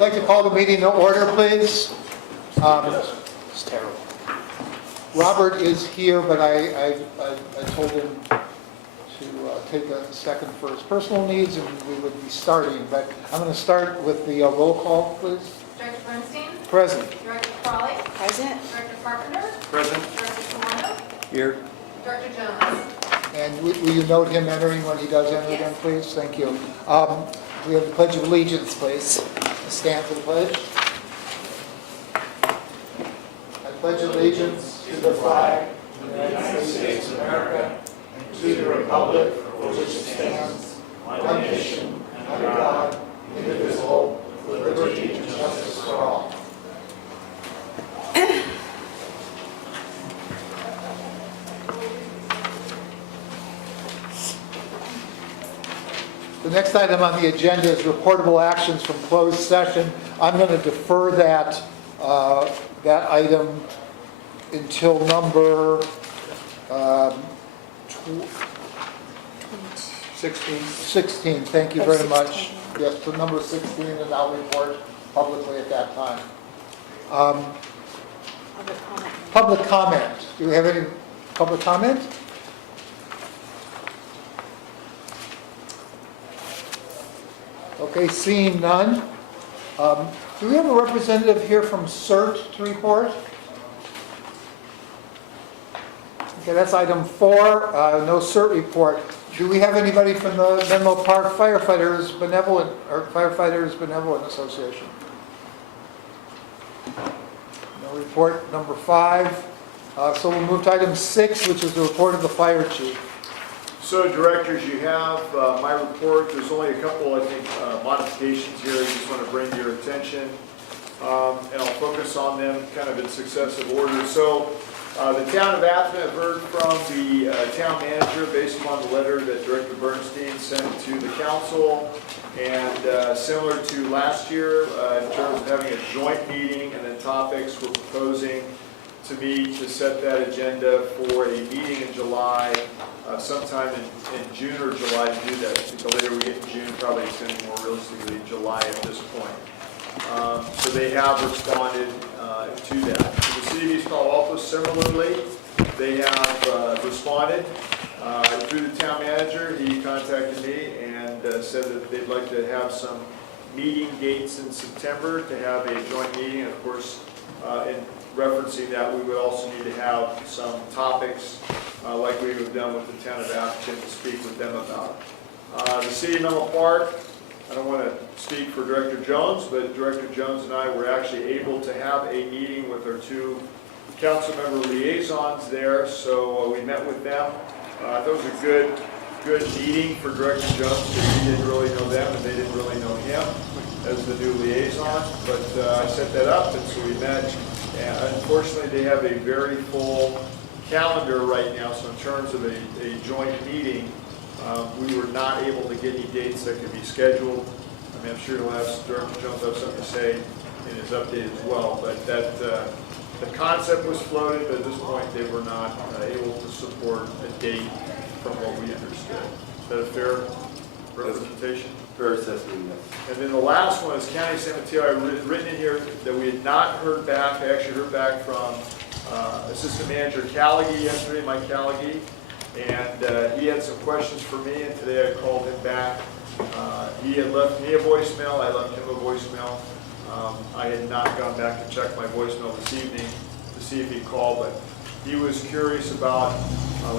I'd like to call the meeting to order, please. It's terrible. Robert is here, but I told him to take a second for his personal needs, and we would be starting. But I'm going to start with the roll call, please. Director Bernstein? Present. Director Crawley? Present. Director Carpenter? Present. Director Solano? Here. Director Jones? And will you note him entering when he does enter again, please? Thank you. We have the Pledge of Allegiance, please. Stand for the pledge. I pledge allegiance to the flag of the United States of America and to the republic for which it stands, one nation, under God, indivisible, with liberty and justice for all. The next item on the agenda is reportable actions from closed session. I'm going to defer that item until number 16. Thank you very much. Yes, for number 16, and I'll report publicly at that time. Public comment. Do we have any public comment? Okay, seeing none. Do we have a representative here from CERT to report? Okay, that's item 4, no CERT report. Do we have anybody from the Menlo Park Firefighters Benevolent Association? No report. Number 5. So we'll move to item 6, which is the report of the fire chief. So, directors, you have my report. There's only a couple, I think, modifications here I just want to bring to your attention. And I'll focus on them kind of in successive order. So, the town of Athens have heard from the town manager based upon the letter that Director Bernstein sent to the council. And similar to last year, in terms of having a joint meeting and then topics, we're proposing to meet to set that agenda for a meeting in July, sometime in June or July to do that. I think the later we get in June, probably it's going to be more realistically July at this point. So they have responded to that. So the city of East Palo Alto, similarly, they have responded through the town manager. He contacted me and said that they'd like to have some meeting dates in September to have a joint meeting. And of course, in referencing that, we would also need to have some topics like we have done with the town of Atherton to speak with them about. The city of Menlo Park, I don't want to speak for Director Jones, but Director Jones and I were actually able to have a meeting with our 2 council member liaisons there, so we met with them. That was a good meeting for Director Jones because he didn't really know them and they didn't really know him as the new liaison, but I set that up and so we met. And unfortunately, they have a very full calendar right now, so in terms of a joint meeting, we were not able to get any dates that could be scheduled. I mean, I'm sure he'll have, Director Jones will have something to say in his update as well, but that the concept was floated, but at this point, they were not able to support a date from what we understood. Is that a fair representation? Fair assessment, yes. And then the last one is County Cemetery. I've written in here that we had not heard back. I actually heard back from Assistant Manager Callaghy yesterday, Mike Callaghy, and he had some questions for me, and today I called him back. He had left me a voicemail. I left him a voicemail. I had not gone back to check my voicemail this evening to see if he called, but he was curious about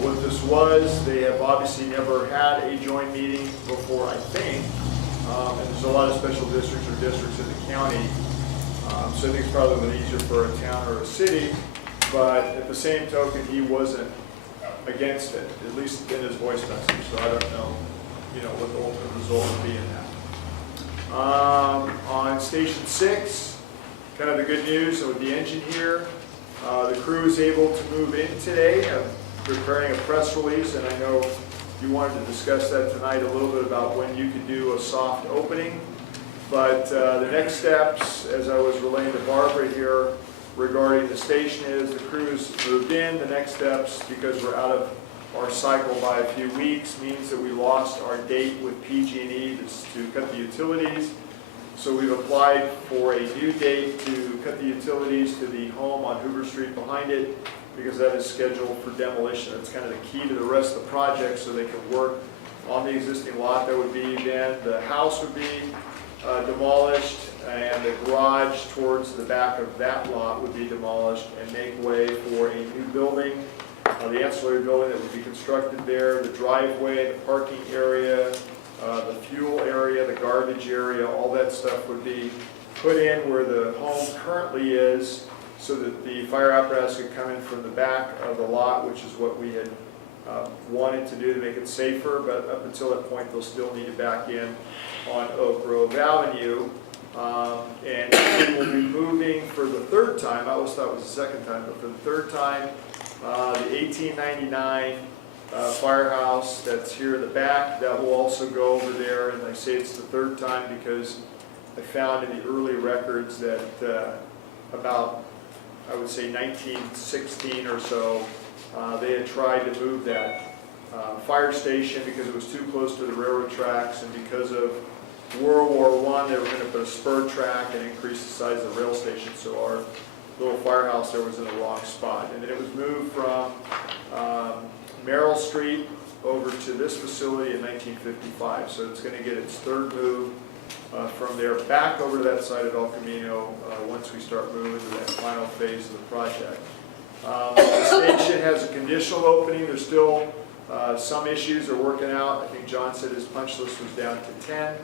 what this was. They have obviously never had a joint meeting before, I think. And there's a lot of special districts or districts in the county, so I think it's probably a little easier for a town or a city, but at the same token, he wasn't against it, at least in his voice message, so I don't know, what the ultimate result would be in that. On Station 6, kind of the good news with the engine here, the crew is able to move in today. I'm preparing a press release, and I know you wanted to discuss that tonight a little bit about when you could do a soft opening. But the next steps, as I was relaying to Barbara here regarding the station, is the crew's moved in. The next steps, because we're out of our cycle by a few weeks, means that we lost our date with PG&E to cut the utilities. So we've applied for a new date to cut the utilities to the home on Hoover Street behind it, because that is scheduled for demolition. It's kind of the key to the rest of the project, so they can work on the existing lot. That would be then, the house would be demolished, and the garage towards the back of that lot would be demolished and make way for a new building, the ancillary building that would be constructed there, the driveway, the parking area, the fuel area, the garbage area, all that stuff would be put in where the home currently is, so that the fire apparatus could come in from the back of the lot, which is what we had wanted to do to make it safer, but up until that point, they'll still need to back in on Oak Grove Avenue. And it will be moving for the third time. I always thought it was the second time, but for the third time, the 1899 firehouse that's here in the back, that will also go over there. And I say it's the third time because I found in the early records that about, I would say 1916 or so, they had tried to move that fire station because it was too close to the railroad tracks, and because of World War I, they were going to put a spur track and increase the size of the rail station, so our little firehouse there was in the wrong spot. And then it was moved from Merrill Street over to this facility in 1955, so it's going to get its third move from there back over to that side of El Camino once we start moving to that final phase of the project. The station has a conditional opening. There's still some issues they're working out. I think John said his punch list was down to 10.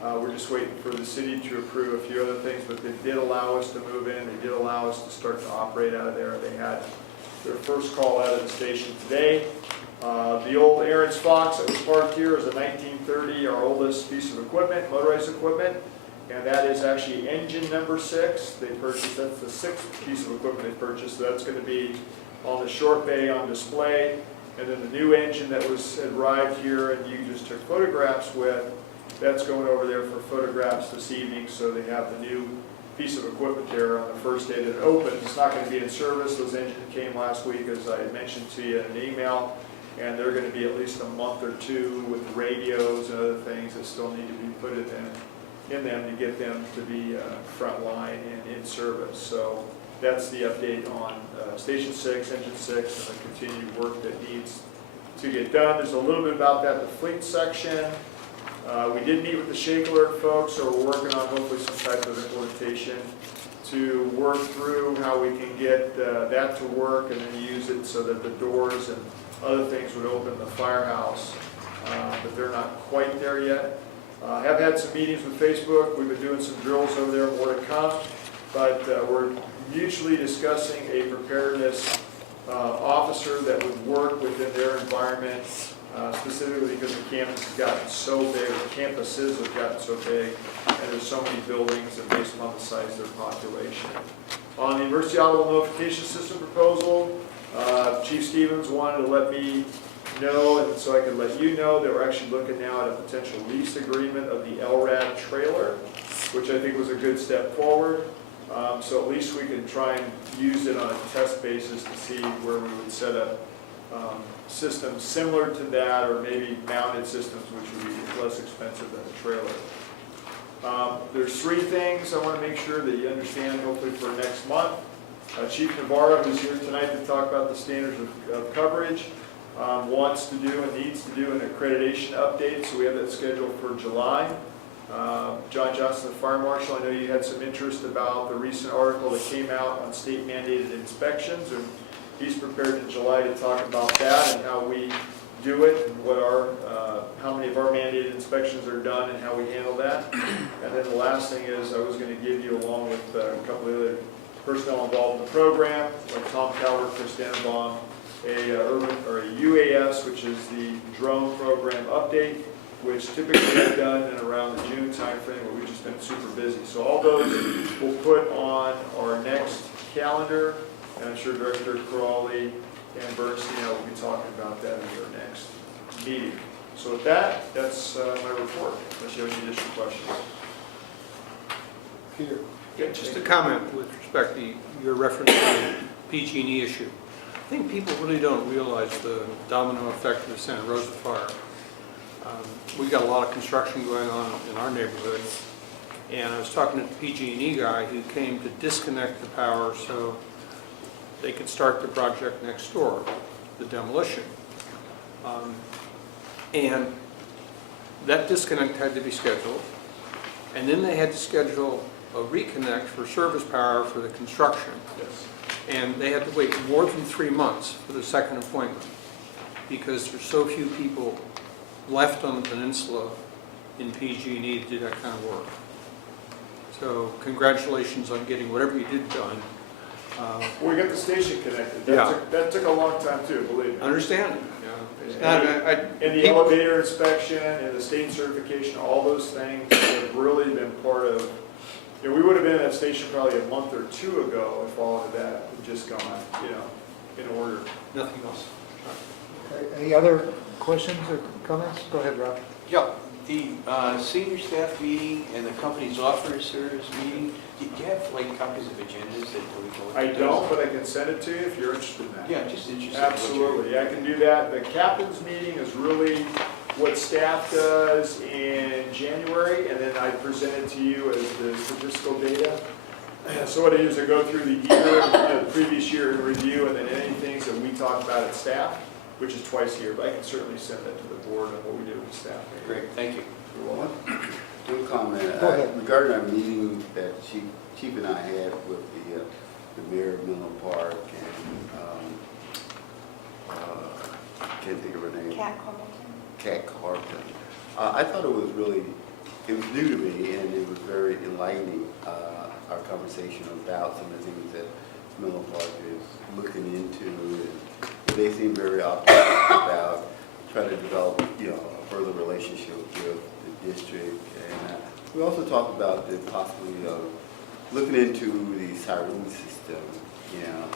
We're just waiting for the city to approve a few other things, but they did allow us to move in. They did allow us to start to operate out of there. They had their first call out of the station today. The old Aaron's Fox that was parked here is a 1930, our oldest piece of equipment, motorized equipment, and that is actually engine number 6. They purchased, that's the 6th piece of equipment they purchased, so that's going to be on the short bay on display. And then the new engine that had arrived here and you just took photographs with, that's going over there for photographs this evening, so they have the new piece of equipment there on the first day that it opens. It's not going to be in service. Those engines came last week, as I had mentioned to you in an email, and they're going to be at least a month or two with radios and other things that still need to be put in them to get them to be frontline and in service. So that's the update on Station 6, Engine 6, and the continued work that needs to get done. There's a little bit about that in the fleet section. We did meet with the Shake Alert folks, so we're working on hopefully some type of implementation to work through how we can get that to work and then use it so that the doors and other things would open the firehouse, but they're not quite there yet. Have had some meetings with Facebook. We've been doing some drills over there, more to come, but we're mutually discussing a preparedness officer that would work within their environment, specifically because the campus has gotten so big, the campuses have gotten so big, and there's so many buildings and based on the size of their population. On the emergency audible notification system proposal, Chief Stevens wanted to let me know, and so I could let you know, that we're actually looking now at a potential lease agreement of the LRAD trailer, which I think was a good step forward. So at least we can try and use it on a test basis to see where we would set up systems similar to that, or maybe mounted systems which would be less expensive than a trailer. There's 3 things I want to make sure that you understand, hopefully for next month. Chief Navarro, who's here tonight to talk about the standards of coverage, wants to do and needs to do an accreditation update, so we have that scheduled for July. John Johnson, the Fire Marshal, I know you had some interest about the recent article that came out on state mandated inspections, and he's prepared in July to talk about that and how we do it, and what how many of our mandated inspections are done and how we handle that. And then the last thing is I was going to give you, along with a couple of other personnel involved in the program, like Tom Calvert, Chris Dannenbaum, a UAS, which is the drone program update, which typically is done in around the June timeframe, but we've just been super busy. So all those we'll put on our next calendar, and I'm sure Director Crawley and Bernstein will be talking about that in their next meeting. So with that, that's my report, unless you have any additional questions. Peter. Yeah, just a comment with respect to your reference to the PG&E issue. I think people really don't realize the domino effect of the Santa Rosa fire. We've got a lot of construction going on in our neighborhood, And I was talking to the PG&E guy who came to disconnect the power so they could start the project next door, the demolition. And that disconnect had to be scheduled. And then they had to schedule a reconnect for service power for the construction. Yes. And they had to wait more than 3 months for the second appointment because there's so few people left on the peninsula in PG&E to do that kind of work. So congratulations on getting whatever you did done. We got the station connected. Yeah. That took a long time too, believe me. Understand it, And the elevator inspection and the state certification, all those things have really been part of, you know, we would have been at that station probably a month or two ago if all of that had just gone, you know, in order. Nothing else. Okay, any other questions or comments? Go ahead, Rob. Yeah, the senior staff meeting and the company's officers meeting, do you have like copies of agendas that we go I into? don't, but I can send it to you if you're interested in that. Yeah, just interested. in what you're- Absolutely, I can do that. The captain's meeting is really what staff does in January, and then I present it to you as the statistical data. So what I do is I go through the year, the previous year in review, and then any things that we talk about at staff, which is twice a year, but I can certainly send that to the board on what we do with staff. Great, thank you. You're welcome. One comment. Go ahead. Regarding our meeting that Chief and I had with the mayor of Menlo Park and, can't think of her name. Kat Carlton. I thought it was new to me, and it was very enlightening, our conversation about some of the things that Menlo Park is looking into. And they seem very optimistic about trying to develop, you know, a further relationship with the district. And we also talked about the possibility of looking into the siren system, you know,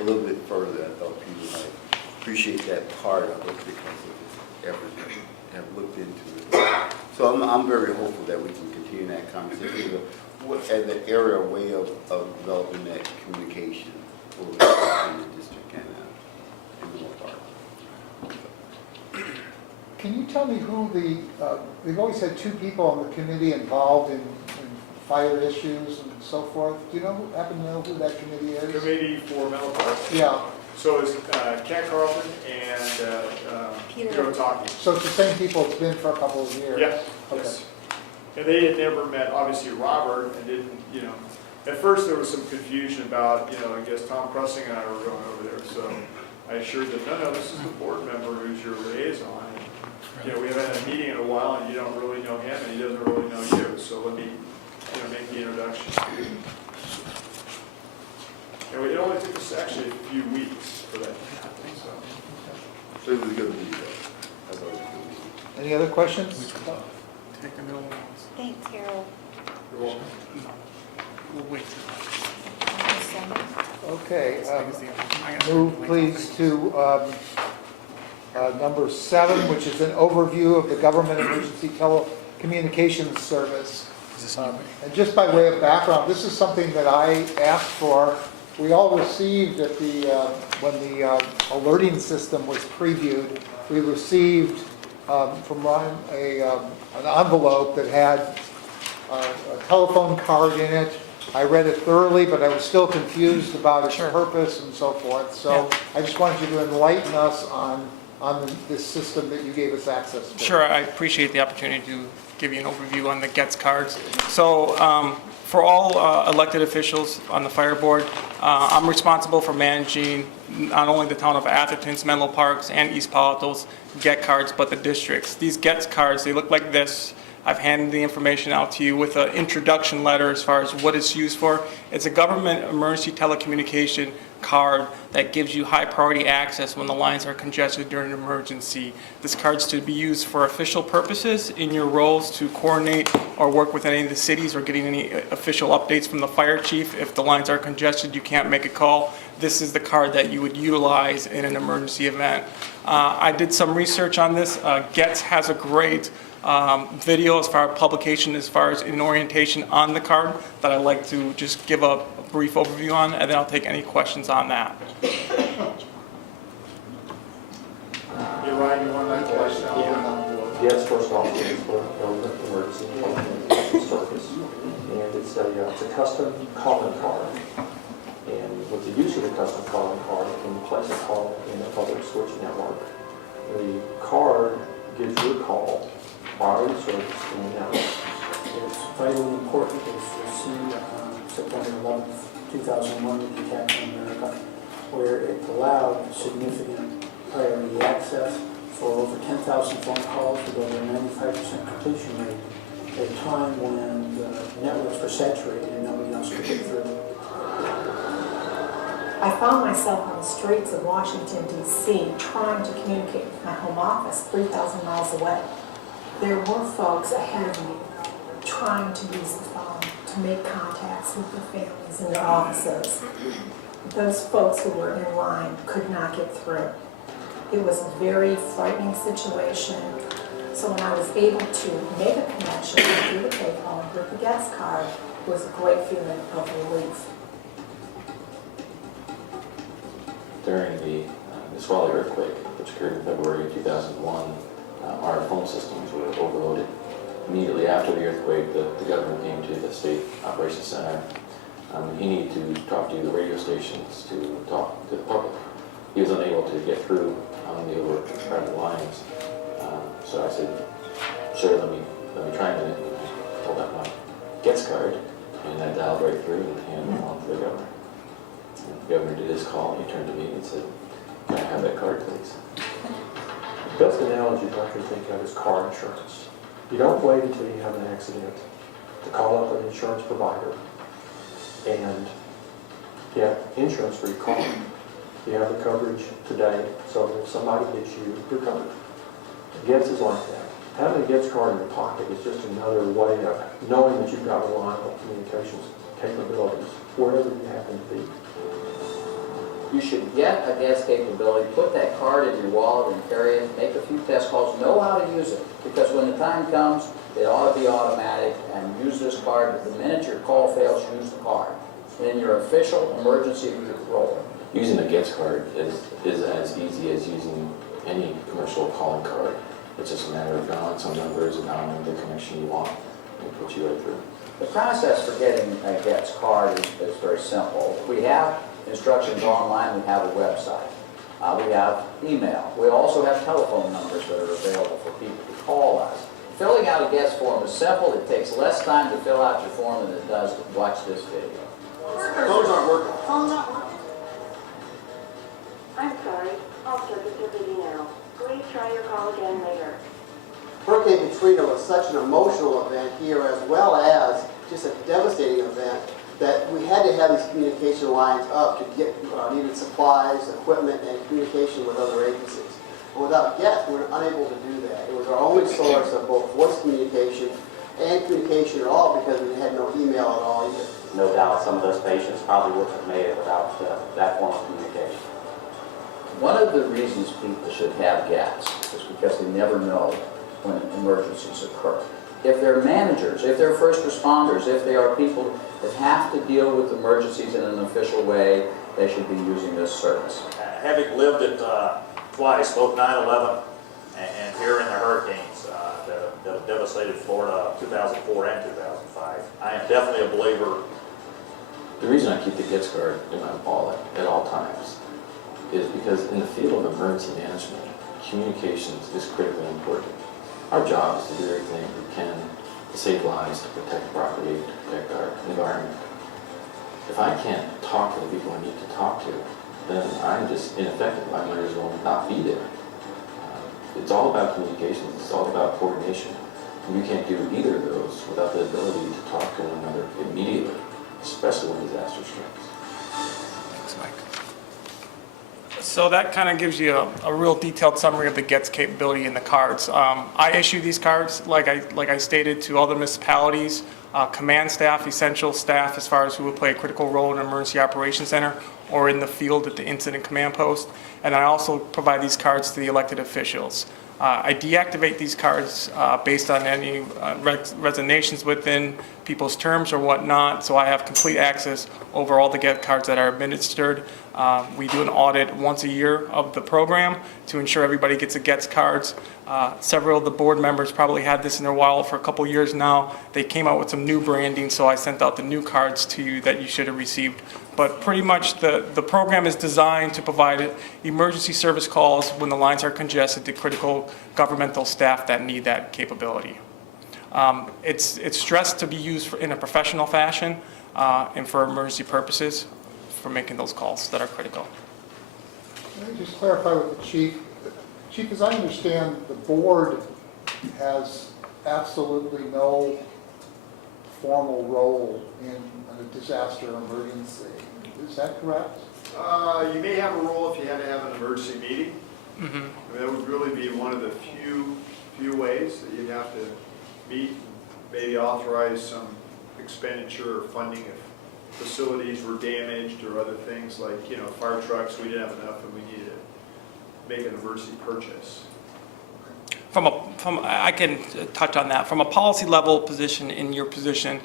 a little bit further. I thought people might appreciate that part of it because of this effort that have looked into it. So I'm very hopeful that we can continue that conversation as an area way of developing that communication for the district and Menlo Park. Can you tell me who we've always had two people on the committee involved in fire issues and so forth. Do you happen to know who that committee is? Committee for Menlo Park. Yeah, So it's Kat Carlton and Peter Otaki. so it's the same people it's been for a couple of years? Yes, Okay. yes. And they had never met, obviously, Robert, and didn't, you know, at first there was some confusion about, you know, I guess Tom Pressing and I were going over there, so I assured them, no, this is the board member who's your liaison. And, you know, we haven't had a meeting in a while, and you don't really know him, and he doesn't really know you, so let me, you know, make the introduction. And it only took us actually a few weeks for that to happen, so. So it was a good meeting, though. I thought it was a good meeting. Any other questions? Thanks, Harold. You're welcome. Okay, move please to number 7, which is an overview of the Government Emergency Telecommunications Service. And just by way of background, this is something that I asked for. We all received at when the alerting system was previewed, we received from Ron an envelope that had a telephone card in it. I read it thoroughly, but I was still confused about its purpose and so forth. So I just wanted you to enlighten us on this system that you gave us access to. Sure, I appreciate the opportunity to give you an overview on the GETS cards. So for all elected officials on the fire board, I'm responsible for managing not only the town of Atherton's, Menlo Parks, and East Palo Alto's GET cards, but the districts. These GETS cards, they look like this. I've handed the information out to you with an introduction letter as far as what it's used for. It's a government emergency telecommunication card that gives you high priority access when the lines are congested during an emergency. This card's to be used for official purposes in your roles to coordinate or work with any of the cities or getting any official updates from the fire chief. If the lines are congested, you can't make a call. This is the card that you would utilize in an emergency event. I did some research on this. GETS has a great video as far as publication, as far as an orientation on the card that I'd like to just give a brief overview on, and then I'll take any questions on that. Hey, Ryan, you want that question? GETS, first off, is for Government Emergency Communications Service, and it's a custom calling card. And with the use of the custom calling card, you can place a call in a public switch network. The card gives you a call while in service in the network. It's vitally important as you see September 11th, 2001 with the attack on America, where it allowed significant priority access for over 10,000 phone calls with over a 95% completion rate at a time when the networks were saturated and nobody else could get through. I found myself on the streets of Washington, D.C. trying to communicate with my home office 3,000 miles away. There were folks ahead of me trying to use the phone to make contacts with their families and their offices. Those folks who were in line could not get through. It was a very frightening situation. So when I was able to make a connection through the payphone with the guest card, it was a great feeling of relief. During the Nisqually earthquake, which occurred in February of 2001, our phone systems were overloaded. Immediately after the earthquake, the governor came to the State Operations Center. He needed to talk to the radio stations to talk to the public. He was unable to get through on the overcrowded lines. So I said, sure, let me try a minute. I pulled out my GETS card, and I dialed right through and handed it on to the governor. And the governor did his call, and he turned to me and said, can I have that card, please? The best analogy I can think of is car insurance. You don't wait until you have an accident to call up an insurance provider and get insurance for your car. You have the coverage today, so that if somebody hits you, you're covered. GETS is like that. Having a GETS card in your pocket is just another way of knowing that you've got reliable communications capabilities wherever you happen to be. You should get a GETS capability, put that card in your wallet and carry it, make a few test calls, know how to use it. Because when the time comes, it ought to be automatic, and use this card. The minute your call fails, use the card in your official emergency role. Using a GETS card is as easy as using any commercial calling card. It's just a matter of dialing some numbers and dialing the connection you want, and it puts you right through. The process for getting a GETS card is very simple. We have instructions online, we have a website. We have email. We also have telephone numbers that are available for people to call us. Filling out a GETS form is simple. It takes less time to fill out your form than it does to watch this video. Phones aren't working. Phone's not working. I'm sorry. I'll start this busy now. Please try your call again later. Hurricane Katrina was such an emotional event here, as well as just a devastating event, that we had to have these communication lines up to get needed supplies, equipment, and communication with other agencies. And without GETS, we were unable to do that. It was our only source of both voice communication and communication at all, because we had no email at all either. No doubt some of those patients probably wouldn't have made it without that form of communication. One of the reasons people should have GETS is because they never know when emergencies occur. If they're managers, if they're first responders, if they are people that have to deal with emergencies in an official way, they should be using this service. Having lived it twice, both 9/11 and here in the hurricanes that devastated Florida 2004 and 2005, I am definitely a believer. The reason I keep the GETS card in my wallet at all times is because in the field of emergency management, communications is critically important. Our job is to do everything we can to save lives, to protect property, to protect our environment. If I can't talk to the people I need to talk to, then I'm just ineffective. I might as well not be there. It's all about communications. It's all about coordination. And you can't do either of those without the ability to talk to one another immediately, especially when disaster strikes. Thanks, Mike. So that kind of gives you a real detailed summary of the GETS capability in the cards. I issue these cards, like I stated, to all the municipalities, command staff, essential staff, as far as who would play a critical role in an emergency operations center or in the field at the incident command post. And I also provide these cards to the elected officials. I deactivate these cards based on any resignations within people's terms or whatnot, so I have complete access over all the get cards that are administered. We do an audit once a year of the program to ensure everybody gets a gets cards. Several of the board members probably had this in their wallet for a couple years now. They came out with some new branding, so I sent out the new cards to you that you should have received. But pretty much the program is designed to provide emergency service calls when the lines are congested to critical governmental staff that need that capability. It's stressed to be used in a professional fashion and for emergency purposes for making those calls that are critical. Let me just clarify with the chief. Chief, as I understand, the board has absolutely no formal role in a disaster emergency. Is that correct? You may have a role if you had to have an emergency meeting. Mm-hmm. I mean, that would really be one of the few ways that you'd have to meet, maybe authorize some expenditure or funding if facilities were damaged or other things like, you know, fire trucks, we didn't have enough and we needed to make an emergency purchase. I can touch on that. From a policy level position in your position,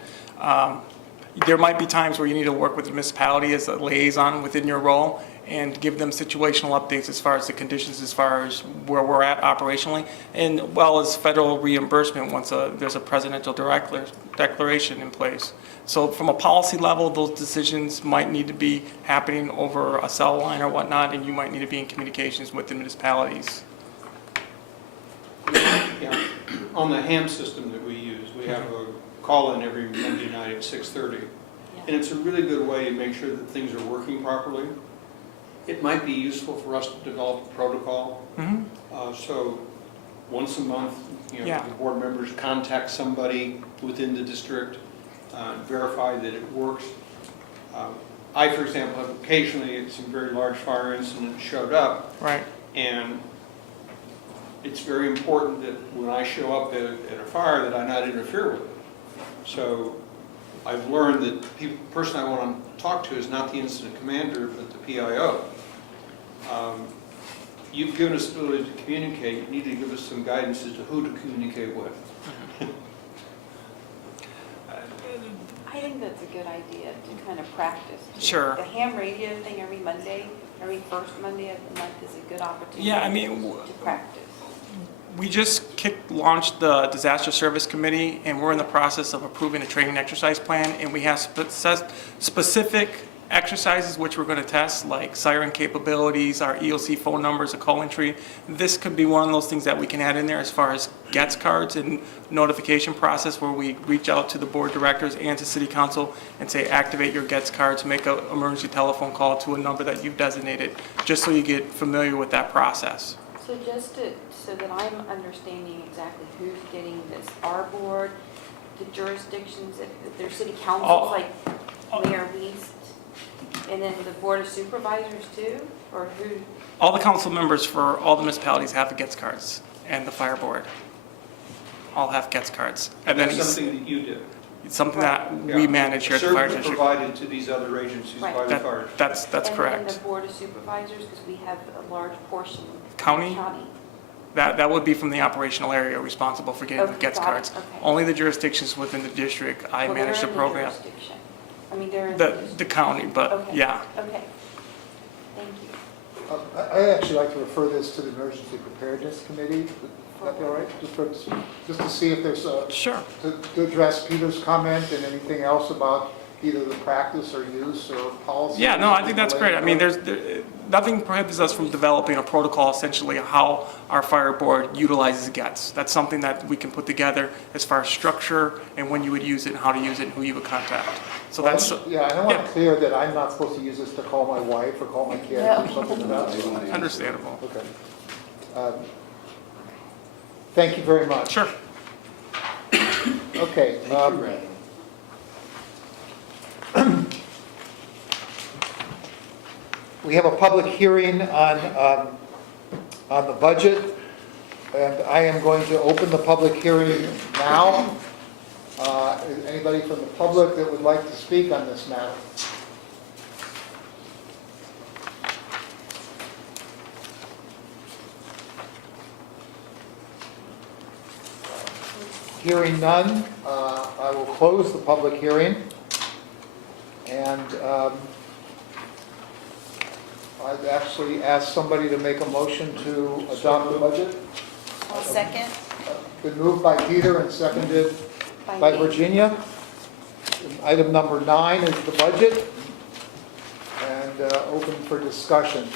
there might be times where you need to work with the municipality as a liaison within your role and give them situational updates as far as the conditions, as far as where we're at operationally, and well as federal reimbursement once there's a presidential declaration in place. So from a policy level, those decisions might need to be happening over a cell line or whatnot, and you might need to be in communications with the municipalities. Yeah. On the ham system that we use, we have a call-in every Monday night at 6:30. And it's a really good way to make sure that things are working properly. It might be useful for us to develop a protocol. Mm-hmm. So once a month, you know, Yeah. the board members contact somebody within the district, verify that it works. I, for example, have occasionally had some very large fire incidents showed up. Right. And it's very important that when I show up at a fire that I not interfere with it. So I've learned that the person I want to talk to is not the incident commander, but the PIO. You've given us the ability to communicate. You need to give us some guidance as to who to communicate with. I think that's a good idea to kind of practice. Sure. The ham radio thing every Monday, every first Monday of the month is a good opportunity Yeah, I mean, to practice. we just launched the Disaster Service Committee, and we're in the process of approving a training exercise plan, and we have specific exercises which we're going to test, like siren capabilities, our EOC phone numbers, a call entry. This could be one of those things that we can add in there as far as GETS cards and notification process, where we reach out to the board directors and to city council and say, activate your GETS cards, make an emergency telephone call to a number that you've designated, just so you get familiar with that process. So so that I'm understanding exactly who's getting this, our board, the jurisdictions, if their city councils, like Mayor Least, and then the board of supervisors too, or who? All the council members for all the municipalities have the GETS cards, and the fire board all have GETS cards. And That's then something that you did. it's something that we manage here at the fire Service district. provided to these other agencies by the fire. That's And correct. then the board of supervisors, because we have a large portion. County? That would be from the operational area responsible for getting the Okay, GETS got it, cards. okay. Only the jurisdictions within the district, I Well, they're manage the in program. jurisdiction. I mean, they're in The county, but Okay. yeah. Okay, thank you. I actually like to refer this to the Emergency Preparedness Committee. Would that be all right? Just to see if there's Sure. to address Peter's comment and anything else about either the practice or use or policy. Yeah, no, I think that's great. I mean, nothing prohibits us from developing a protocol, essentially, how our fire board utilizes GETS. That's something that we can put together as far as structure and when you would use it, and how to use it, and who you would contact. So that's, Yeah, and I want to clear that I'm not supposed to use this to call my wife or call my kids or something like that. understandable. Okay. Thank you very much. Sure. Okay. We have a public hearing on the budget, and I am going to open the public hearing now. Is anybody from the public that would like to speak on this matter? Hearing none, I will close the public hearing. And I'd actually ask somebody to make a motion to adopt the budget. I'll second. Been moved by Peter and seconded by me. Virginia. Item number 9 is the budget, and open for discussion.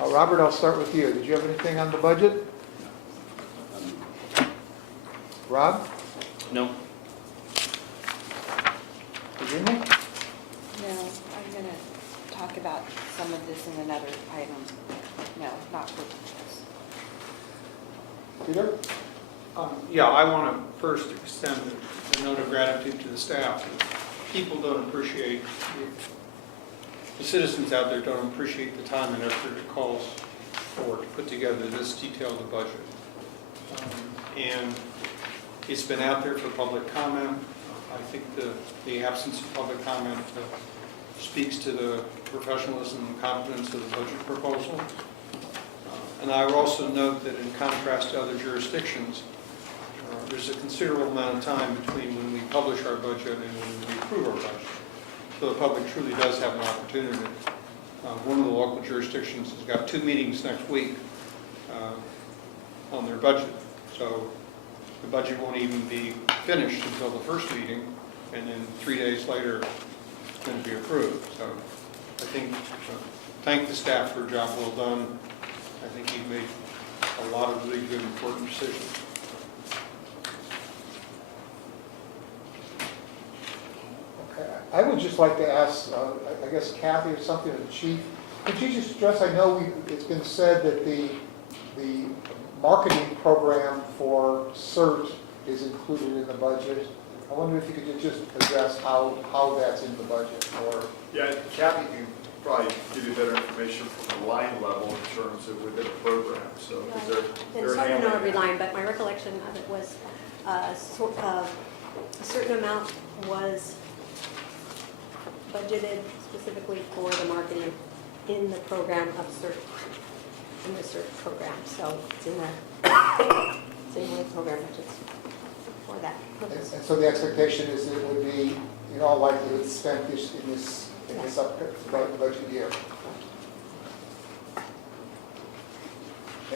Robert, I'll start with you. Did you have anything on the budget? Rob? No. Virginia? No, I'm going to talk about some of this in another item. No, not for this. Peter? Yeah, I want to first extend a note of gratitude to the staff. People don't appreciate, the citizens out there don't appreciate the time and effort it calls for to put together this detailed a budget. And it's been out there for public comment. I think the absence of public comment speaks to the professionalism and competence of the budget proposal. And I would also note that in contrast to other jurisdictions, there's a considerable amount of time between when we publish our budget and when we approve our budget. So the public truly does have an opportunity. One of the local jurisdictions has got 2 meetings next week on their budget. So the budget won't even be finished until the first meeting, and then 3 days later it's going to be approved. So I think, thank the staff for a job well done. I think you've made a lot of really good, important decisions. Okay. I would just like to ask, I guess Kathy or something, the chief, could you just address, I know it's been said that the marketing program for CERT is included in the budget. I wonder if you could just address how that's in the budget, or... Yeah, Kathy can probably give you better information from the line level in terms of within a program, so. It's hard to know every line, but my recollection of it was a certain amount was budgeted specifically for the marketing in the program of CERT, in the CERT program. So it's in the same way program budgets for that purpose. And so the expectation is that it would be, in all likelihood, spent in this budget year.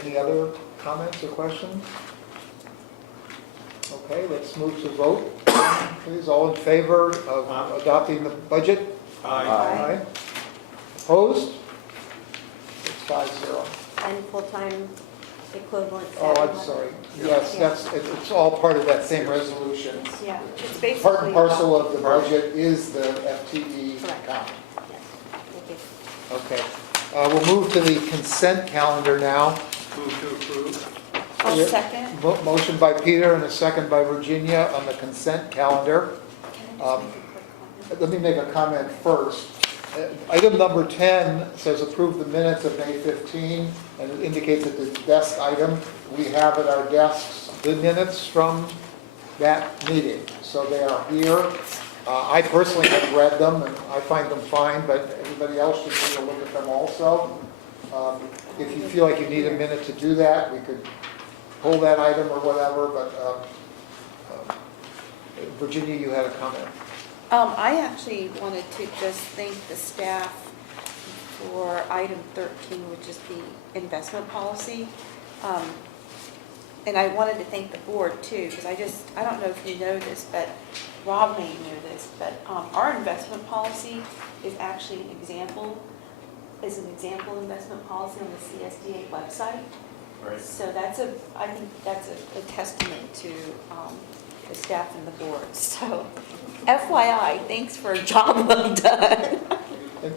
Any other comments or questions? Okay, let's move to vote. Please, all in favor of adopting the budget? Aye. Opposed? It's 5-0. And full-time equivalent. Oh, I'm sorry. Yes, it's all part of that same resolution. Yeah, it's basically. Part and parcel of the budget is the FTE count. Yes. Thank you. Okay. We'll move to the consent calendar now. Move to approve. I'll second. Motion by Peter and a second by Virginia on the consent calendar. Let me make a comment first. Item number 10 says approve the minutes of May 15, and it indicates that the desk item, we have at our desks the minutes from that meeting. So they are here. I personally have read them, and I find them fine, but everybody else should take a look at them also. If you feel like you need a minute to do that, we could pull that item or whatever, but Virginia, you had a comment. I actually wanted to just thank the staff for item 13, which is the investment policy. And I wanted to thank the board too, because I don't know if you know this, but Rob may know this, but our investment policy is actually an example investment policy on the CSDA website. Right. So I think that's a testament to the staff and the board. So FYI, thanks for a job well done. And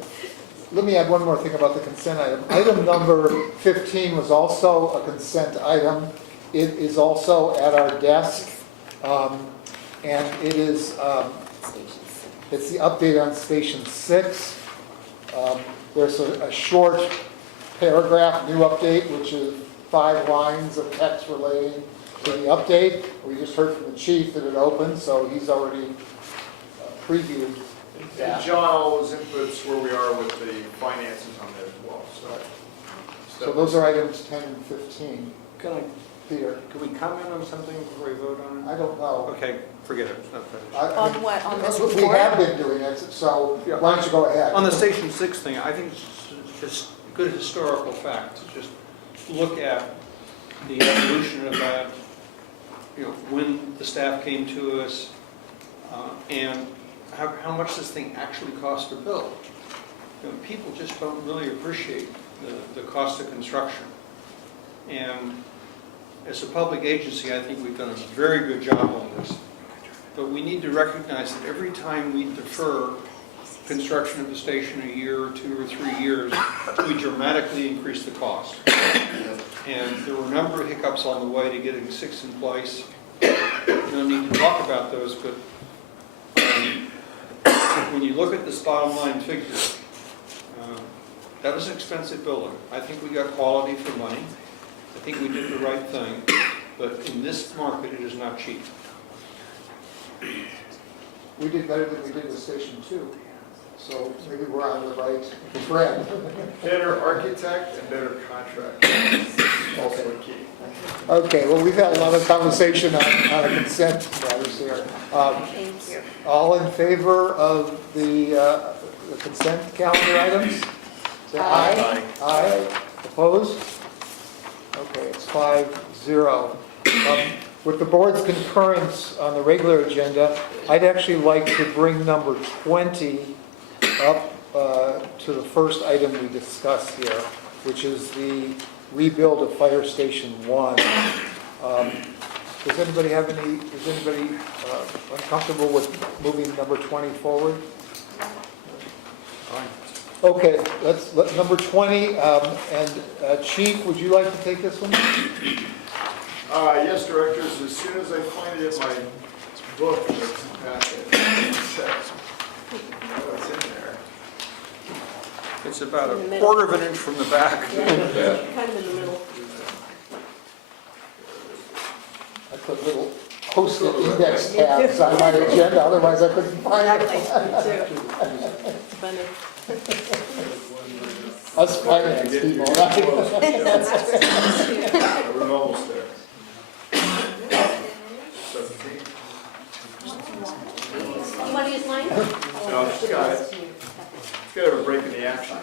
let me add one more thing about the consent item. Item number 15 was also a consent item. It is also at our desk, and it is it's the update on Station 6. There's a short paragraph, new update, which is 5 lines of text relating to the update. We just heard from the chief that it opened, so he's already previewed that. And John, all those inputs where we are with the finances on that as well. So those are items 10 and 15. Can I Peter, Can we comment on something before we vote on I don't know. it? Okay, forget it, it's not finished. I- On what, on That's this what we report? have been doing, so why don't you go ahead? On the Station 6 thing, I think it's just good historical fact to just look at the evolution of that, when the staff came to us, and how much this thing actually cost to build. People just don't really appreciate the cost of construction. And as a public agency, I think we've done a very good job on this. But we need to recognize that every time we defer construction of the station a year or 2 or 3 years, we dramatically increase the cost. And there were a number of hiccups on the way to getting 6 in place. We don't need to talk about those, but when you look at this bottom line figure, that was an expensive building. I think we got quality for money. I think we did the right thing, but in this market, it is not cheap. We did better than we did with Station 2, so maybe we're on the right trend. Better architect and better contract. Also a key. Okay, well, we've had a lot of conversation on the consent matters here. Thank you. All in favor of the consent calendar items? Say aye. Aye. Opposed? Okay, it's 5-0. With the board's concurrence on the regular agenda, I'd actually like to bring number 20 up to the first item we discussed here, which is the rebuild of Fire Station 1. Does anybody uncomfortable with moving number 20 forward? Okay, let number 20, and Chief, would you like to take this one? Yes, directors, as soon as I find it in my book, that's the packet. What's in there? It's about a quarter of an inch from the back. Yeah, kind of in the middle. I put little post-it index tabs on my agenda, otherwise I couldn't find Exactly, it. me too. It's funny. Us finance people, right? We're almost there. 17. Money is mine? No, she's got it. She's got to have a break in the action.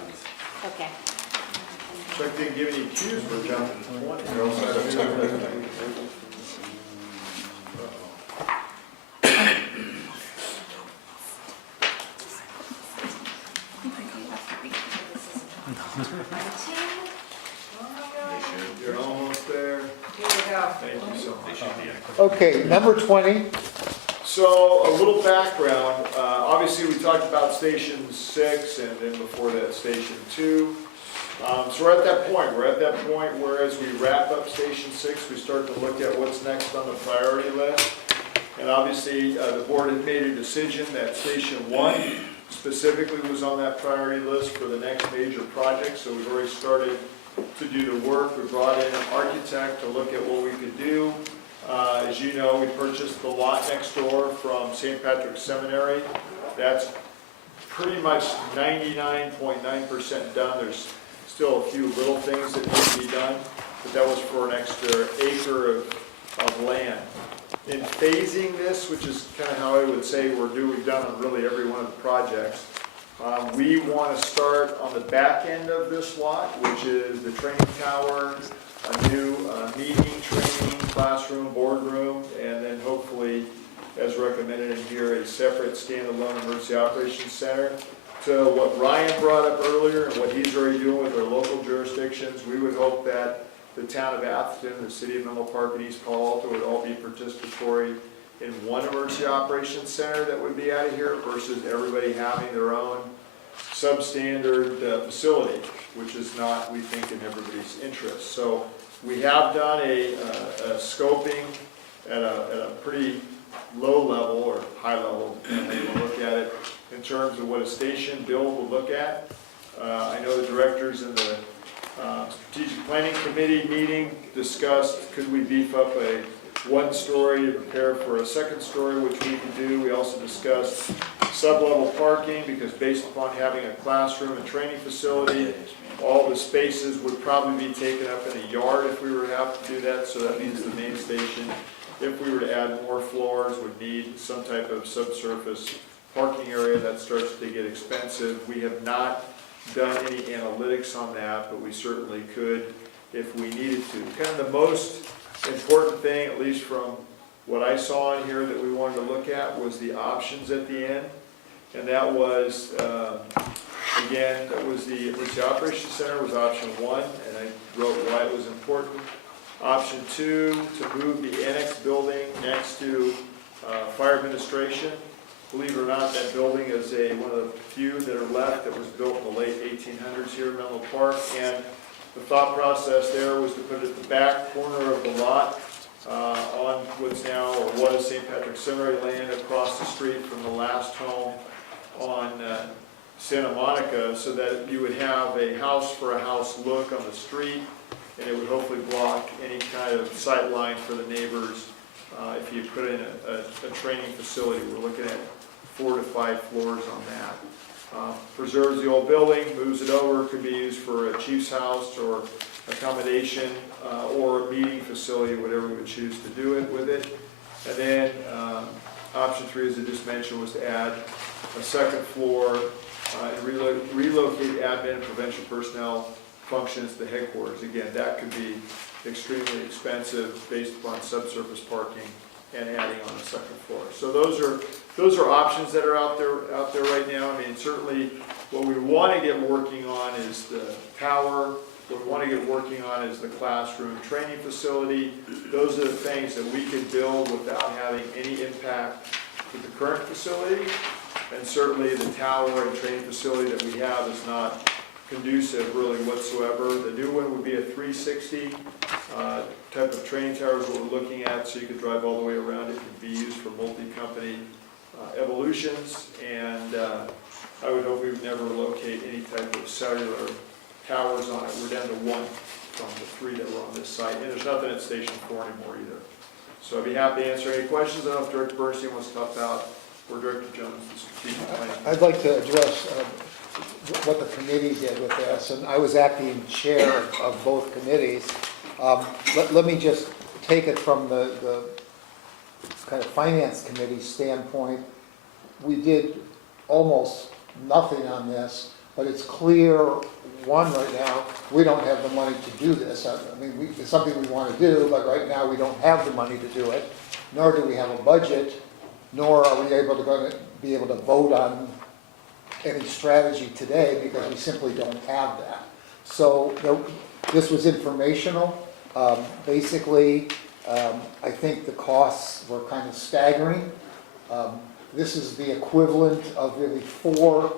Okay. Chuck didn't give any cues for jumping to 20. Or else I'd have done that. You're almost there. Here we go. Thank you so much. Okay, number 20. So a little background, obviously we talked about Station 6 and then before that Station 2. So we're at that point. We're at that point where as we wrap up Station 6, we start to look at what's next on the priority list. And obviously the board had made a decision that Station 1 specifically was on that priority list for the next major project. So we've already started to do the work. We brought in an architect to look at what we could do. As you know, we purchased the lot next door from St. Patrick's Seminary. That's pretty much 99.9% done. There's still a few little things that need to be done, but that was for an extra acre of land. In phasing this, which is kind of how I would say we've done on really every one of the projects, we want to start on the back end of this lot, which is the training tower, a new meeting, training, classroom, boardroom, and then hopefully, as recommended in here, a separate standalone emergency operations center. To what Ryan brought up earlier and what he's already doing with our local jurisdictions, we would hope that the town of Atherton, the city of Menlo Park, and East Palo Alto would all be participatory in one emergency operations center that would be out of here versus everybody having their own substandard facility, which is not, we think, in everybody's interest. So we have done a scoping at a pretty low level or high level, depending on how you want to look at it, in terms of what a station build will look at. I know the directors in the Strategic Planning Committee meeting discussed, could we beef up a one story to prepare for a second story, which we can do. We also discussed sub-level parking, because based upon having a classroom and training facility, all the spaces would probably be taken up in a yard if we were to have to do that, so that means the main station, if we were to add more floors, would need some type of subsurface parking area. That starts to get expensive. We have not done any analytics on that, but we certainly could if we needed to. Kind of the most important thing, at least from what I saw in here that we wanted to look at, was the options at the end. And that was, again, that was the Operations Center was option 1, and I wrote why it was important. Option 2, to move the annex building next to fire administration. Believe it or not, that building is one of the few that are left that was built in the late 1800s here in Menlo Park. And the thought process there was to put it at the back corner of the lot on what's now or was St. Patrick's Seminary land, across the street from the last home on Santa Monica, so that you would have a house for a house look on the street, and it would hopefully block any kind of sight line for the neighbors if you put in a training facility. We're looking at 4 to 5 floors on that. Preserves the old building, moves it over, could be used for a chief's house or accommodation or a meeting facility, whatever we would choose to do it with it. And then option 3, as I just mentioned, was to add a second floor and relocate admin and prevention personnel functions to headquarters. Again, that could be extremely expensive based upon subsurface parking and adding on a second floor. So those are options that are out there right now. I mean, certainly what we want to get working on is the tower. What we want to get working on is the classroom training facility. Those are the things that we can build without having any impact to the current facility. And certainly the tower and training facility that we have is not conducive really whatsoever. The new one would be a 360 type of training tower is what we're looking at, so you could drive all the way around. It could be used for multi-company evolutions, and I would hope we would never locate any type of cellular towers on it. We're down to 1 from the 3 that were on this site, and there's nothing at Station 4 anymore either. So I'd be happy to answer any questions. I don't know if Director Bernstein wants to talk about, or Director Jones, the strategic plan. I'd like to address what the committee did with this, and I was acting chair of both committees. Let me just take it from the kind of finance committee standpoint. We did almost nothing on this, but it's clear, one, right now, we don't have the money to do this. I mean, it's something we want to do, but right now we don't have the money to do it, nor do we have a budget, nor are we going to be able to vote on any strategy today, because we simply don't have that. So this was informational. Basically, I think the costs were kind of staggering. This is the equivalent of really 4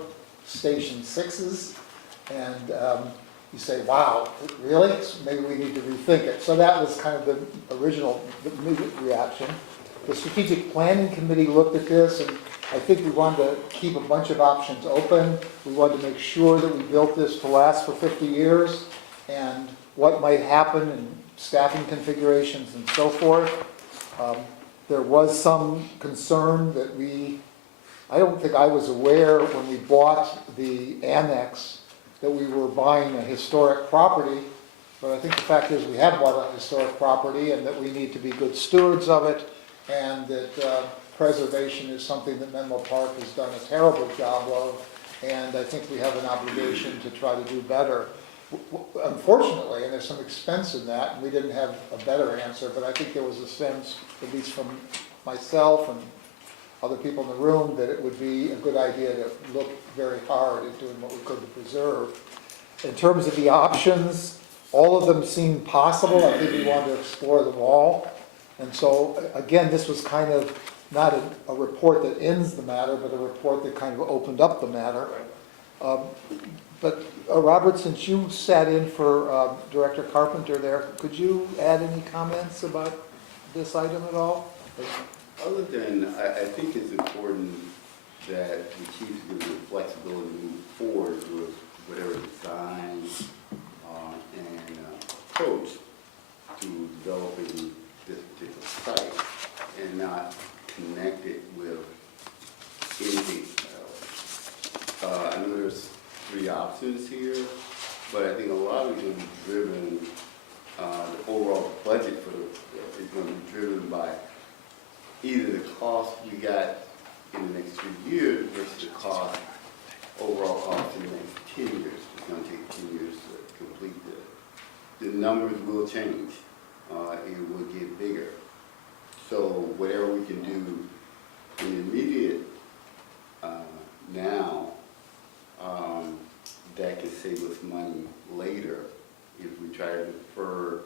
Station 6s, and you say, wow, really? Maybe we need to rethink it. So that was kind of the original immediate reaction. The Strategic Planning Committee looked at this, and I think we wanted to keep a bunch of options open. We wanted to make sure that we built this to last for 50 years, and what might happen in staffing configurations and so forth. There was some concern that I don't think I was aware when we bought the annex that we were buying a historic property, but I think the fact is we have bought a historic property and that we need to be good stewards of it, and that preservation is something that Menlo Park has done a terrible job of, and I think we have an obligation to try to do better. Unfortunately, and there's some expense in that, and we didn't have a better answer, but I think there was a sense, at least from myself and other people in the room, that it would be a good idea to look very hard at doing what we could to preserve. In terms of the options, all of them seemed possible. I think we wanted to explore them all. And so, again, this was kind of not a report that ends the matter, but a report that kind of opened up the matter. But Robert, since you sat in for Director Carpenter there, could you add any comments about this item at all? Other than, I think it's important that the chiefs give the flexibility to move forward with whatever design and approach to developing this particular site and not connect it with anything else. I know there's 3 options here, but I think a lot of it is going to be driven, the overall budget for is going to be driven by either the cost you got in the next 2 years versus the cost, overall cost in the next 10 years. It's going to take 10 years to complete the numbers will change. It will get bigger. So whatever we can do in the immediate now, that can save us money later if we try to defer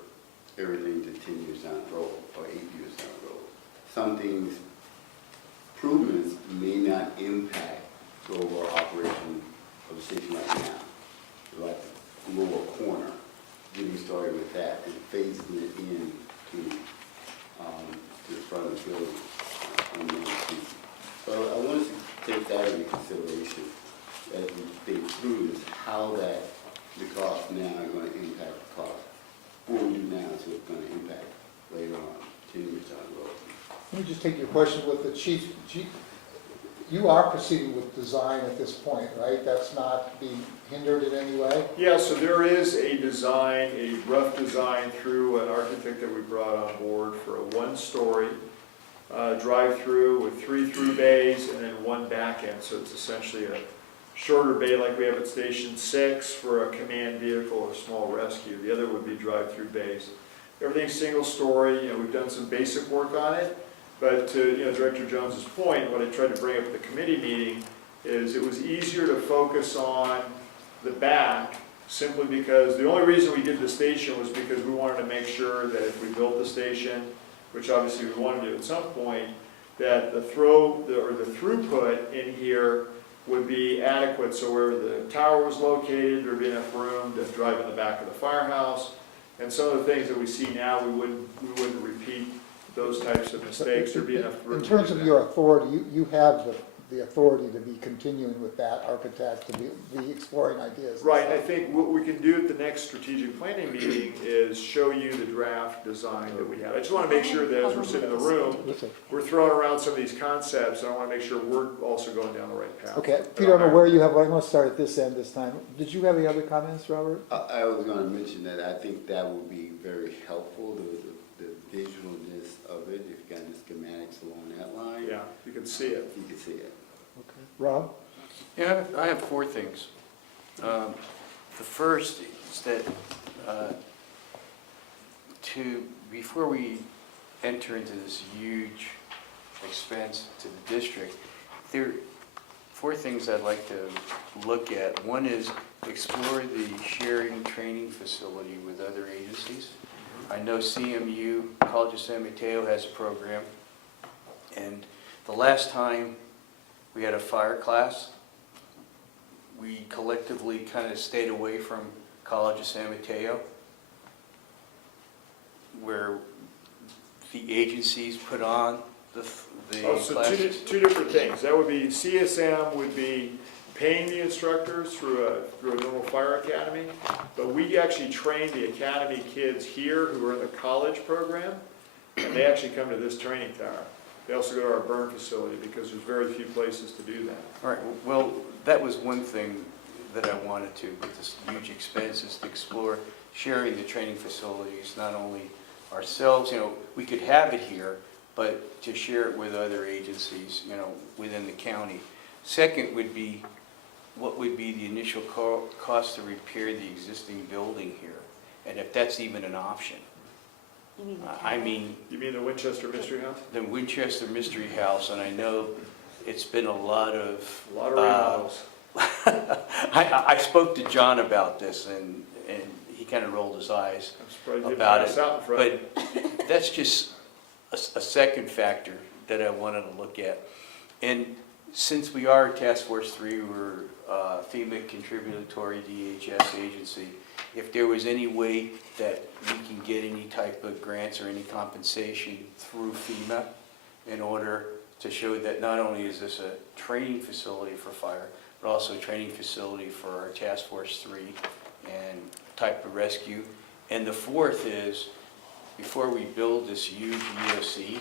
everything to 10 years down the road or 8 years down the road. Some things, improvements may not impact the overall operation of the station right now, like the lower corner, getting started with that and phasing it in to the front of the building on Main Street. So I wanted to take that into consideration as we think through this, how that the cost now are going to impact the cost. What we do now is what's going to impact later on, 10 years down the road. Let me just take your question with the chief. You are proceeding with design at this point, right? That's not being hindered in any way? Yeah, so there is a design, a rough design through an architect that we brought on board for a 1-story drive-through with 3 through bays and then 1 back end. So it's essentially a shorter bay like we have at Station 6 for a command vehicle or small rescue. The other would be drive-through bays. Everything's single-story. You know, we've done some basic work on it. But to Director Jones's point, what I tried to bring up at the committee meeting is it was easier to focus on the back simply because the only reason we did the station was because we wanted to make sure that if we built the station, which obviously we wanted to do at some point, that the throughput in here would be adequate. So where the tower was located, there'd be enough room to drive in the back of the firehouse. And some of the things that we see now, we wouldn't repeat those types of mistakes. There'd be enough room. In terms of your authority, you have the authority to be continuing with that architect, to be exploring ideas. Right, I think what we can do at the next strategic planning meeting is show you the draft design that we have. I just want to make sure that as we're sitting in the room, we're throwing around some of these concepts, and I want to make sure we're also going down the right path. Okay, Peter, I'm aware you have, I want to start at this end this time. Did you have any other comments, Robert? I was going to mention that I think that would be very helpful, the visualness of it, if you got the schematics along that line. Yeah, you can see it. You can see it. Okay. Rob? Yeah, I have 4 things. The first is that before we enter into this huge expense to the district, there are 4 things I'd like to look at. One is explore the sharing training facility with other agencies. I know CMU, College of San Mateo, has a program, and the last time we had a fire class, we collectively kind of stayed away from College of San Mateo, where the agencies put on the So classes. two different things. That would be CSM would be paying the instructors through a normal fire academy, but we actually train the academy kids here who are in the college program, and they actually come to this training tower. They also go to our burn facility because there's very few places to do that. All right, well, that was one thing that I wanted to, with this huge expense, is to explore sharing the training facilities, not only ourselves, we could have it here, but to share it with other agencies, within the county. Second would be, what would be the initial cost to repair the existing building here? And if that's even an option. You mean the I tower? mean, You mean the Winchester Mystery House? the Winchester Mystery House, and I know it's been a lot of... A lot of remodels. I spoke to John about this, and he kind of rolled his eyes I'm surprised you didn't about pass it. out in front. But that's just a second factor that I wanted to look at. And since we are Task Force 3, we're FEMA contributory DHS agency, if there was any way that we can get any type of grants or any compensation through FEMA in order to show that not only is this a training facility for fire, but also a training facility for our Task Force 3 and type of rescue. And the fourth is, before we build this huge EOC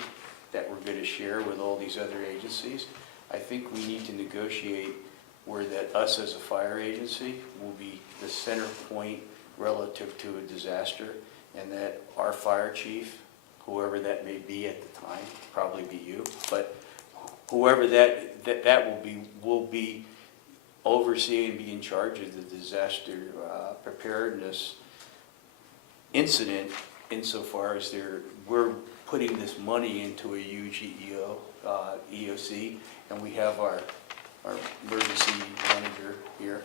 that we're going to share with all these other agencies, I think we need to negotiate where that us as a fire agency will be the center point relative to a disaster, and that our fire chief, whoever that may be at the time, probably be you, but whoever that will be overseeing and be in charge of the disaster preparedness incident, insofar as we're putting this money into a huge EOC, and we have our emergency manager here,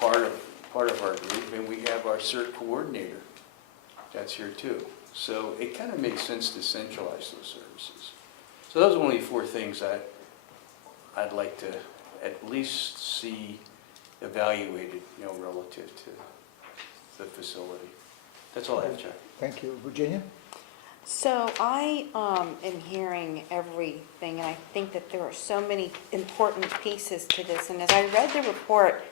part of our group, and we have our CERT coordinator that's here too. So it kind of makes sense to centralize those services. So those are only 4 things I'd like to at least see evaluated, relative to the facility. That's all I have, Chuck. Thank you. Virginia? So I am hearing everything, and I think that there are so many important pieces to this. And as I read the report,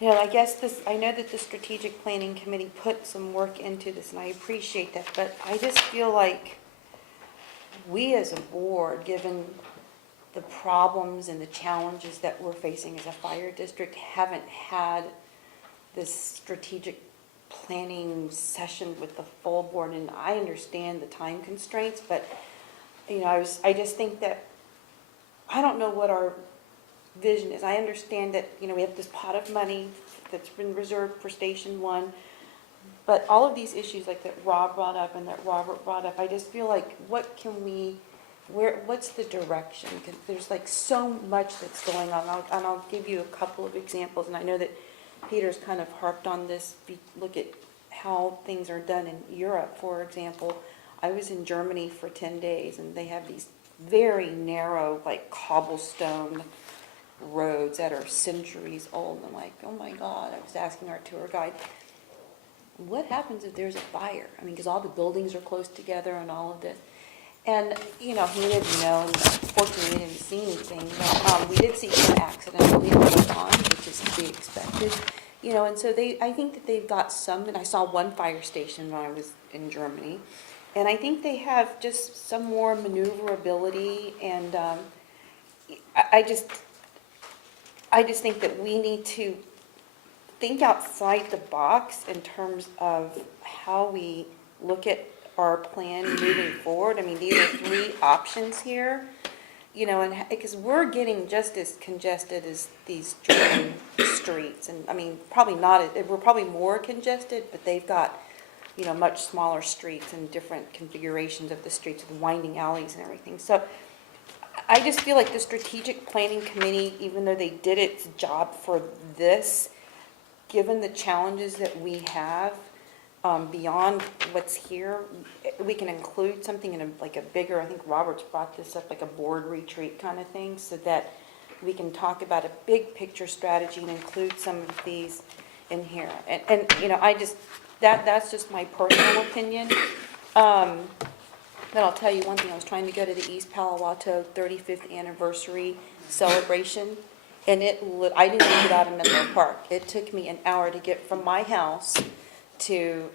I know that the Strategic Planning Committee put some work into this, and I appreciate that. But I just feel like we as a board, given the problems and the challenges that we're facing as a fire district, haven't had this strategic planning session with the full board. And I understand the time constraints, but I just think that I don't know what our vision is. I understand that we have this pot of money that's been reserved for Station 1, but all of these issues like that Rob brought up and that Robert brought up, I just feel like what's the direction? 'Cause there's like so much that's going on, and I'll give you a couple of examples, and I know that Peter's kind of harped on this. Look at how things are done in Europe, for example. I was in Germany for 10 days, and they have these very narrow, like cobblestone roads that are centuries old. And I'm like, oh my God, I was asking our tour guide, what happens if there's a fire? I mean, because all the buildings are close together and all of this. And, he didn't know, and fortunately we didn't see anything, but we did see some accidentally going on, which is to be expected. And so I think that they've got some, and I saw one fire station when I was in Germany, and I think they have just some more maneuverability, and I just think that we need to think outside the box in terms of how we look at our plan moving forward. I mean, these are 3 options here, and because we're getting just as congested as these German streets, and I mean, we're probably more congested, but they've got, much smaller streets and different configurations of the streets with winding alleys and everything. So I just feel like the Strategic Planning Committee, even though they did its job for this, given the challenges that we have, beyond what's here, we can include something in a bigger, I think Robert's brought this up, like a board retreat kind of thing, so that we can talk about a big picture strategy and include some of these in here. And that's just my personal opinion. But I'll tell you one thing, I was trying to go to the East Palo Alto 35th anniversary celebration, and I didn't even get out of Menlo Park. It took me an hour to get from my house to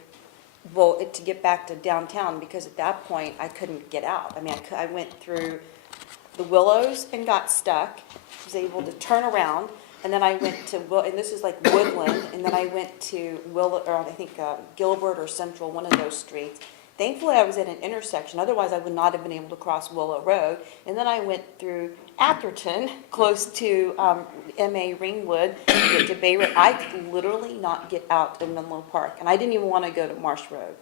get back to downtown, because at that point I couldn't get out. I mean, I went through the Willows and got stuck, was able to turn around, and then I went to, and this is like Woodland, and then I went to Gilbert or Central, one of those streets. Thankfully, I was at an intersection, otherwise I would not have been able to cross Willow Road. And then I went through Atherton, close to M.A. Ringwood, to get to Bay Road. I could literally not get out in Menlo Park, and I didn't even want to go to Marsh Road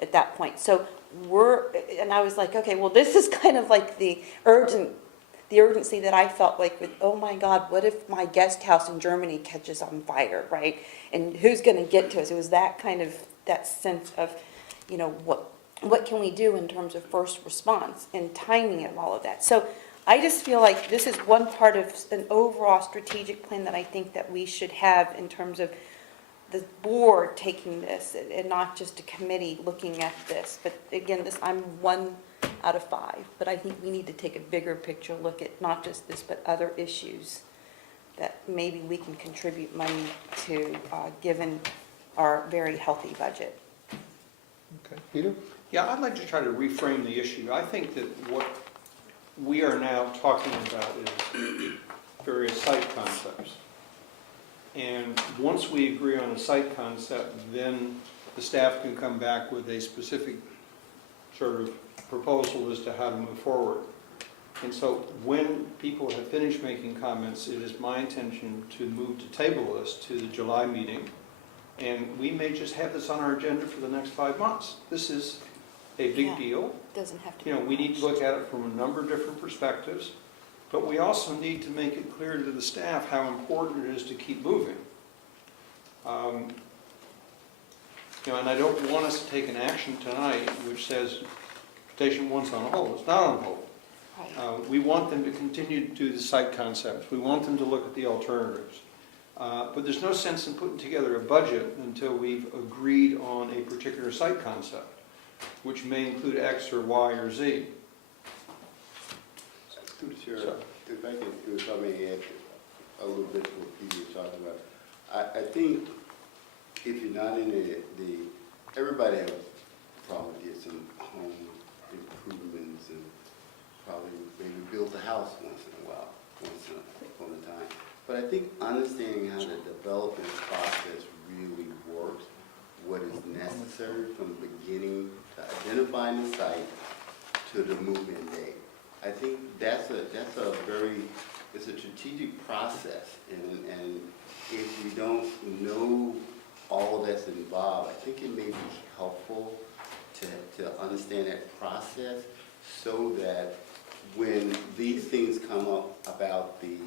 at that point. So and I was like, okay, well, this is kind of like the urgency that I felt like with, oh my God, what if my guest house in Germany catches on fire, right? And who's going to get to us? It was that sense of, what can we do in terms of first response and timing of all of that. So I just feel like this is one part of an overall strategic plan that I think that we should have in terms of the board taking this and not just a committee looking at this. But again, I'm 1 out of 5, but I think we need to take a bigger picture look at not just this, but other issues that maybe we can contribute money to, given our very healthy budget. Okay. Peter? Yeah, I'd like to try to reframe the issue. I think that what we are now talking about is various site concepts. And once we agree on a site concept, then the staff can come back with a specific sort of proposal as to how to move forward. And so when people have finished making comments, it is my intention to move to table this to the July meeting. And we may just have this on our agenda for the next 5 months. This is a big Yeah. deal. Doesn't have to be. You know, we need to look at it from a number of different perspectives, but we also need to make it clear to the staff how important it is to keep moving. You know, and I don't want us to take an action tonight which says Station 1's on hold. It's not on hold. We want them to continue to do the site concepts. We want them to look at the alternatives. But there's no sense in putting together a budget until we've agreed on a particular site concept, which may include X or Y or Z. Sure. If I may add a little bit to what Peter was talking about. I think if you're not in everybody has probably did some home improvements and probably maybe built a house once in a while, once upon a time. But I think understanding how the development process really works, what is necessary from the beginning to identifying the site to the move-in date. I think it's a strategic process, and if you don't know all that's involved, I think it may be helpful to understand that process so that when these things come up about the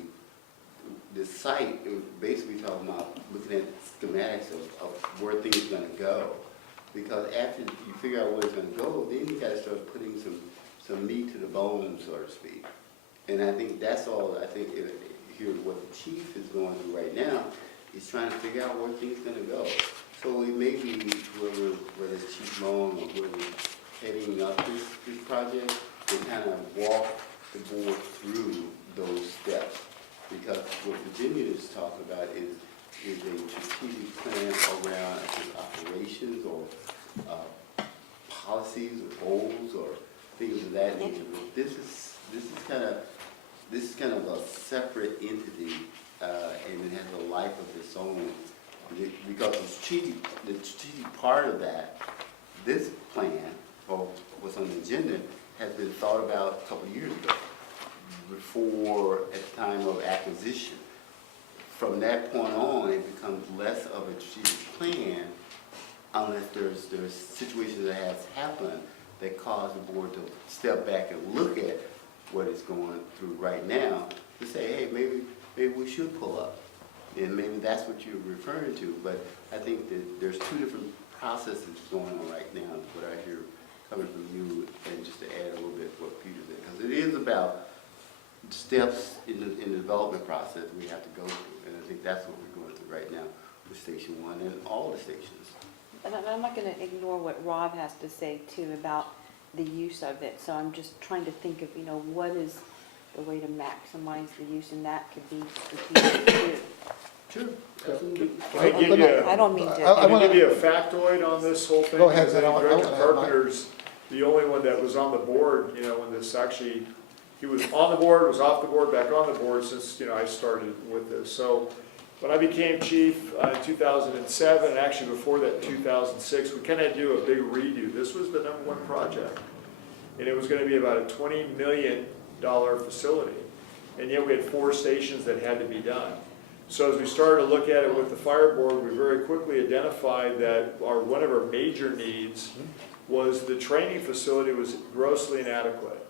site, it was basically talking about looking at schematics of where things are going to go. Because after you figure out where it's going to go, then you got to start putting some meat to the bone, so to speak. And I think that's all. I think here what the chief is going through right now is trying to figure out where things are going to go. So it may be whether it's Chief Long or whoever's heading up this project, they kind of walk the board through those steps. Because what Virginia is talking about is a strategic plan around operations or policies or goals or things of that nature. This is kind of a separate entity, and it has a life of its own. Because the strategic part of that, this plan, or what's on the agenda, has been thought about a couple of years ago, before at the time of acquisition. From that point on, it becomes less of a strategic plan unless there's situations that has happened that cause the board to step back and look at what it's going through right now to say, hey, maybe we should pull up. And maybe that's what you're referring to, but I think that there's two different processes going on right now, what I hear coming from you, and just to add a little bit what Peter said, because it is about steps in the development process we have to go through, and I think that's what we're going through right now with Station 1 and all the stations. And I'm not going to ignore what Rob has to say too about the use of it. So I'm just trying to think of, what is the way to maximize the use, and that could be strategic too. Sure. I don't mean to. Can I give you a factoid on this whole thing? Go ahead, Because I think then I'll Director add mine. Carpenter's the only one that was on the board, when this actually, he was on the board, was off the board, back on the board since, I started with this. So when I became chief in 2007, and actually before that in 2006, we kind of do a big redo. This was the #1 project. And it was going to be about a $20 million facility. And yet we had 4 stations that had to be done. So as we started to look at it with the fire board, we very quickly identified that one of our major needs was the training facility was grossly inadequate.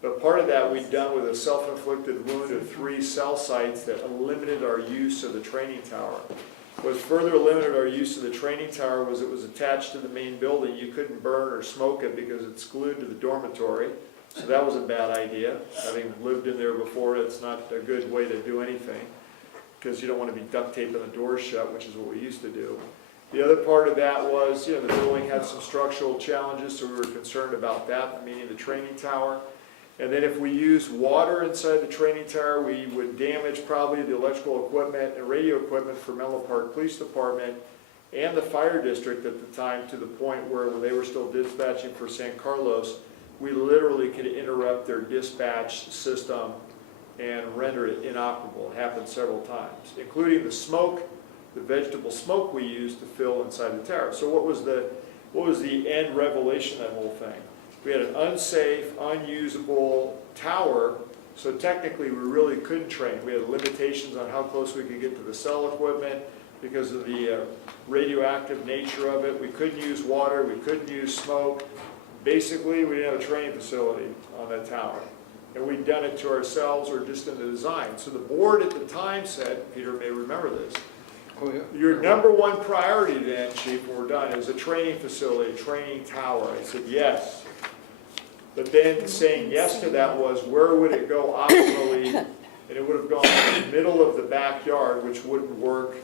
But part of that we'd done with a self-inflicted wound of 3 cell sites that limited our use of the training tower. What further limited our use of the training tower was it was attached to the main building. You couldn't burn or smoke it because it's glued to the dormitory. So that was a bad idea. Having lived in there before, it's not a good way to do anything, because you don't want to be duct taping the doors shut, which is what we used to do. The other part of that was, the building had some structural challenges, so we were concerned about that, meaning the training tower. And then if we used water inside the training tower, we would damage probably the electrical equipment and radio equipment for Menlo Park Police Department and the fire district at the time, to the point where when they were still dispatching for San Carlos, we literally could interrupt their dispatch system and render it inoperable. It happened several times, including the smoke, the vegetable smoke we used to fill inside the tower. So what was the end revelation of that whole thing? We had an unsafe, unusable tower, so technically we really couldn't train. We had limitations on how close we could get to the cell equipment because of the radioactive nature of it. We couldn't use water, we couldn't use smoke. Basically, we didn't have a training facility on that tower. And we'd done it to ourselves or just in the design. So the board at the time said, Peter may remember this, Oh, yeah. your number one priority then, Chief, when we're done, is a training facility, a training tower. I said, yes. But then saying yes to that was, where would it go optimally? And it would have gone in the middle of the backyard, which wouldn't work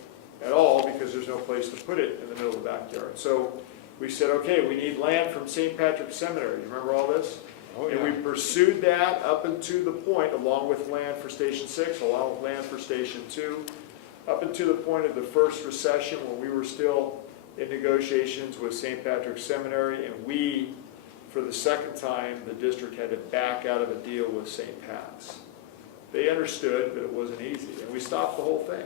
at all because there's no place to put it in the middle of the backyard. So we said, okay, we need land from St. Patrick's Seminary. You remember all this? Oh, yeah. And we pursued that up until the point, along with land for Station 6, along with land for Station 2, up until the point of the first recession when we were still in negotiations with St. Patrick's Seminary, and we, for the second time, the district had to back out of a deal with St. Pat's. They understood that it wasn't easy, and we stopped the whole thing.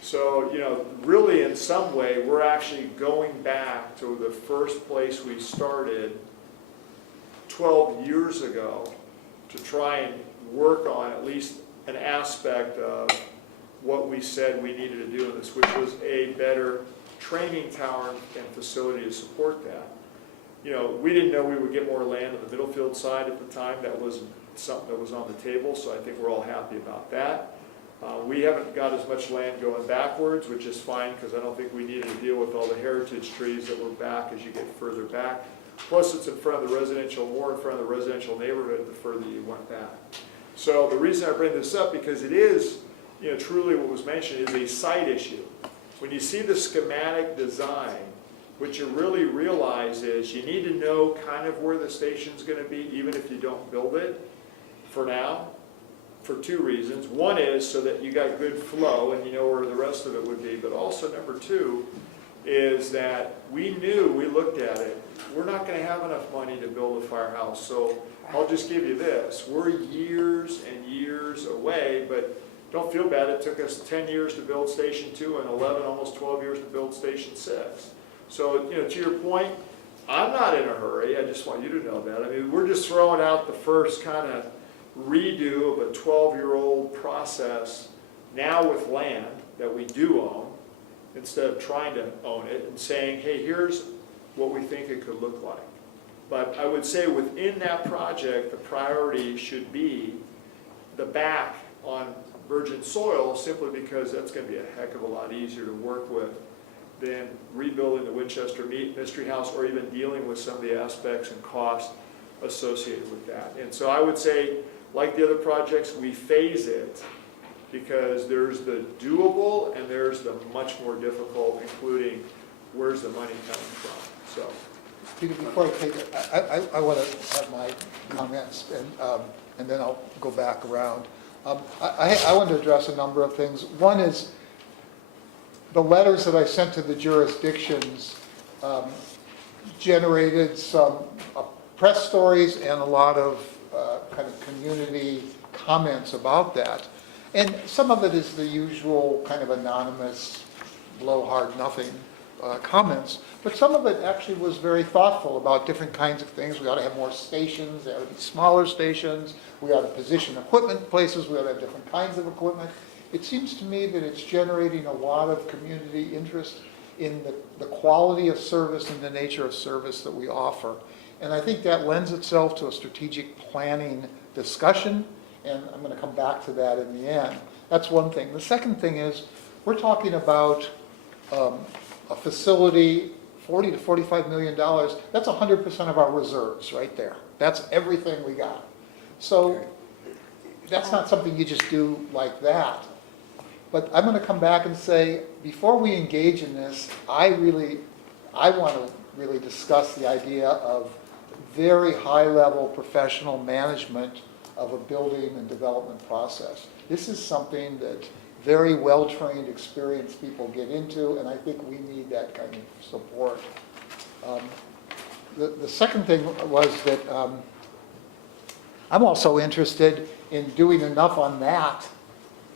So, you know, really in some way, we're actually going back to the first place we started 12 years ago to try and work on at least an aspect of what we said we needed to do in this, which was a better training tower and facility to support that. You know, we didn't know we would get more land on the Middlefield side at the time. That wasn't something that was on the table, so I think we're all happy about that. We haven't got as much land going backwards, which is fine because I don't think we needed to deal with all the heritage trees that were back as you get further back. Plus, it's in front of the residential, more in front of the residential neighborhood the further you went back. So the reason I bring this up, because it is, you know, truly what was mentioned is a site issue. When you see the schematic design, what you really realize is you need to know kind of where the station's going to be, even if you don't build it for now, for two reasons. One is so that you got good flow and you know where the rest of it would be, but also number two is that we knew, we looked at it, we're not going to have enough money to build a firehouse. So I'll just give you this. We're years and years away, but don't feel bad. It took us 10 years to build Station 2 and 11, almost 12 years to build Station 6. So, you know, to your point, I'm not in a hurry. I just want you to know that. I mean, we're just throwing out the first kind of redo of a 12-year-old process now with land that we do own, instead of trying to own it and saying, hey, here's what we think it could look like. But I would say within that project, the priority should be the back on virgin soil, simply because that's going to be a heck of a lot easier to work with than rebuilding the Winchester Mystery House or even dealing with some of the aspects and costs associated with that. And so I would say, like the other projects, we phase it because there's the doable and there's the much more difficult, including where's the money coming from. So, Peter, before I take it, I want to have my comments, and then I'll go back around. I want to address a number of things. One is the letters that I sent to the jurisdictions generated some press stories and a lot of kind of community comments about that. And some of it is the usual kind of anonymous, blowhard nothing comments, but some of it actually was very thoughtful about different kinds of things. We ought to have more stations, there ought to be smaller stations, we ought to position equipment places, we ought to have different kinds of equipment. It seems to me that it's generating a lot of community interest in the quality of service and the nature of service that we offer. And I think that lends itself to a strategic planning discussion, and I'm going to come back to that in the end. That's one thing. The second thing is, we're talking about a facility, $40 to $45 million, that's 100% of our reserves right there. That's everything we got. So that's not something you just do like that. But I'm going to come back and say, before we engage in this, I want to really discuss the idea of very high-level professional management of a building and development process. This is something that very well-trained, experienced people get into, and I think we need that kind of support. The second thing was that I'm also interested in doing enough on that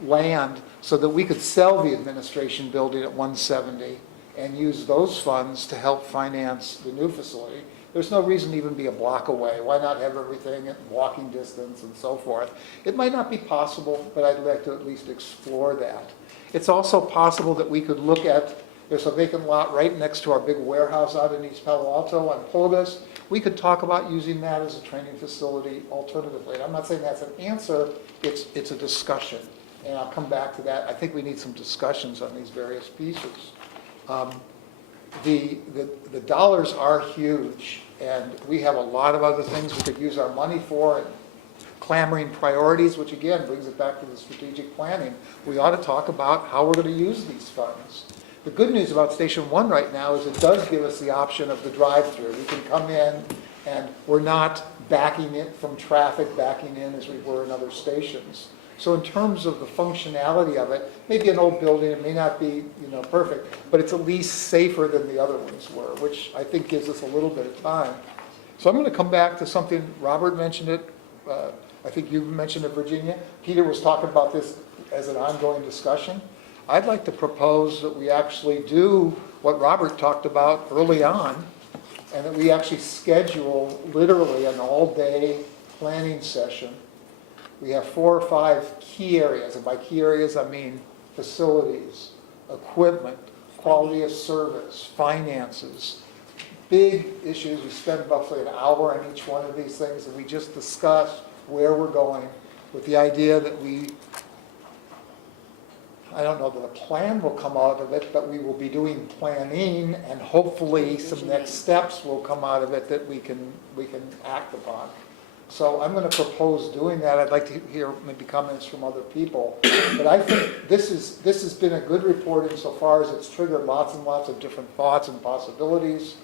land so that we could sell the administration building at 170 and use those funds to help finance the new facility. There's no reason to even be a block away. Why not have everything at walking distance and so forth? It might not be possible, but I'd like to at least explore that. It's also possible that we could look at, there's a vacant lot right next to our big warehouse out in East Palo Alto on Pulgas. We could talk about using that as a training facility alternatively. And I'm not saying that's an answer, it's a discussion. And I'll come back to that. I think we need some discussions on these various pieces. The dollars are huge, and we have a lot of other things we could use our money for, and clamoring priorities, which again brings it back to the strategic planning. We ought to talk about how we're going to use these funds. The good news about Station 1 right now is it does give us the option of the drive-through. We can come in, and we're not backing it from traffic, backing in as we were in other stations. So in terms of the functionality of it, maybe an old building, it may not be perfect, but it's at least safer than the other ones were, which I think gives us a little bit of time. So I'm going to come back to something, Robert mentioned it, I think you mentioned it, Virginia. Peter was talking about this as an ongoing discussion. I'd like to propose that we actually do what Robert talked about early on, and that we actually schedule literally an all-day planning session. We have 4 or 5 key areas, and by key areas I mean facilities, equipment, quality of service, finances, big issues. We spend roughly an hour on each one of these things, and we just discuss where we're going with the idea that I don't know that a plan will come out of it, but we will be doing planning, and hopefully some next steps will come out of it that we can act upon. So I'm going to propose doing that. I'd like to hear maybe comments from other people. But I think this has been a good report insofar as it's triggered lots and lots of different thoughts and possibilities.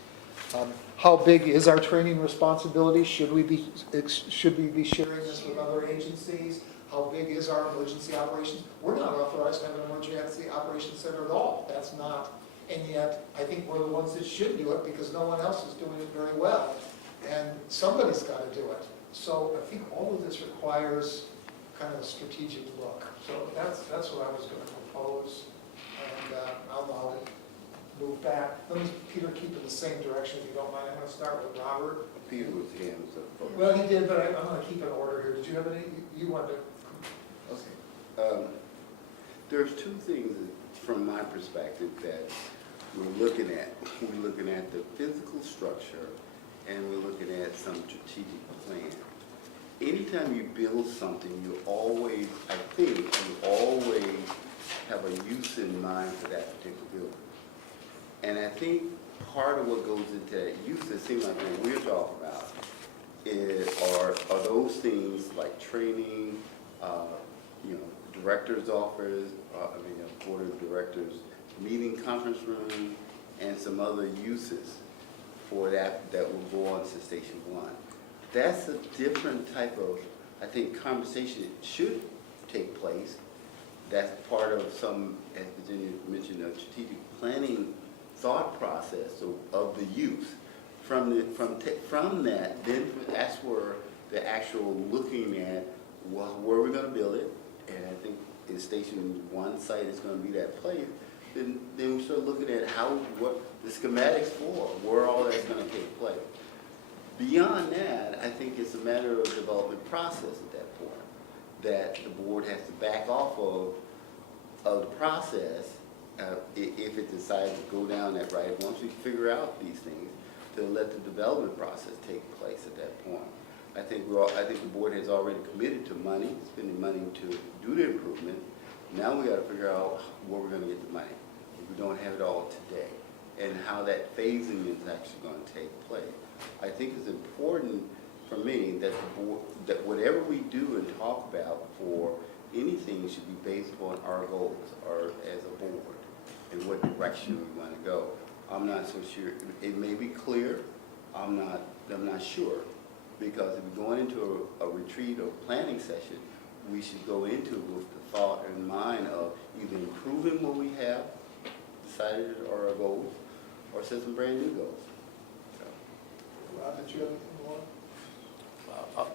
How big is our training responsibility? Should we be sharing this with other agencies? How big is our emergency operations? We're not authorized to have an emergency operations center at all. That's not. And yet I think we're the ones that should do it because no one else is doing it very well. And somebody's got to do it. So I think all of this requires kind of a strategic look. So that's what I was going to propose, and I'll move back. Let me, Peter, keep in the same direction if you don't mind. I'm going to start with Robert. Peter was hands up. Well, he did, but I'm going to keep an order here. Did you have any? You wanted to? Okay. There's 2 things from my perspective that we're looking at. We're looking at the physical structure, and we're looking at some strategic plan. Anytime you build something, you always have a use in mind for that particular building. And I think part of what goes into that use, it seems like what we're talking about, are those things like training, director's office, board of directors, meeting conference room, and some other uses for that will go on to Station 1. That's a different type of, I think, conversation that should take place. That's part of some, as Virginia mentioned, a strategic planning thought process of the use. From that, then that's where the actual looking at where we're going to build it, and I think in Station 1 site is going to be that place. Then we start looking at what the schematics for, where all that's going to take place. Beyond that, I think it's a matter of development process at that point, that the board has to back off of the process if it decides to go down that route. Once we figure out these things, to let the development process take place at that point. I think the board has already committed to money, spending money to do the improvement. Now we got to figure out where we're going to get the money. We don't have it all today, and how that phasing is actually going to take place. I think it's important for me that the board, that whatever we do and talk about for anything should be based upon our goals, or as a board, and what direction we want to go. I'm not so sure. It may be clear. I'm not sure, because if we're going into a retreat or planning session, we should go into with the thought in mind of either improving what we have decided are our goals, or set some brand new goals. Rob, did you have anything you want?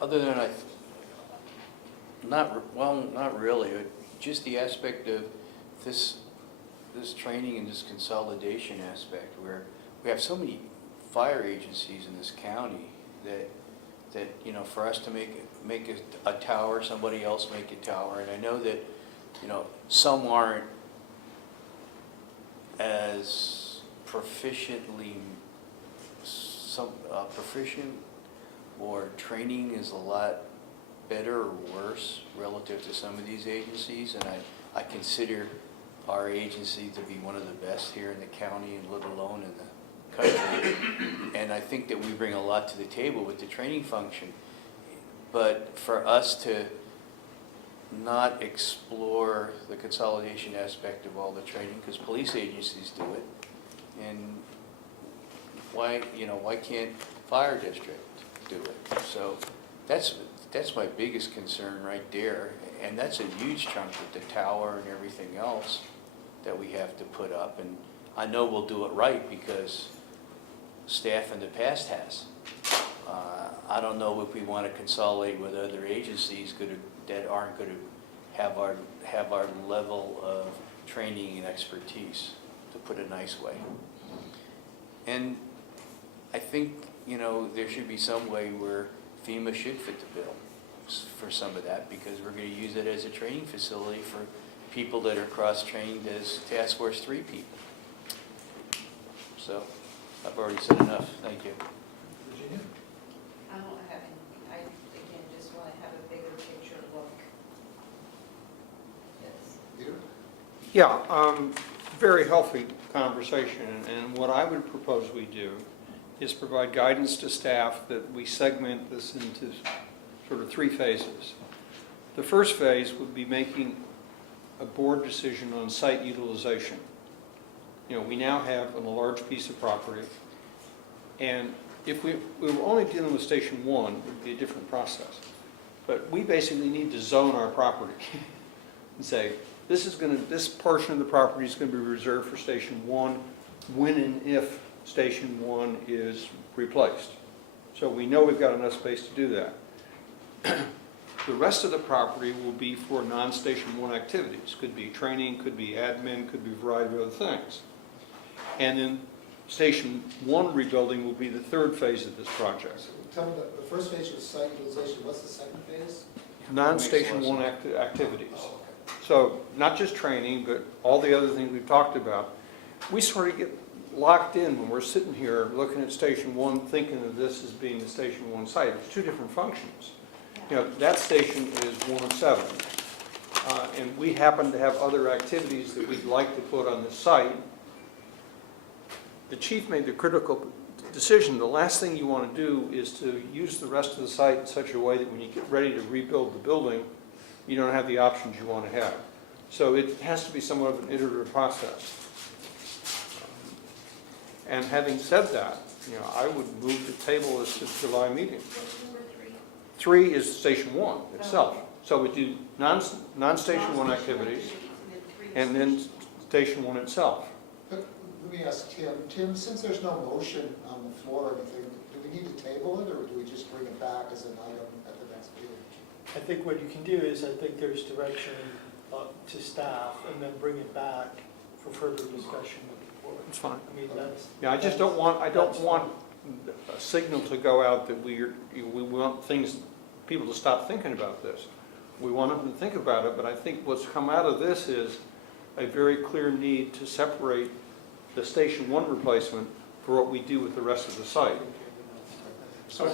Other than not really, just the aspect of this training and this consolidation aspect, where we have so many fire agencies in this county that you know, for us to make a tower, somebody else make a tower, and I know that, you know, some aren't as proficient, or training is a lot better or worse relative to some of these agencies, and I consider our agency to be one of the best here in the county, and let alone in the country. And I think that we bring a lot to the table with the training function. But for us to not explore the consolidation aspect of all the training, because police agencies do it, and why can't fire district do it? So that's my biggest concern right there, and that's a huge chunk with the tower and everything else that we have to put up. And I know we'll do it right because staff in the past has. I don't know if we want to consolidate with other agencies that aren't going to have our level of training and expertise, to put it a nice way. And I think, you know, there should be some way where FEMA should fit the bill for some of that, because we're going to use it as a training facility for people that are cross-trained as Task Force 3 people. So I've already said enough. Thank you. Virginia? I don't have anything. I, again, just want to have a bigger picture look. Yes. Peter? Yeah, very healthy conversation, and what I would propose we do is provide guidance to staff that we segment this into sort of 3 phases. The first phase would be making a board decision on site utilization. You know, we now have a large piece of property, and if we were only dealing with Station 1, it would be a different process. But we basically need to zone our property and say, this portion of the property is going to be reserved for Station 1 when and if Station 1 is replaced. So we know we've got enough space to do that. The rest of the property will be for non-Station 1 activities. Could be training, could be admin, could be a variety of other things. And then Station 1 rebuilding will be the 3rd phase of this project. So tell me, the first phase was site utilization. What's the second phase? Non-Station 1 activities. Oh, okay. So not just training, but all the other things we've talked about. We sort of get locked in when we're sitting here looking at Station 1, thinking of this as being the Station 1 site. It's 2 different functions. You know, that station is 1 of 7. And we happen to have other activities that we'd like to put on the site. The chief made the critical decision. The last thing you want to do is to use the rest of the site in such a way that when you get ready to rebuild the building, you don't have the options you want to have. So it has to be somewhat of an iterative process. And having said that, you know, I would move the table as to the July meeting. What's number 3? 3 is Station 1 itself. So we do non-Station 1 activities, and then Station 1 itself. But let me ask Tim. Tim, since there's no motion on the floor or anything, do we need to table it, or do we just bring it back as an item at the next meeting? I think what you can do is, I think there's direction to staff, and then bring it back for further discussion with the board. That's fine. I mean, that's. Yeah, I just don't want a signal to go out that we want people to stop thinking about this. We want them to think about it, but I think what's come out of this is a very clear need to separate the Station 1 replacement for what we do with the rest of the site. So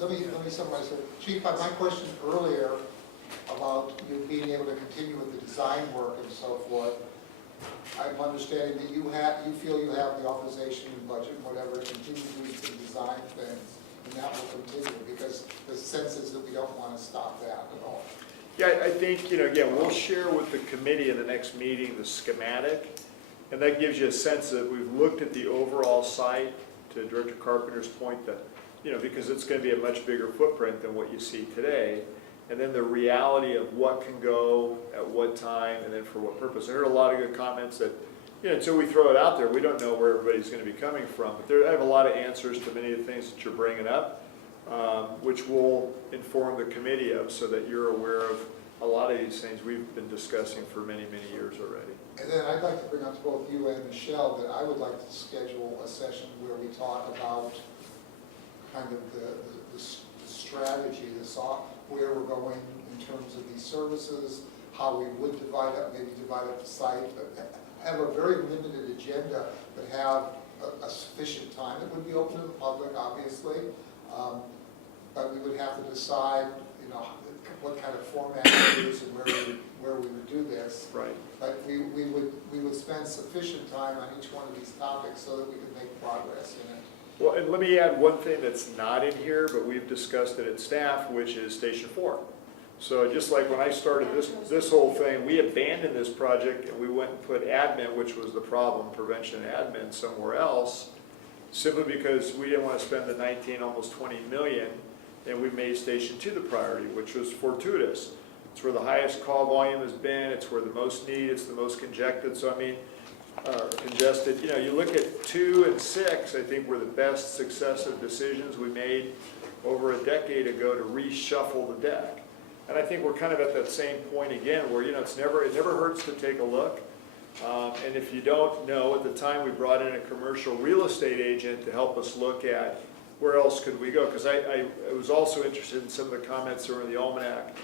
let me summarize it. Chief, my question earlier about you being able to continue with the design work and so forth, I'm understanding that you feel you have the authorization and budget and whatever to continue doing some design things, and that will continue, because the sense is that we don't want to stop that at all. Yeah, I think, you know, again, we'll share with the committee in the next meeting the schematic, and that gives you a sense that we've looked at the overall site, to Director Carpenter's point, that, you know, because it's going to be a much bigger footprint than what you see today, and then the reality of what can go at what time and then for what purpose. I heard a lot of good comments that, until we throw it out there, we don't know where everybody's going to be coming from. But I have a lot of answers to many of the things that you're bringing up, which we'll inform the committee of so that you're aware of a lot of these things we've been discussing for many, many years already. And then I'd like to bring up to both you and Michelle that I would like to schedule a session where we talk about kind of the strategy, where we're going in terms of these services, how we would divide up the site, have a very limited agenda, but have a sufficient time. It would be open to the public, obviously, but we would have to decide, what kind of format we use and where we would do this. Right. But we would spend sufficient time on each one of these topics so that we could make progress in it. Well, and let me add one thing that's not in here, but we've discussed it at staff, which is Station 4. So just like when I started this whole thing, we abandoned this project and we went and put admin, which was the problem, prevention admin, somewhere else, simply because we didn't want to spend the 19, almost 20 million, and we made Station 2 the priority, which was fortuitous. It's where the highest call volume has been, it's where the most need, it's the most congested. So I mean, congested. You look at 2 and 6, I think were the best successive decisions we made over a decade ago to reshuffle the deck. And I think we're kind of at that same point again where, it never hurts to take a look. And if you don't know, at the time we brought in a commercial real estate agent to help us look at where else could we go. Because I was also interested in some of the comments that were in the Almanac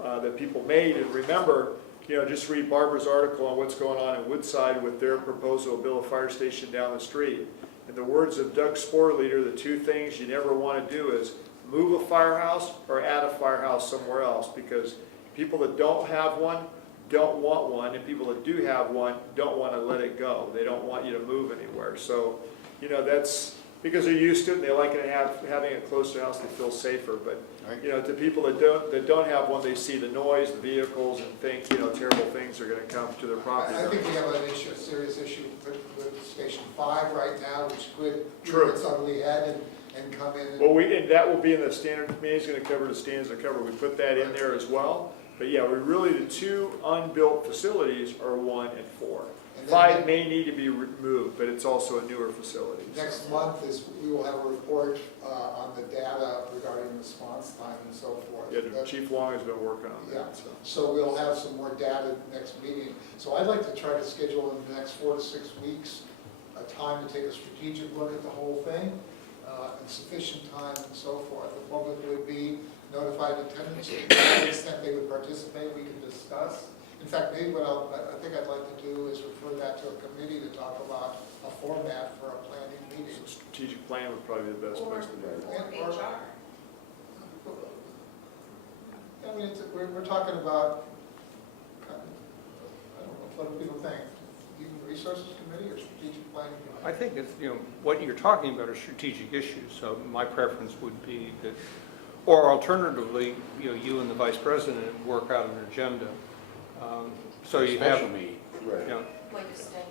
that people made. And remember, just read Barbara's article on what's going on in Woodside with their proposal to build a fire station down the street. In the words of Doug Sporleader, the 2 things you never want to do is move a firehouse or add a firehouse somewhere else, because people that don't have one don't want one, and people that do have one don't want to let it go. They don't want you to move anywhere. So, that's because they're used to it and they like it, having it close to the house, they feel safer. But to people that don't have one, they see the noise, the vehicles, and think terrible things are going to come to their property. I think we have a serious issue with Station 5 right now, which could True. its ugly head and come in. Well, and that will be in the standard. Committee is going to cover the standards of cover. We put that in there as well. But yeah, the 2 unbuilt facilities are 1 and 4. 5 may need to be removed, but it's also a newer facility. Next month we will have a report on the data regarding response time and so forth. Yeah, Chief Long has been working on that. So we'll have some more data next meeting. So I'd like to try to schedule in the next 4 to 6 weeks a time to take a strategic look at the whole thing, and sufficient time and so forth. The public would be notified attendance, to the extent they would participate, we can discuss. In fact, maybe what I think I'd like to do is refer that to a committee to talk about a format for a planning meeting. So strategic plan would probably be the best place to do it. Or HR. I mean, we're talking about, I don't know, what do people think? Human Resources Committee or Strategic Planning Committee? I think it's, what you're talking about are strategic issues, so my preference would be that, or alternatively, you and the Vice President work out an agenda. So you have, Special meeting. Like a study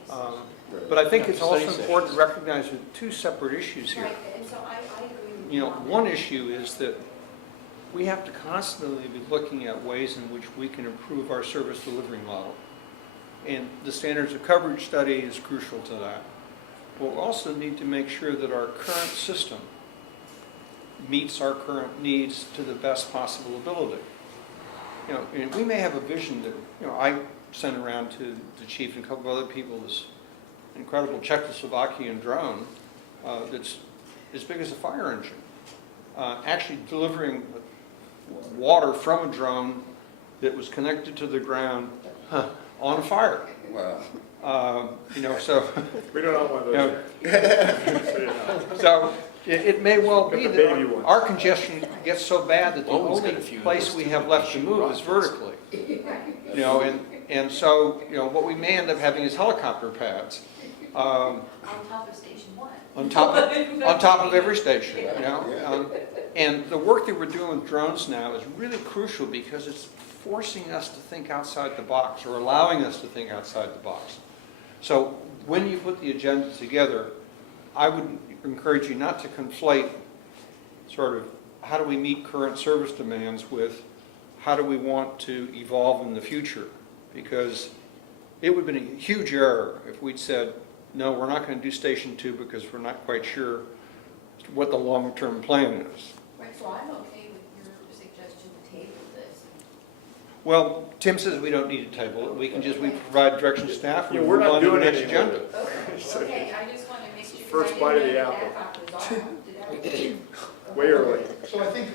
but I think it's also Study important to recognize there are 2 separate issues here. Right, and so I agree with you on One that. issue is that we have to constantly be looking at ways in which we can improve our service delivery model. And the standards of coverage study is crucial to that. We'll also need to make sure that our current system meets our current needs to the best possible ability. And we may have a vision that, I sent around to the chief and a couple of other people this incredible Czechoslovakian drone that's as big as a fire engine, actually delivering water from a drone that was connected to the ground on fire. Wow. So We don't have one of those. so it may well be Got the baby that ones. our congestion gets so bad that the Logan's only got a few of place those we too, have that left to shoot move is rockets. vertically. And so what we may end up having is helicopter pads On top of Station 1. on top of every station. And the work that we're doing with drones now is really crucial because it's forcing us to think outside the box, or allowing us to think outside the box. So when you put the agenda together, I would encourage you not to conflate sort of how do we meet current service demands with how do we want to evolve in the future? Because it would have been a huge error if we'd said, no, we're not going to do Station 2 because we're not quite sure what the long-term plan is. Right, so I'm okay with your suggestion to table this. Well, Tim says we don't need to table it. We can just, we provide direction to staff. Yeah, and we're move not on to the doing next anything with agenda. it. Okay, I just want to make sure. First bite of the apple. Way early. So I think,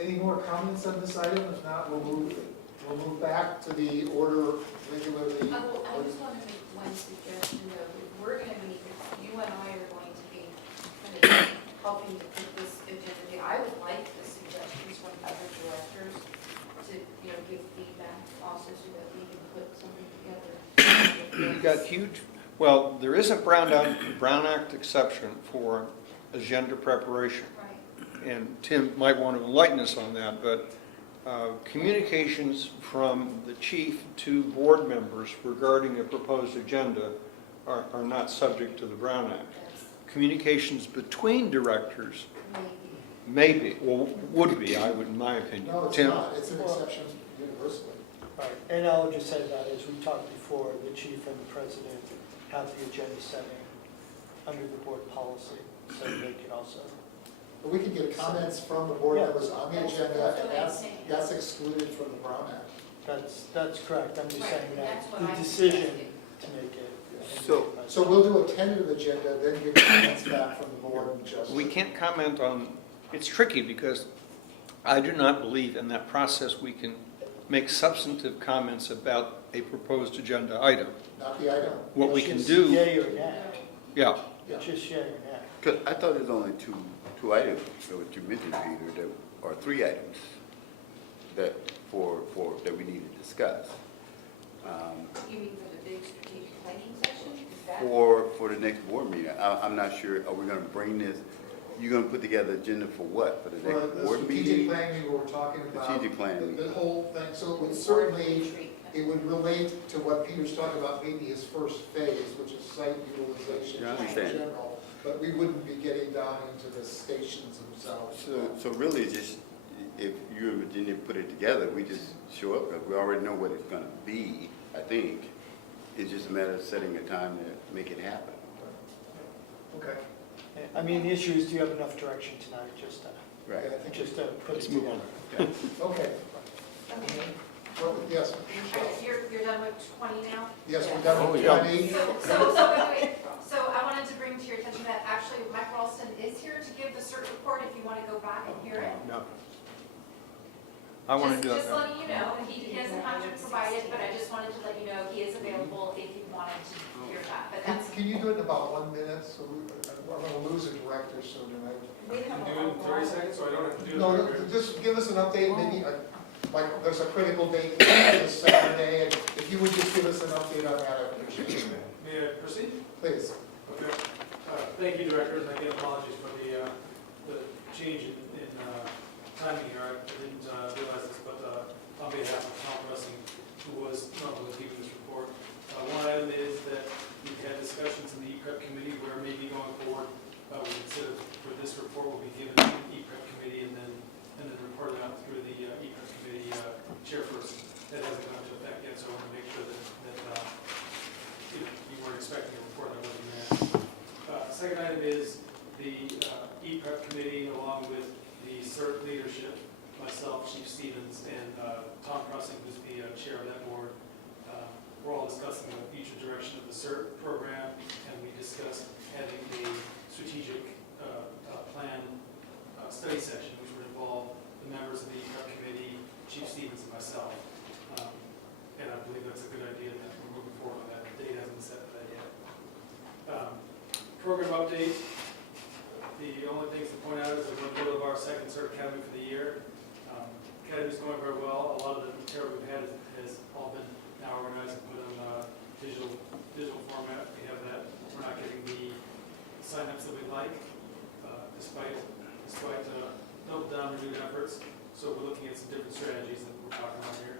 any more comments on this item? If not, we'll move back to the order regularly. Well, I just want to make one suggestion though. If we're going to be, if you and I are going to be kind of helping to put this agenda, I would like the suggestions from other directors to, give feedback also so that we can put something together. You got huge, well, there is a Brown Act exception for agenda preparation. Right. And Tim might want to enlighten us on that, but communications from the chief to board members regarding a proposed agenda are not subject to the Brown Act. Communications between directors may be, or would be, I would, in my opinion. No, it's Tim? not. It's an exception universally. Right, and I'll just say that, as we talked before, the chief and the president have the agenda setting under the board policy, so they can also. But we can get comments from the board Yeah. members on the agenda, and that's excluded from the Brown Act. That's correct, I'm just Right, saying that that's what the I'm decision suggesting. to make it. So we'll do a tentative agenda, then get comments back from the board and just. We can't comment on, it's tricky because I do not believe in that process we can make substantive comments about a proposed agenda item. Not the item. What we It's can just do, Yay or nay, yeah, it's just yay or nay. Because I thought there's only two items, what you mentioned, Peter, that are three items that that we need to discuss. You mean for the big strategic planning session? Is that? For the next board meeting. I'm not sure, are we gonna bring this, you're gonna put together an agenda for what, for the Well, next the board strategic meeting? planning we were talking about. Strategic planning. The whole thing, so it would certainly, it would relate to what Peter's talking about, maybe his first phase, which is site utilization Yeah, I in understand. general. But we wouldn't be getting down into the stations themselves. So really, it's just, if you and Virginia put it together, we just show up, because we already know what it's gonna be, I think. It's just a matter of setting a time to make it happen. Okay. I mean, the issue is, do you have enough direction tonight, just to, Right. I think just to put it let's move on. together? Okay. Okay. Well, yes, All right, you're done with 20 now? yes, we're done with Oh, yeah. 20. Wait. So I wanted to bring to your attention that actually Mike Ralston is here to give the CERT report if you want to go back and hear it. No. I want to do Just that. letting you know, he doesn't have to provide it, but I just wanted to let you know he is available if you wanted to hear that. But that's, Can you do it in about 1 minute? So I'm going to lose a director soon, and We have Do it in 30 seconds, so I don't have to do it. No, just give us an update, maybe, like, there's a critical date this Saturday, and if you would just give us an update on that, I appreciate it. May I proceed? Please. Okay. Thank you, directors, and again, apologies for the change in timing here. I didn't realize this, but on behalf of Tom Russing, who was normally keeping this report, one item is that we've had discussions in the EPREP committee where maybe going forward, we consider for this report will be given to the EPREP committee and then reported out through the EPREP committee chairperson. That hasn't gone into effect yet, so I want to make sure that you weren't expecting a report that wasn't there. Second item is the EPREP committee, along with the CERT leadership, myself, Chief Stevens, and Tom Russing, who's the chair of that board. We're all discussing the future direction of the CERT program, and we discussed having a strategic plan study session, which would involve the members of the EPREP committee, Chief Stevens, and myself. And I believe that's a good idea, that we're moving forward on that. The date hasn't been set for that yet. Program update. The only things to point out is a little bit of our second CERT Academy for the year. Academy's going very well. A lot of the material we've had has all been now organized and put on digital format. We have that. We're not getting the signups that we'd like, despite double down renewed efforts. So we're looking at some different strategies that we're talking about here.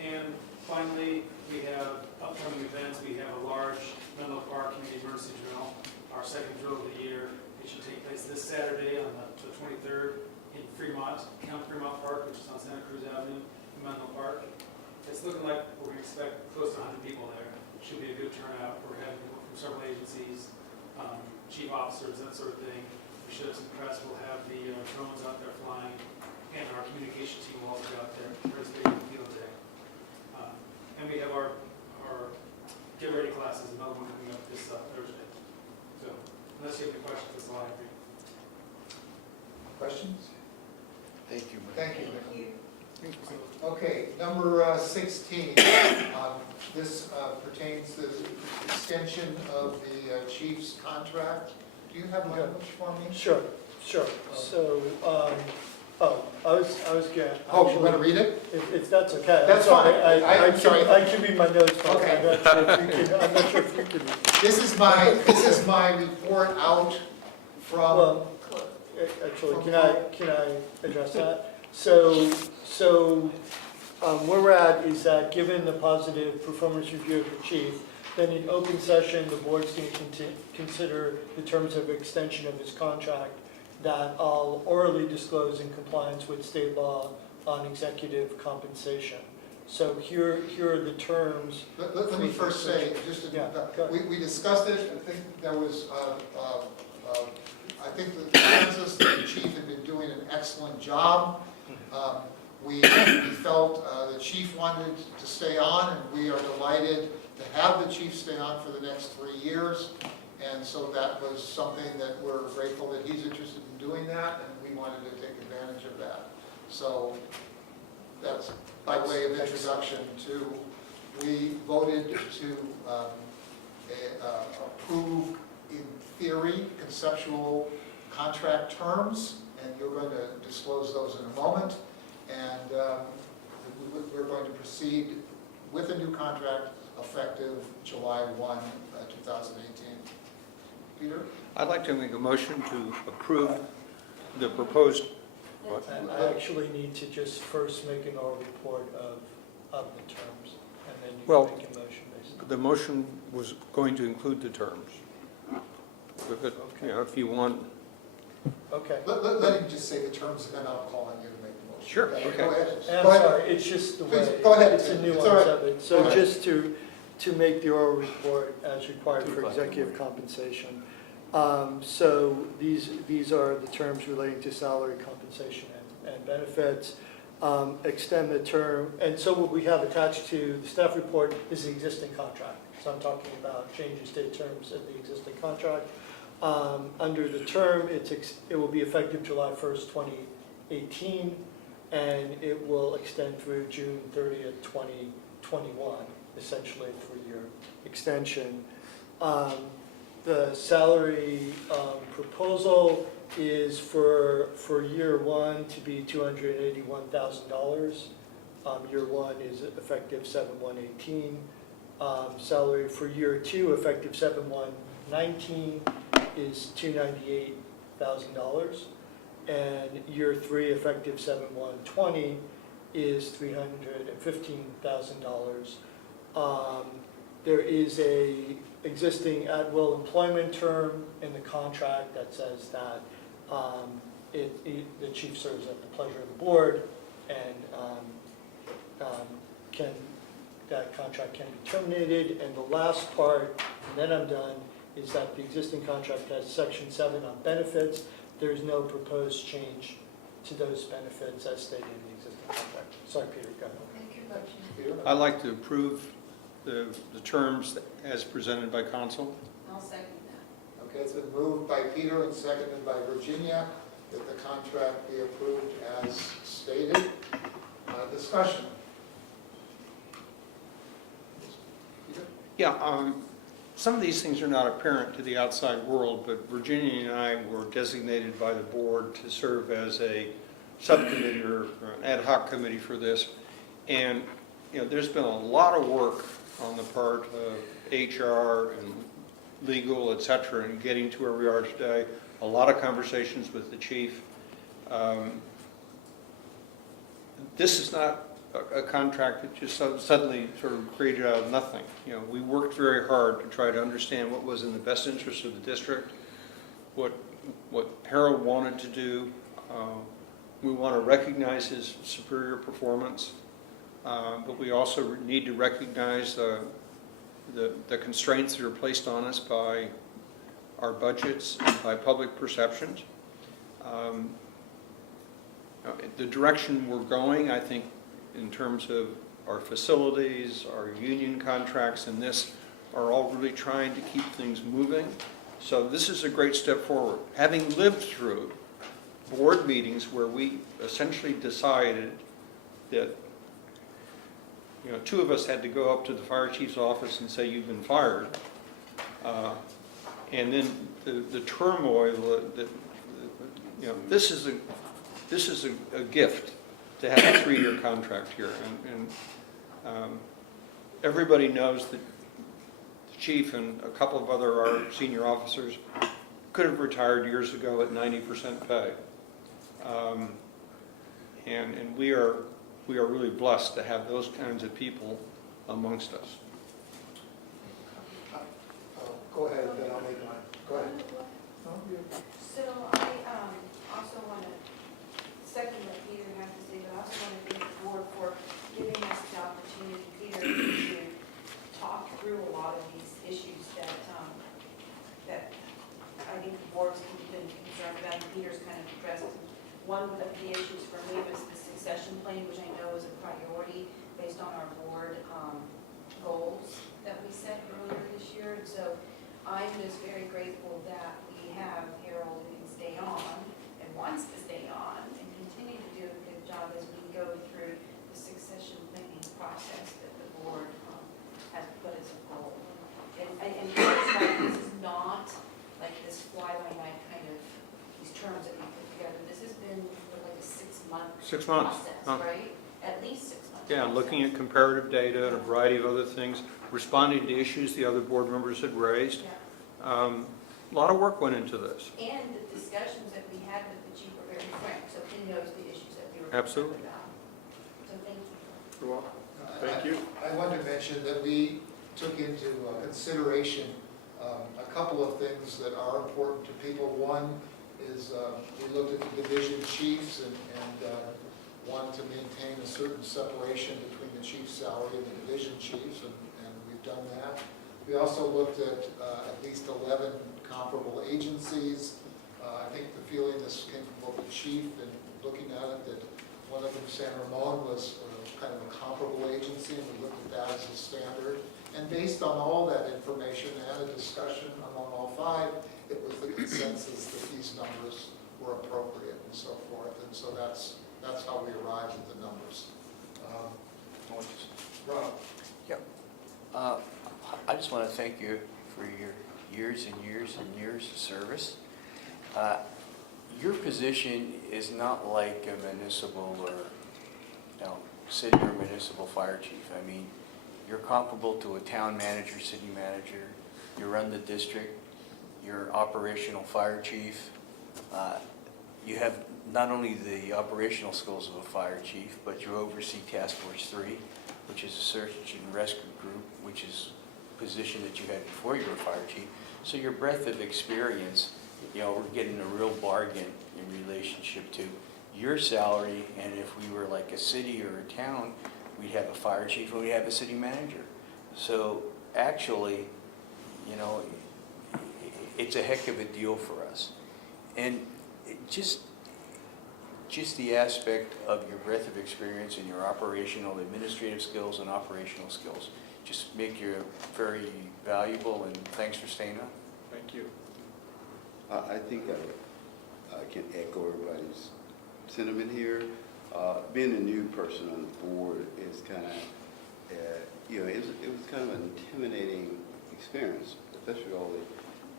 And finally, we have upcoming events. We have a large Menlo Park Community Emergency Drill, our second drill of the year. It should take place this Saturday on the 23rd in Fremont, Camp Fremont Park, which is on Santa Cruz Avenue. it's looking like we expect close to 100 people there. Should be a good turnout. We're having people from several agencies, chief officers, that sort of thing. We should have some press. We'll have the drones out there flying, and our communication team will also be out there participating in the field day. And we have our get ready classes, another one coming up this Thursday. So unless you have any questions, that's all I have. Questions? Thank you. Thank you. Okay, number 16. This pertains to the extension of the chief's contract. Do you have language for me? Sure. So, I was going. Oh, you want to read it? If that's okay. That's fine. I'm sorry. I can read my notes, but Okay. I'm not sure if you can. This is my report out from. Well, actually, can I address that? So where we're at is that given the positive performance review of the chief, then in open session, the board's going to consider the terms of extension of his contract that I'll orally disclose in compliance with state law on executive compensation. So here are the terms. Let me first say, we discussed it. I think there was, I think the consensus that the chief had been doing an excellent job. We felt the chief wanted to stay on, and we are delighted to have the chief stay on for the next 3 years. And so that was something that we're grateful that he's interested in doing that, and we wanted to take advantage of that. So that's by way of introduction to, we voted to approve, in theory, conceptual contract terms, and you're going to disclose those in a moment. And we're going to proceed with a new contract effective July 1, 2018. Peter? I'd like to make a motion to approve the proposed. And I actually need to just first make an oral report of the terms, and then you can make a motion based on. The motion was going to include the terms. But, you know, if you want. Okay. Let him just say the terms, and then I'll call on you to make the motion. Sure, okay. Go ahead. And I'm Go ahead. sorry, it's just the way. Please, go ahead. It's a It's nuance all right. of it. Go So ahead. just to make the oral report as required for executive compensation. So these are the terms relating to salary, compensation, and benefits. Extend the term, and so what we have attached to the staff report is the existing contract. So I'm talking about changes to terms of the existing contract. Under the term, it will be effective July 1st, 2018, and it will extend through June 30th, 2021, essentially a 3-year extension. The salary proposal is for year one to be $281,000. Year one is effective 7/1/18. Salary for year two, effective 7/1/19, is $298,000. And year three, effective 7/1/20, is $315,000. There is a existing at-will employment term in the contract that says that the chief serves at the pleasure of the board, and that contract can be terminated. And the last part, and then I'm done, is that the existing contract has Section 7 on benefits. There's no proposed change to those benefits as stated in the existing contract. Sorry, Peter, go ahead. Peter? I'd like to approve the terms as presented by council. I'll second that. Okay, it's been moved by Peter and seconded by Virginia that the contract be approved as stated. Discussion. Peter? Yeah, some of these things are not apparent to the outside world, but Virginia and I were designated by the board to serve as a subcommittee or an ad hoc committee for this. And, you know, there's been a lot of work on the part of HR and legal, et cetera, in getting to where we are today. A lot of conversations with the chief. This is not a contract that just suddenly sort of created out of nothing. You know, we worked very hard to try to understand what was in the best interest of the district, what Harold wanted to do. We want to recognize his superior performance. but we also need to recognize the constraints that are placed on us by our budgets and by public perceptions. The direction we're going, I think, in terms of our facilities, our union contracts, and this are all really trying to keep things moving. So this is a great step forward. Having lived through board meetings where we essentially decided that, you know, two of us had to go up to the fire chief's office and say, you've been fired. And then the turmoil that, you know, this is a gift to have a 3-year contract here. And everybody knows that the chief and a couple of other our senior officers could have retired years ago at 90% pay. And we are really blessed to have those kinds of people amongst us. Go ahead, then I'll make mine. Go ahead. So I also want to second what Peter had to say, but I also want to thank the board for giving us the opportunity, Peter, to talk through a lot of these issues that I think the board's been concerned about, and Peter's kind of addressed. One of the issues for me was the succession plan, which I know is a priority based on our board goals that we set earlier this year. And so I'm just very grateful that we have Harold who can stay on and wants to stay on and continue to do a good job as we go through the succession planning process that the board has put as a goal. And this is not like this fly-by-night kind of these terms that we put together. This has been like a 6-month 6 months. process, right? At least 6 months. Yeah, looking at comparative data and a variety of other things, responding to issues the other board members had raised. Yeah. A lot of work went into this. And the discussions that we had with the chief were very frank, so he knows the issues that we were Absolutely. concerned about. So thank you. You're welcome. Thank you. I wanted to mention that we took into consideration a couple of things that are important to people. One is we looked at the division chiefs and wanted to maintain a certain separation between the chief's salary and the division chiefs, and we've done that. We also looked at least 11 comparable agencies. I think the feeling this came from both the chief and looking at it that one of them, San Ramon, was kind of a comparable agency, and we looked at that as a standard. And based on all that information and a discussion among all 5, it was the consensus that these numbers were appropriate and so forth. And so that's how we arrived at the numbers. Rob? Yep. I just want to thank you for your years and years and years of service. Your position is not like a municipal or, you know, city or municipal fire chief. I mean, you're comparable to a town manager, city manager. You run the district. You're operational fire chief. You have not only the operational skills of a fire chief, but you oversee Task Force 3, which is a search and rescue group, which is a position that you had before you were fire chief. So your breadth of experience, you know, we're getting a real bargain in relationship to your salary, and if we were like a city or a town, we'd have a fire chief and we'd have a city manager. So actually, you know, it's a heck of a deal for us. And just the aspect of your breadth of experience and your operational, administrative skills and operational skills just make you very valuable, and thanks for staying on. Thank you. I think I can echo everybody's sentiment here. Being a new person on the board is kind of, you know, it was kind of an intimidating experience, especially all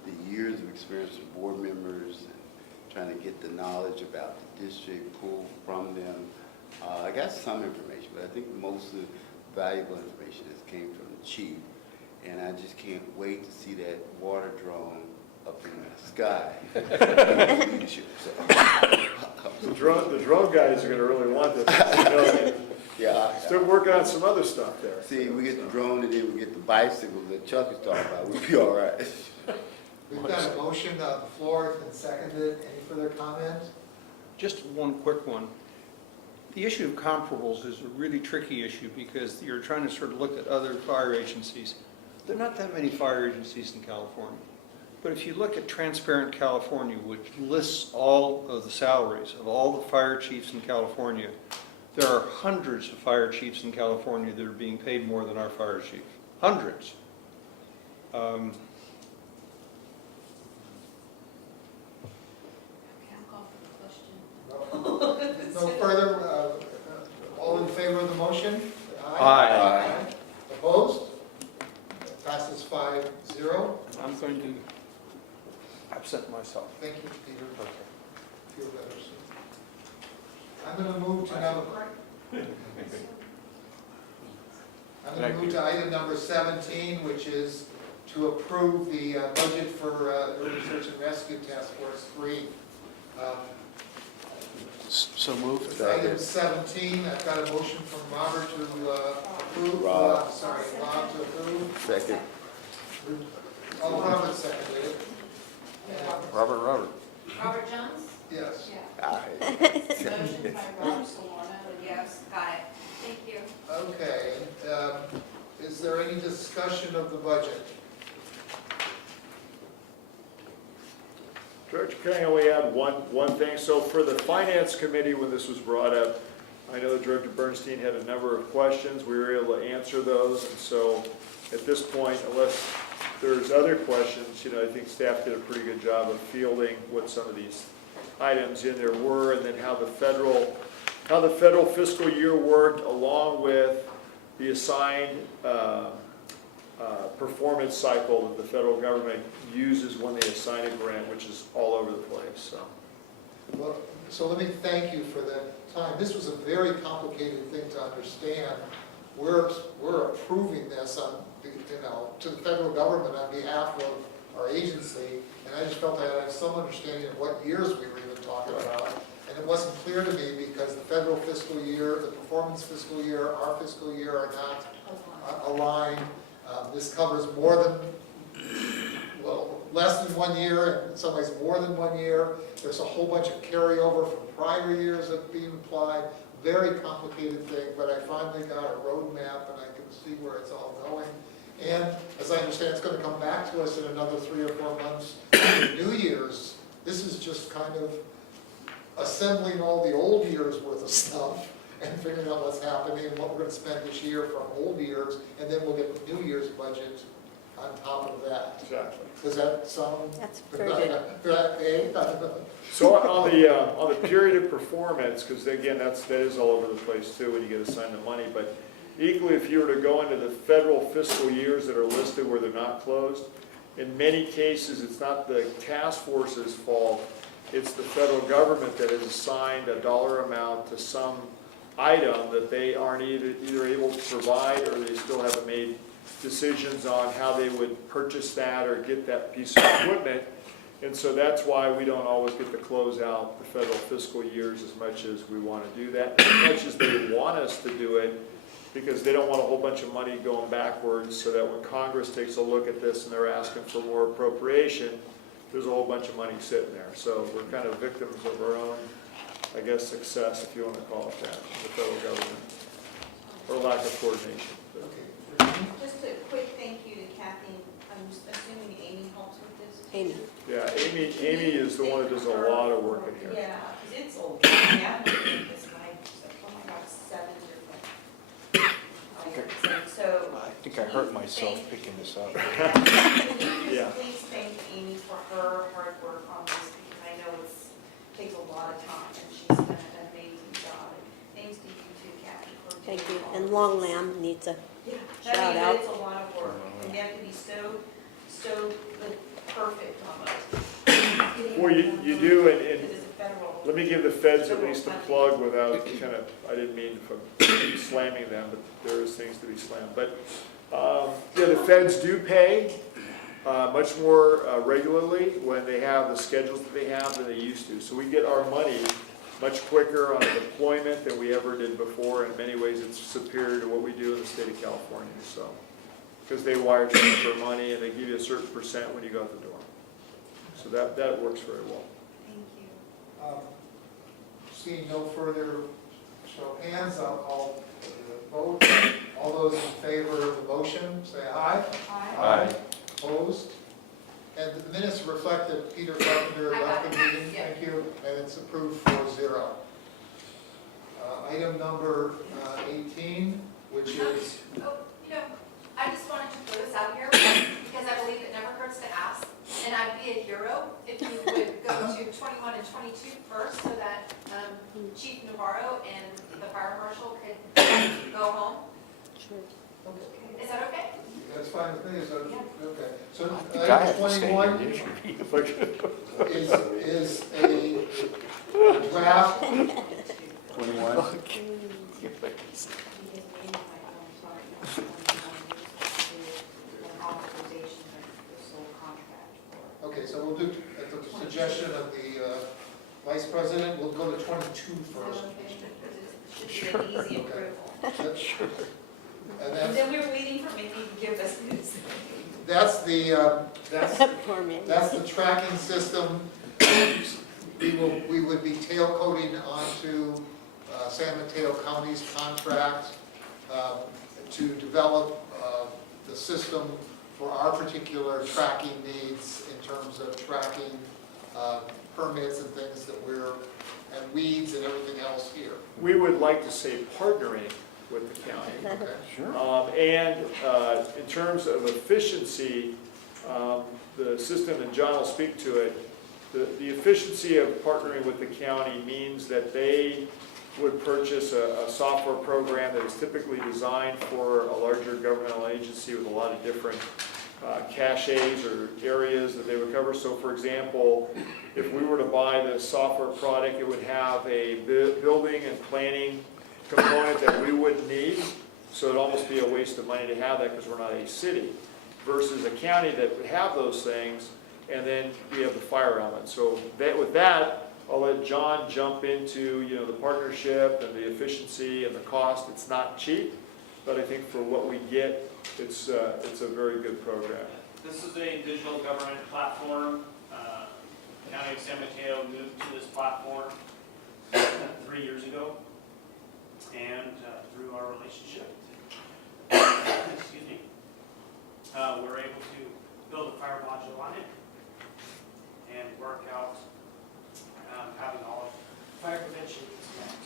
the years of experience with board members and trying to get the knowledge about the district, pulled from them. I got some information, but I think most of the valuable information has came from the chief, and I just can't wait to see that water drone up in the sky. The drone guys are going to really want this. You know, yeah, still working on some other stuff there. See, we get the drone and then we get the bicycles that Chuck is talking about. We'll be all right. We've got a motion on the floor, it's been seconded. Any further comments? Just one quick one. The issue of comparables is a really tricky issue because you're trying to sort of look at other fire agencies. There are not that many fire agencies in California. But if you look at Transparent California, which lists all of the salaries of all the fire chiefs in California, there are hundreds of fire chiefs in California that are being paid more than our fire chief. Hundreds. No further, all in favor of the motion? Aye. Opposed? Passes 5-0. I'm going to absent myself. Thank you, Peter. Feel better soon. I'm going to move to item number 17, which is to approve the budget for Early Search and Rescue Task Force 3. So moved. Item 17, I've got a motion from Robert to approve. Rob. Rob to approve. Second. Oh, Robert seconded it. Robert. Robert Jones? Yes. Aye. Motion by Rob Solano, yes, got it. Thank you. Okay, is there any discussion of the budget? Director King, I only add one thing. So for the Finance Committee, when this was brought up, I know that Director Bernstein had a number of questions. We were able to answer those. And so at this point, unless there's other questions, I think staff did a pretty good job of fielding what some of these items in there were, and then how the federal fiscal year worked, along with the assigned performance cycle that the federal government uses when they assign a grant, which is all over the place. Well, so let me thank you for that time. This was a very complicated thing to understand. We're approving this on, to the federal government on behalf of our agency, and I just felt I had to have some understanding of what years we were even talking about. And it wasn't clear to me because the federal fiscal year, the performance fiscal year, our fiscal year are not aligned. This covers more than, less than 1 year, and in some ways more than 1 year. There's a whole bunch of carryover from prior years that being applied. Very complicated thing, but I finally got a roadmap and I can see where it's all going. And as I understand, it's going to come back to us in another 3 or 4 months. New Year's, this is just kind of assembling all the old years worth of stuff and figuring out what's happening and what we're going to spend this year from old years, and then we'll get the New Year's budget on top of that. Exactly. Does that sound? That's very good. So on the period of performance, because again, that is all over the place too when you get assigned the money, but equally if you were to go into the federal fiscal years that are listed where they're not closed, in many cases it's not the task force's fault, it's the federal government that has assigned a dollar amount to some item that they aren't either able to provide, or they still haven't made decisions on how they would purchase that or get that piece of equipment. And so that's why we don't always get to close out the federal fiscal years as much as we want to do that, as much as they want us to do it, because they don't want a whole bunch of money going backwards, so that when Congress takes a look at this and they're asking for more appropriation, there's a whole bunch of money sitting there. So we're kind of victims of our own, I guess, success, if you want to call it that, the federal government, or lack of coordination. Just a quick thank you to Kathy. I'm assuming Amy helps with this. Amy. Yeah, Amy is the one that does a lot of work in here. Yeah, because it's old. Yeah, it's like, oh my God, 7 different items. So. I think I hurt myself picking this up. Yeah. Please thank Amy for her hard work on this, because I know it takes a lot of time, and she's done an amazing job. And thanks to you too, Kathy, for doing Thank you. all And this. Long Lamb needs a shout out. It's a lot of work, and you have to be so like, perfect almost. Well, you do, and Because it's a federal. let me give the feds at least a plug without kind of, I didn't mean slamming them, but there is things to be slammed. But yeah, the feds do pay much more regularly when they have the schedules that they have than they used to. So we get our money much quicker on a deployment than we ever did before. In many ways, it's superior to what we do in the state of California. So, because they wire transfer money and they give you a certain percent when you go out the door. So that works very well. Thank you. Seeing no further Show of hands, I'll vote. All those in favor of the motion, say aye. Aye. Opposed? And the minutes reflect that Peter Carpenter left the meeting, thank you, and it's approved 4-0. Item number 18, which is, Oh, I just wanted to throw this out here because I believe it never hurts to ask. And I'd be a hero if you would go to 21 and 22 first so that Chief Navarro and the fire marshal could go home. Sure. Is that okay? that's fine with me, is that, okay. So I think I item have to stay 21 here. is a draft 21. Okay, so we'll do, at the suggestion of the vice president, we'll go to 22 first. Should be an easy approval. Sure. And And that's, then we were waiting for Mindy to give us news. that's the, Poor man. that's the tracking system. We would be tail coding onto San Mateo County's contract to develop the system for our particular tracking needs in terms of tracking permits and things that and weeds and everything else here. We would like to say partnering with the county. Okay. Sure. And in terms of efficiency, the system, and John will speak to it, the efficiency of partnering with the county means that they would purchase a software program that is typically designed for a larger governmental agency with a lot of different caches or areas that they would cover. So for example, if we were to buy this software product, it would have a building and planning component that we wouldn't need. So it'd almost be a waste of money to have that because we're not a city. Versus a county that would have those things, and then we have the fire element. So with that, I'll let John jump into the partnership and the efficiency and the cost. It's not cheap, but I think for what we get, it's a very good program. This is a digital government platform. County of San Mateo moved to this platform 3 years ago, and through our relationship, excuse me, we're able to build a fire module on it and work out having all of fire prevention inspect.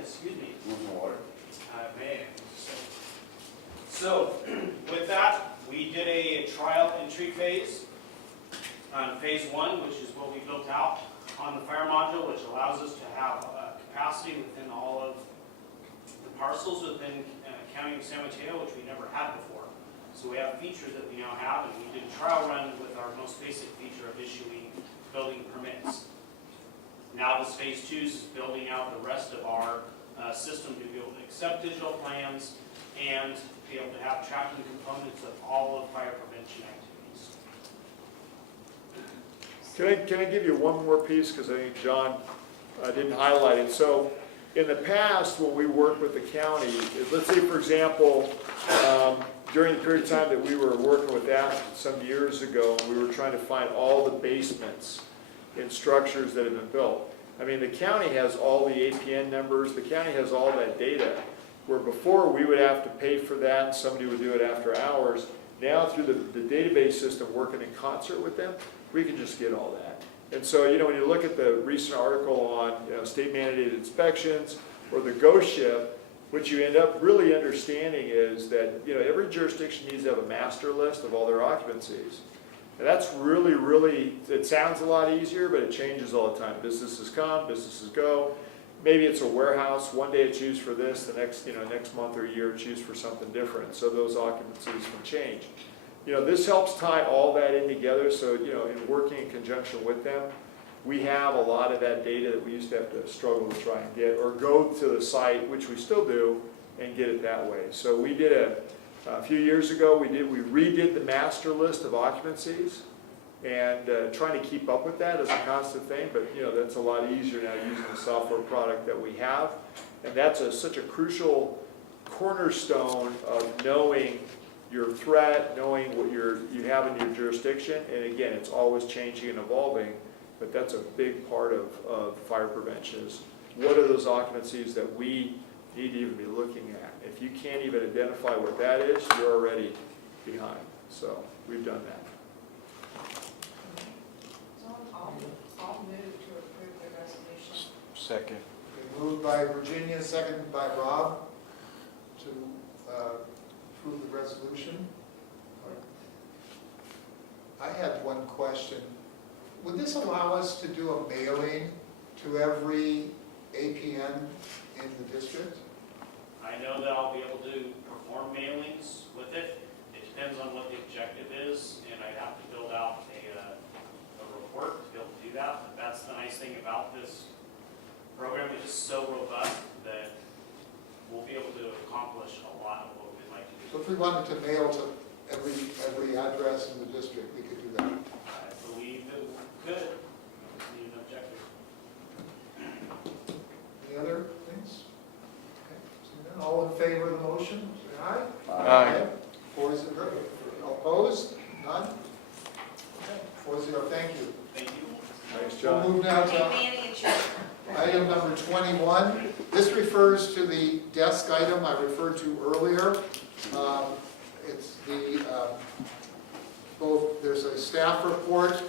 Excuse me. May. So with that, we did a trial entry phase on phase 1, which is what we built out on the fire module, which allows us to have capacity within all of the parcels within County of San Mateo, which we never had before. So we have features that we now have, and we did a trial run with our most basic feature of issuing building permits. Now this phase 2 is building out the rest of our system to be able to accept digital plans and be able to have tracking components of all of fire prevention activities. Can I give you one more piece, because I think John didn't highlight it. So in the past, when we worked with the county, let's say for example, during the period of time that we were working with that some years ago, we were trying to find all the basements in structures that have been built. I mean, the county has all the APN numbers, the county has all that data, where before we would have to pay for that, and somebody would do it after hours. Now through the database system working in concert with them, we can just get all that. And so, when you look at the recent article on state mandated inspections or the ghost ship, what you end up really understanding is that every jurisdiction needs to have a master list of all their occupancies. And that's really, really, it sounds a lot easier, but it changes all the time. Businesses come, businesses go. Maybe it's a warehouse. One day it's used for this, the next, next month or year it's used for something different. So those occupancies can change. This helps tie all that in together. So, in working in conjunction with them, we have a lot of that data that we used to have to struggle to try and get, or go to the site, which we still do, and get it that way. So we did a few years ago, we redid the master list of occupancies, and trying to keep up with that is a constant thing, but that's a lot easier now using the software product that we have. And that's such a crucial cornerstone of knowing your threat, knowing what you have in your jurisdiction. And again, it's always changing and evolving, but that's a big part of fire prevention is what are those occupancies that we need to even be looking at? If you can't even identify what that is, you're already behind. So we've done that. I'll move to approve the resolution. Second. Okay, moved by Virginia, seconded by Rob to approve the resolution. I had one question. Would this allow us to do a mailing to every APN in the district? I know that I'll be able to perform mailings with it. It depends on what the objective is, and I'd have to build out a report to be able to do that. But that's the nice thing about this program. It's just so robust that we'll be able to accomplish a lot of what we'd like to do. So if we wanted to mail to every address in the district, we could do that. I believe that we could. Just need an objective. Any other things? Okay, seeing none, all in favor of the motion, say aye. Aye. 4-0. Opposed? None? Okay, 4-0, thank you. Thank you. Thanks, We'll John. move now Okay, to Manny and Chip. item number 21. This refers to the desk item I referred to earlier. It's there's a staff report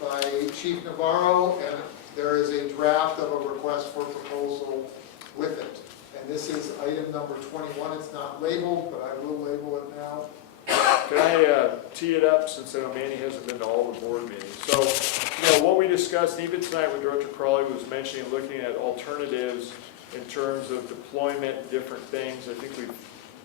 by Chief Navarro, and there is a draft of a request for proposal with it. And this is item number 21. It's not labeled, but I will label it now. Can I tee it up, since I know Manny hasn't been to all the board meetings? So, what we discussed, even tonight when Director Crawley was mentioning, looking at alternatives in terms of deployment, different things, I think we've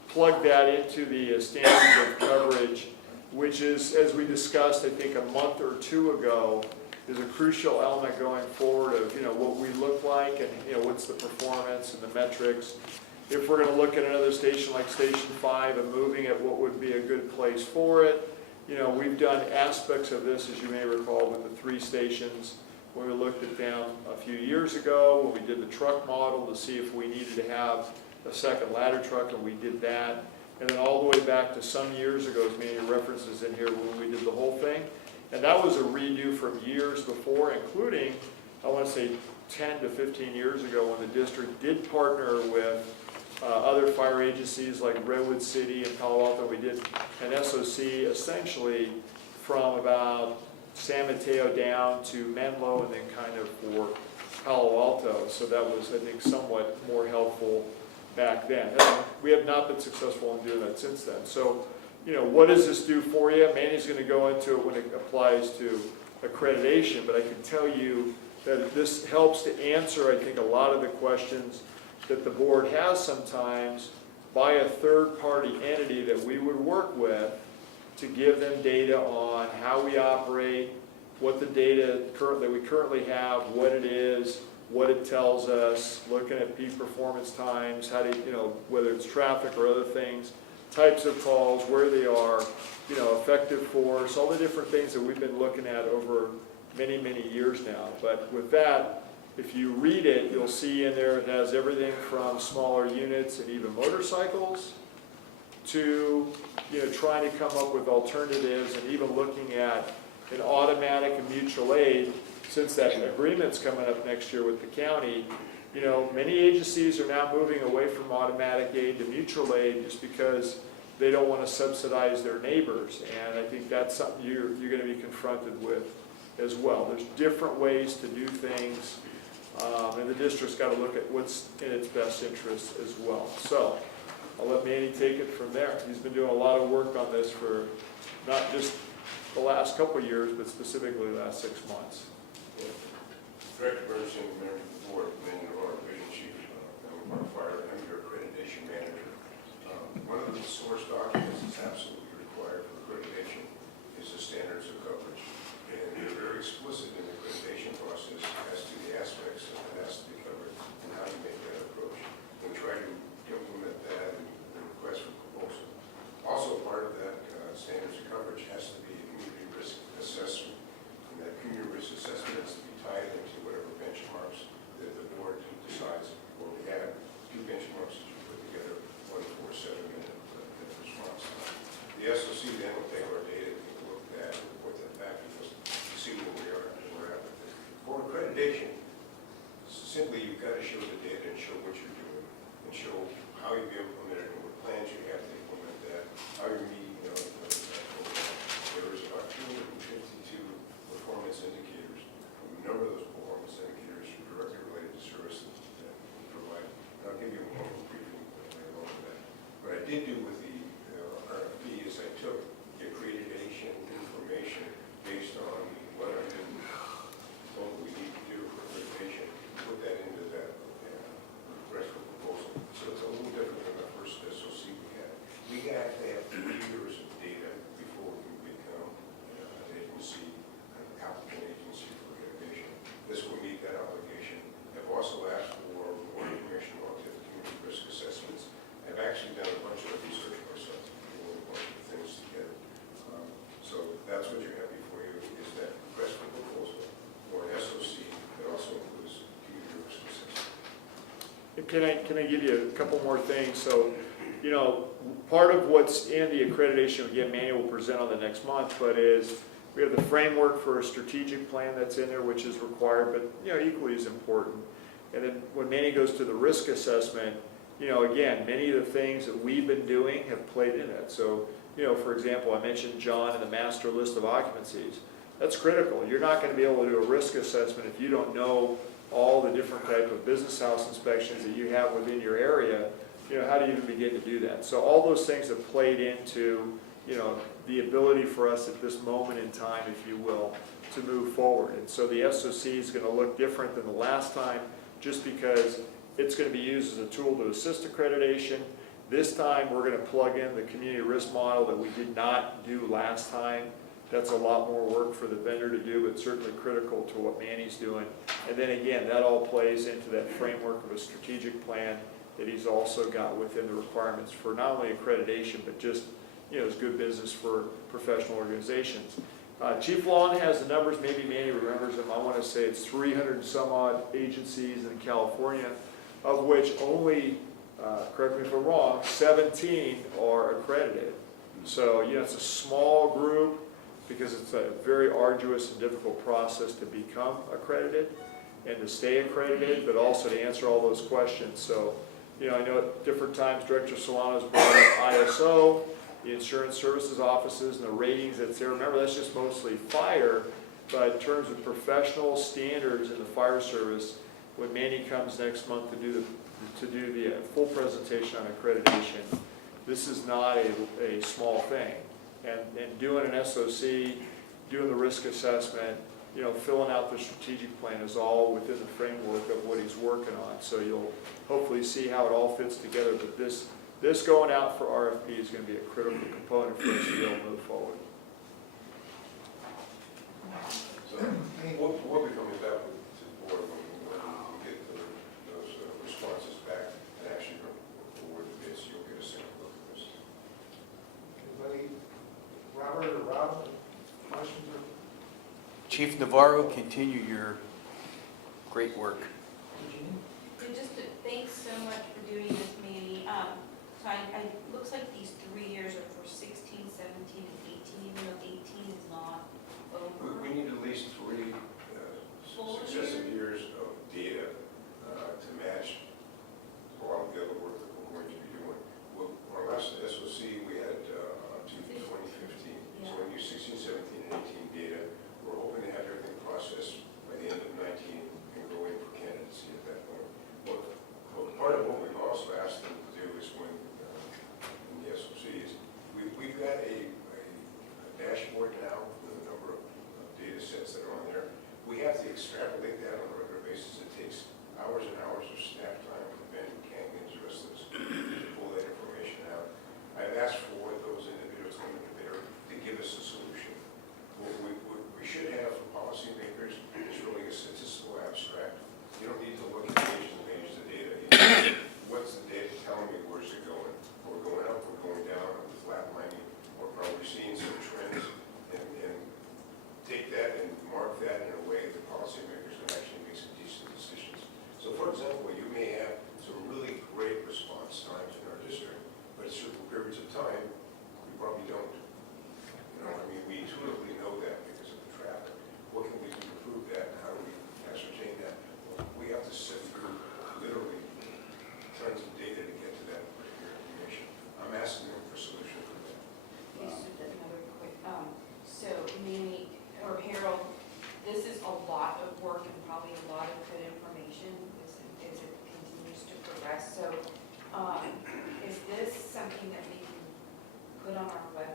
plugged that into the standards of coverage, which is, as we discussed, I think a month or two ago, is a crucial element going forward of, what we look like and, what's the performance and the metrics. If we're going to look at another station like Station 5 and moving it, what would be a good place for it? We've done aspects of this, as you may recall, with the 3 stations when we looked at them a few years ago, when we did the truck model to see if we needed to have a second ladder truck, and we did that. And then all the way back to some years ago, as many references in here, when we did the whole thing. And that was a redo from years before, including, I want to say, 10 to 15 years ago, when the district did partner with other fire agencies like Redwood City and Palo Alto. We did an SOC essentially from about San Mateo down to Menlo and then kind of for Palo Alto. So that was, I think, somewhat more helpful back then. And we have not been successful in doing that since then. So, what does this do for you? Manny's going to go into it when it applies to accreditation, but I can tell you that this helps to answer, I think, a lot of the questions that the board has sometimes by a third-party entity that we would work with to give them data on how we operate, what the data that we currently have, what it is, what it tells us, looking at peak performance times, how to, whether it's traffic or other things, types of calls, where they are, effective force, all the different things that we've been looking at over many, many years now. But with that, if you read it, you'll see in there it has everything from smaller units and even motorcycles to, trying to come up with alternatives and even looking at an automatic and mutual aid. Since that agreement's coming up next year with the county, many agencies are now moving away from automatic aid to mutual aid just because they don't want to subsidize their neighbors. And I think that's something you're going to be confronted with as well. There's different ways to do things, and the district's got to look at what's in its best interest as well. So I'll let Manny take it from there. He's been doing a lot of work on this for not just the last couple of years, but specifically the last 6 months. Director Bernstein, member of the board, many of our division chief, I'm our fire, I'm your accreditation manager. One of the source documents that's absolutely required for accreditation is the standards of coverage. And they're very explicit in the accreditation process as to the aspects that has to be covered and how you make that approach. And try to implement that in the request for proposal. Also, part of that standards of coverage has to be a community risk assessment. And that community risk assessment has to be tied into whatever benchmarks that the board decides. Or we have 2 benchmarks that you put together, 1 for 7-minute response time. The SOC then will take our data and look at that and report that back to us to see where we are and where we're at with it. For accreditation, simply you've got to show the data and show what you're doing, and show how you implement it, and what plans you have to implement that, how you're meeting, that program. There was about 252 performance indicators. A number of those performance indicators are directly related to services that we provide. And I'll give you a more briefing later on that. What I did do with the RFP is I took the accreditation information based on what I've been told we need to do for accreditation, put that into that request for proposal. So it's a little different than the first SOC we had. We have to have 3 years of data before we can become an agency, an applicant agency for accreditation. This will meet that obligation. I've also asked for more information relative to community risk assessments. I've actually done a bunch of research myself, putting a bunch of things together. So that's what you have before you, is that request for proposal or an SOC that also includes community risk assessment. Can I give you a couple more things? So, part of what's in the accreditation, again, Manny will present on the next month, but is we have the framework for a strategic plan that's in there, which is required, but equally as important. And then when Manny goes to the risk assessment, again, many of the things that we've been doing have played in that. So, for example, I mentioned John and the master list of occupancies. That's critical. You're not going to be able to do a risk assessment if you don't know all the different type of business house inspections that you have within your area. How do you even begin to do that? So all those things have played into, the ability for us at this moment in time, if you will, to move forward. And so the SOC is going to look different than the last time, just because it's going to be used as a tool to assist accreditation. This time, we're going to plug in the community risk model that we did not do last time. That's a lot more work for the vendor to do, but certainly critical to what Manny's doing. And then again, that all plays into that framework of a strategic plan that he's also got within the requirements for not only accreditation, but just, as good business for professional organizations. Chief Long has the numbers, maybe Manny remembers them. I want to say it's 300 and some odd agencies in California, of which only, correct me if I'm wrong, 17 are accredited. So, it's a small group because it's a very arduous and difficult process to become accredited and to stay accredited, but also to answer all those questions. So, I know at different times Director Solano's brought up ISO, the insurance services offices, and the ratings that's there. Remember, that's just mostly fire, but in terms of professional standards in the fire service, when Manny comes next month to do the full presentation on accreditation, this is not a small thing. And doing an SOC, doing the risk assessment, filling out the strategic plan is all within the framework of what he's working on. So you'll hopefully see how it all fits together. But this going out for RFP is going to be a critical component for us to be able to move forward. So we'll be coming back to the board when we get those responses back and actually award the bids. You'll get a sample of this. Anybody, Robert or Rob, questions or? Chief Navarro, continue your great work. And just thanks so much for doing this, Manny. So it looks like these 3 years are for 16, 17, and 18, even though 18 is not over. We need at least 3 successive years of data to match a lot of the other work that we're going to be doing. Well, our last SOC, we had up to 2015. So we use 16, 17, and 18 data. We're hoping to have everything processed by the end of 19 and go in for candidacy at that point. But part of what we've also asked them to do is when, in the SOCs, we've got a dashboard now with a number of data sets that are on there. We have to extrapolate that on a regular basis. It takes hours and hours of staff time for Ben Kangan and the rest of us to pull that information out. I've asked for those individuals coming to bear to give us a solution. What we should have for policymakers is really a statistical abstract. You don't need to look at pages and pages of data. You know, what's the data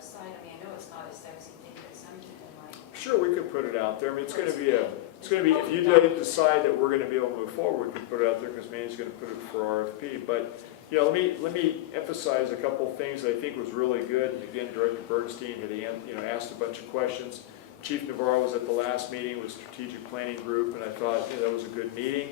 website? I mean, I know it's not a sexy thing, but some people might. Sure, we could put it out there. I mean, it's gonna be, if you decide that we're gonna be able to move forward, we can put it out there because Manny's gonna put it for RFP. But, you know, let me emphasize a couple of things that I think was really good. And again, Director Bernstein had, asked a bunch of questions. Chief Navarro was at the last meeting with Strategic Planning Group, and I thought, that was a good meeting.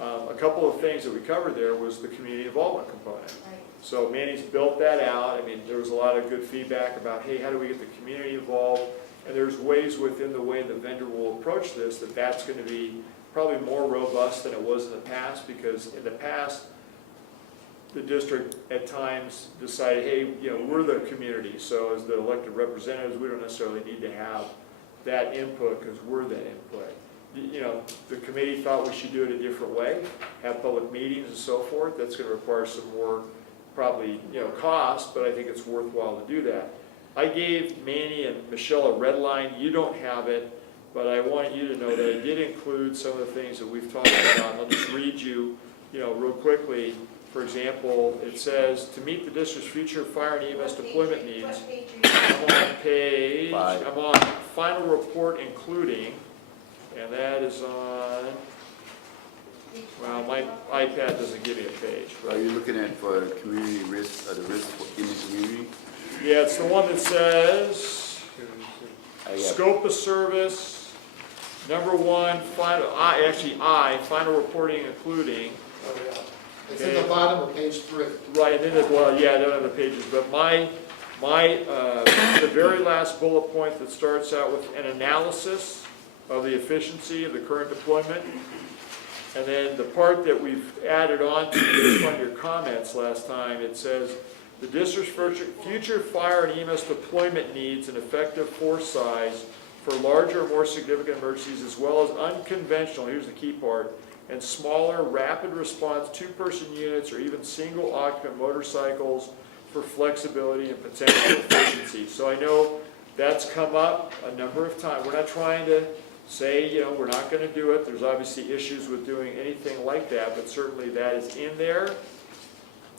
A couple of things that we covered there was the community involvement component. Right. So Manny's built that out. I mean, there was a lot of good feedback about, hey, how do we get the community involved? And there's ways within the way the vendor will approach this that's going to be probably more robust than it was in the past, because in the past, the district at times decided, hey, we're the community, so as the elected representatives, we don't necessarily need to have that input because we're that input. The committee thought we should do it a different way, have public meetings and so forth. That's going to require some more, probably, cost, but I think it's worthwhile to do that. I gave Manny and Michelle a red line. You don't have it, but I want you to know that I did include some of the things that we've talked about. I'll just read you, real quickly. For example, it says, to meet the district's future fire and EMS deployment needs, I'm on final report including, and that is on, well, my iPad doesn't give me a page. But Are you looking at for community risk, the risk in the community? yeah, it's the one that says, got scope of service, number one, final reporting including. Oh, yeah. It's in the bottom of page 3. Right, and then, I don't have the pages, but the very last bullet point that starts out with an analysis of the efficiency of the current deployment, and then the part that we've added on to based on your comments last time, it says, the district's future fire and EMS deployment needs an effective force size for larger or more significant emergencies, as well as unconventional, here's the key part, and smaller rapid response two-person units or even single occupant motorcycles for flexibility and potential efficiency. So I know that's come up a number of times. We're not trying to say, we're not going to do it. There's obviously issues with doing anything like that, but certainly that is in there.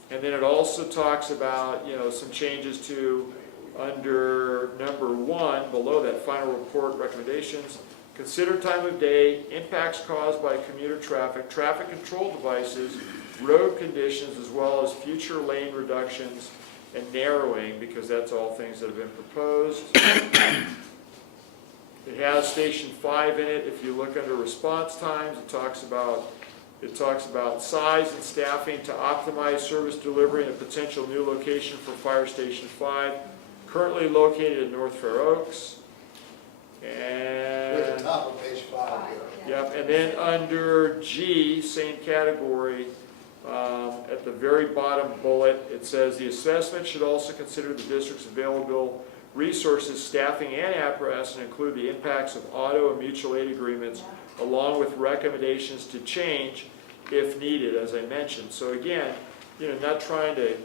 And then it also talks about, some changes to under number 1, below that final report recommendations. Consider time of day, impacts caused by commuter traffic, traffic control devices, road conditions, as well as future lane reductions and narrowing, because that's all things that have been proposed. It has Station 5 in it. If you look under response times, it talks about size and staffing to optimize service delivery in a potential new location for Fire Station 5, currently located in North Fair Oaks. We're at the top of page 5 here. Yep, and then under G, same category, at the very bottom bullet, it says the assessment should also consider the district's available resources, staffing, and apparatus, and include the impacts of auto and mutual aid agreements, along with recommendations to change if needed, as I mentioned. So again, not trying to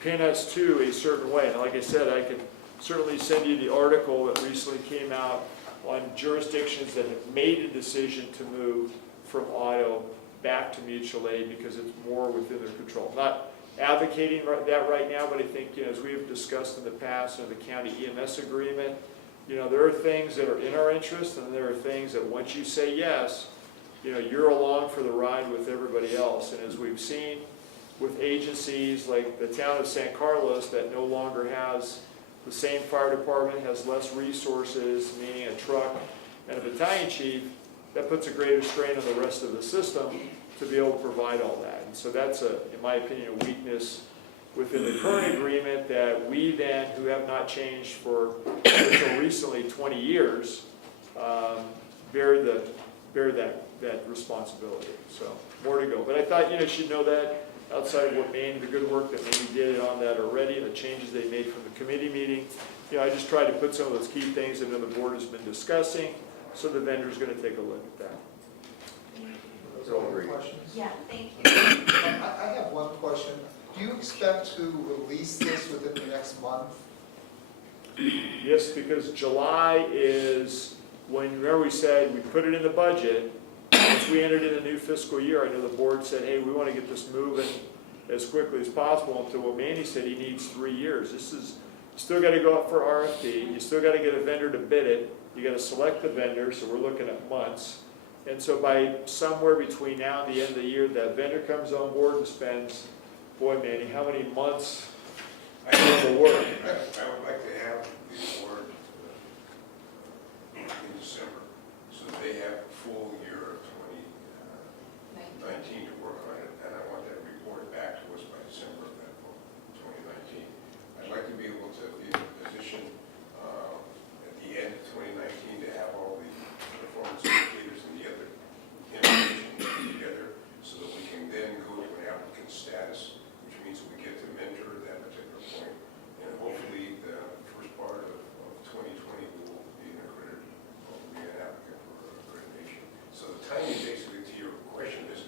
pin us to a certain way. And like I said, I can certainly send you the article that recently came out on jurisdictions that have made a decision to move from auto back to mutual aid because it's more within their control. I'm not advocating that right now, but I think, as we have discussed in the past, the county EMS agreement, there are things that are in our interest, and there are things that once you say yes, you're along for the ride with everybody else. And as we've seen with agencies like the town of San Carlos that no longer has the same fire department, has less resources, meaning a truck and a battalion chief, that puts a greater strain on the rest of the system to be able to provide all that. And so that's, in my opinion, a weakness within the current agreement that we then, who have not changed for until recently 20 years, bear that responsibility. So more to go. But I thought you should know that outside of what the good work that Manny did on that already, and the changes they made from the committee meeting. I just tried to put some of those key things that the board has been discussing, so the vendor's going to take a look at that. Those are all your questions? Yeah, thank you. I have one question. Do you expect to release this within the next month? Yes, because July is when, remember we said we put it in the budget. Once we entered in a new fiscal year, I know the board said, hey, we want to get this moving as quickly as possible. And to what Manny said, he needs 3 years. This is You still gotta go out for RFP, you still gotta get a vendor to bid it, you gotta select the vendor, so we're looking at months. And so by somewhere between now and the end of the year, that vendor comes on board and spends, boy, Manny, how many months doing the work? I would like to have the award in December, so they have a full year of 2019 to work on it, and I want that report back to us by December of that 2019. I'd like to be able to be in a position at the end of 2019 to have all the performance indicators and the other information together, so that we can then go to an applicant status, which means that we get to mentor at that particular point. And hopefully, the first part of 2020, we will be an accredited, will be an applicant for accreditation. So the timing, basically, to your question is,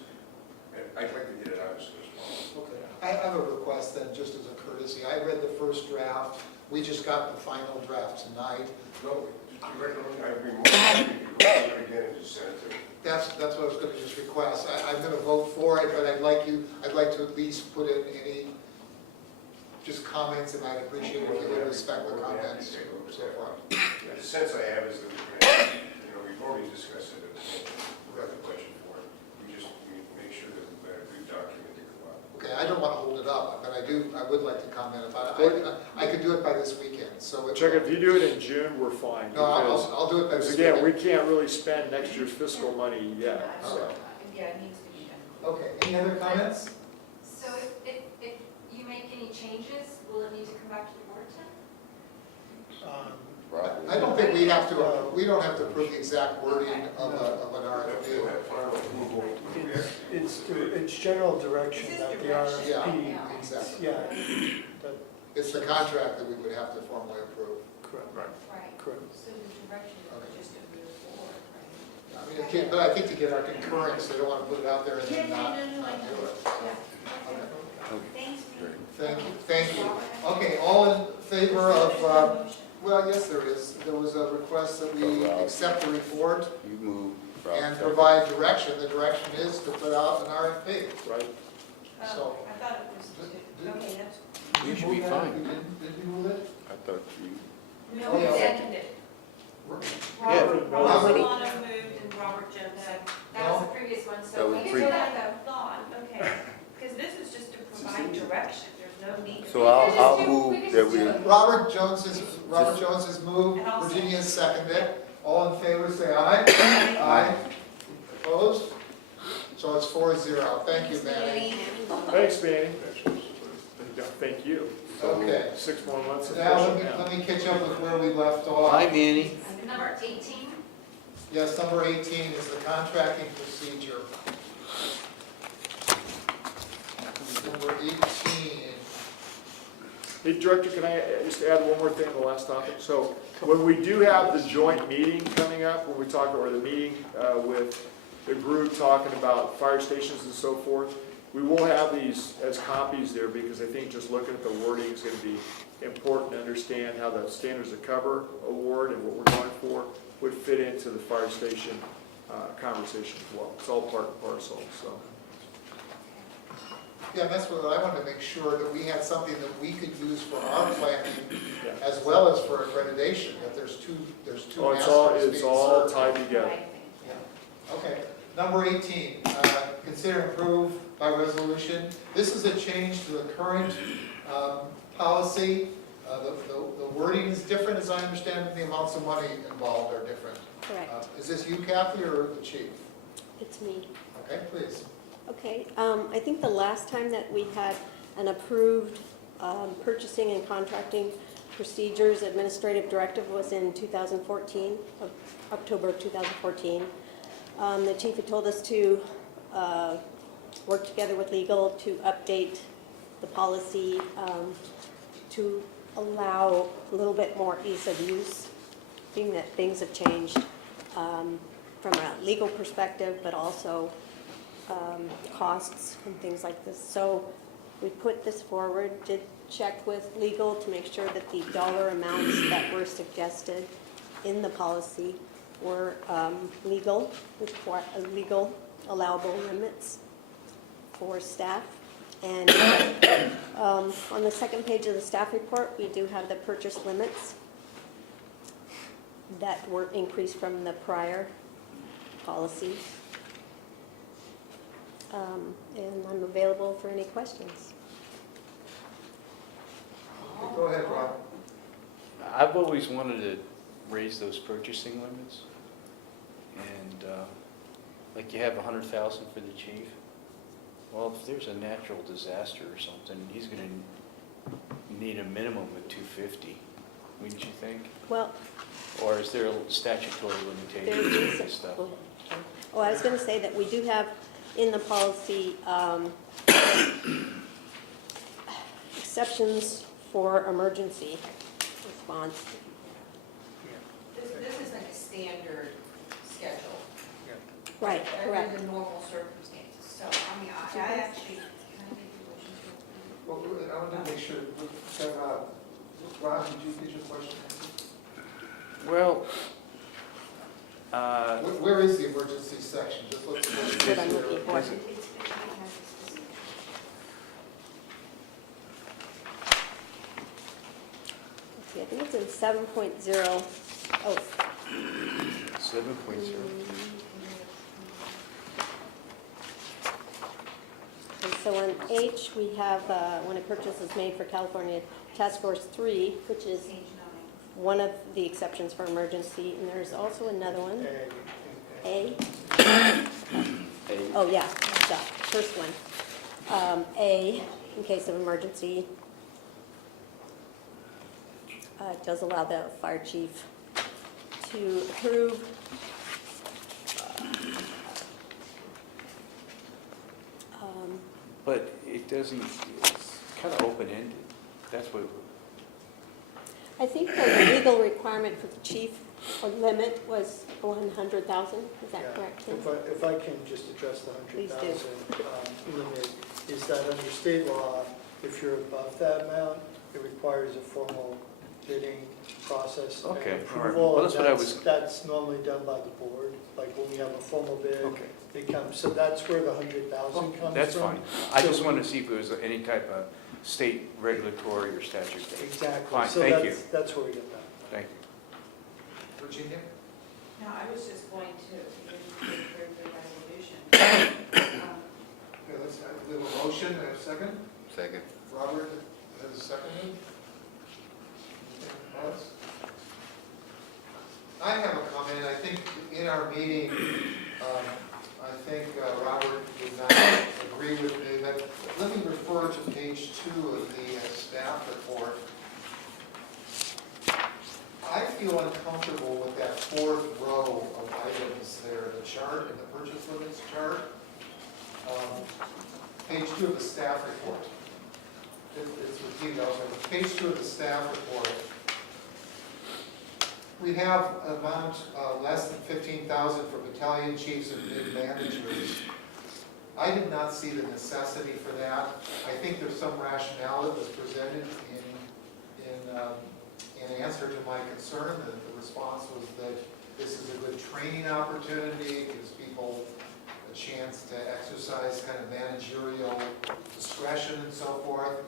I'd like to get it out as soon as possible. Okay, I have a request then, just as a courtesy. I read the first draft. We just got the final draft tonight. No, I'd be more happy if you write it again and just send it to me. That's what I was going to just request. I'm going to vote for it, but I'd like to at least put in any just comments, and I'd appreciate if you would respect the comments so far. The sense I have is that we're going to, we've already discussed it, we've got the budget for it. We just make sure that we've got a good document to go out. Okay, I don't want to hold it up, but I would like to comment about it. I could do it by this weekend, so. Chuck, if you do it in June, we're fine. No, I'll do it by this Because again, weekend. we can't really spend next year's fiscal money yet, so. Yeah, it needs to be done. Okay, any other comments? So if you make any changes, will it need to come back to the board then? I don't think we don't have to approve the exact wording of an RFP. It's general direction that the RFP. Yeah, exactly. Yeah. It's the contract that we would have to formally approve. Correct. Right. Right. Correct. So the direction is just to move forward, right? I mean, but I think to get our concurrence, they don't want to put it out there and then not do it. Thank you. Okay, all in favor of, well, yes, there is. There was a request that we accept the report You move. and provide direction. The direction is to put out an RFP. Right. So. I thought it was, okay, that's. We should be fine. Did we move it? I thought you. No, we seconded. Yeah. Robert Solano moved and Robert Jones seconded. That was the previous one, That so was we can pre- do that though. Thought, okay, because this is just to provide direction, there's no need. So I'll move that we. Robert Jones has moved, Virginia has seconded. All in favor, say aye. Aye. Opposed? So it's 4-0. Thank you, Manny. Thanks, Manny. Thank you. Okay. 6 more months of Now, pushing let me catch up with where we left off. Hi, Manny. Number 18. Yes, number 18 is the contracting procedure. Number 18. Hey, Director, can I just add one more thing on the last topic? So when we do have the joint meeting coming up, when we talk, or the meeting with the group talking about fire stations and so forth, we will have these as copies there, because I think just looking at the wording is going to be important to understand how the standards of cover award and what we're going for would fit into the fire station conversation as well. It's all part and parcel, so. Yeah, that's what I wanted to make sure that we had something that we could use for our planning as well as for accreditation, that there's two Oh, aspects it's being all served. tied together. Yeah. Okay, number 18, consider and approve by resolution. This is a change to the current policy. The wording is different, as I understand it, the amounts of money involved are different. Correct. Is this you, Kathy, or the chief? It's me. Okay, please. Okay, I think the last time that we had an approved purchasing and contracting procedures administrative directive was in 2014, October of 2014. The chief had told us to work together with legal to update the policy to allow a little bit more ease of use, being that things have changed from a legal perspective, but also costs and things like this. So we put this forward, did check with legal to make sure that the dollar amounts that were suggested in the policy were legal allowable limits for staff. And on the second page of the staff report, we do have the purchase limits that were increased from the prior policy. And I'm available for any questions. Go ahead, Rob. I've always wanted to raise those purchasing limits. And like you have 100,000 for the chief. Well, if there's a natural disaster or something, he's going to need a minimum of 250, wouldn't you think? Well, Or is there a statutory there limitation is, and stuff? oh, I was going to say that we do have in the policy exceptions for emergency response. This is like a standard schedule. Right, correct. Under the normal circumstances, so, I mean, I actually, can I make a motion to approve? Well, I want to make sure, Rob, did you get your question? Well, Where is the emergency section? Just look. That's what I'm looking for. See, I think it's in 7.0. Oh, 7.0. and so on H, we have, when a purchase is made for California Task Force 3, which is one of the exceptions for emergency, and there's also another one. A. Oh, yeah, the first one. A, in case of emergency, does allow the fire chief to approve But it doesn't, it's kind of open-ended. That's what, I think the legal requirement for the chief or limit was 100,000, is that Yeah. correct, Tim? If I can just address the Please do. 100,000 limit, is that under state law, if you're above that amount, it requires a formal bidding process and Okay, all right. approval. Well, that's what I and was- That's normally done by the board, like when we have a formal bid, okay. it comes, so that's where the 100,000 comes from. That's fine. I So just we- wanted to see if it was any type of state regulatory or statutory. Exactly. Fine, So thank you. That's where we get that. Thank you. Virginia? No, I was just going to approve the resolution. Okay, let's have a little motion, and a second. Second. Robert has a second. Anything else? I have a comment. I think in our meeting, I think Robert did not agree with me, but let me refer to page 2 of the staff report. I feel uncomfortable with that 4th row of items there, the chart and the purchase limits chart. Page 2 of the staff report. It's repeated also. Page 2 of the staff report. We have amount less than 15,000 for battalion chiefs and mid-managers. I did not see the necessity for that. I think there's some rationale that was presented in answer to my concern. That the response was that this is a good training opportunity, gives people a chance to exercise kind of managerial discretion and so forth,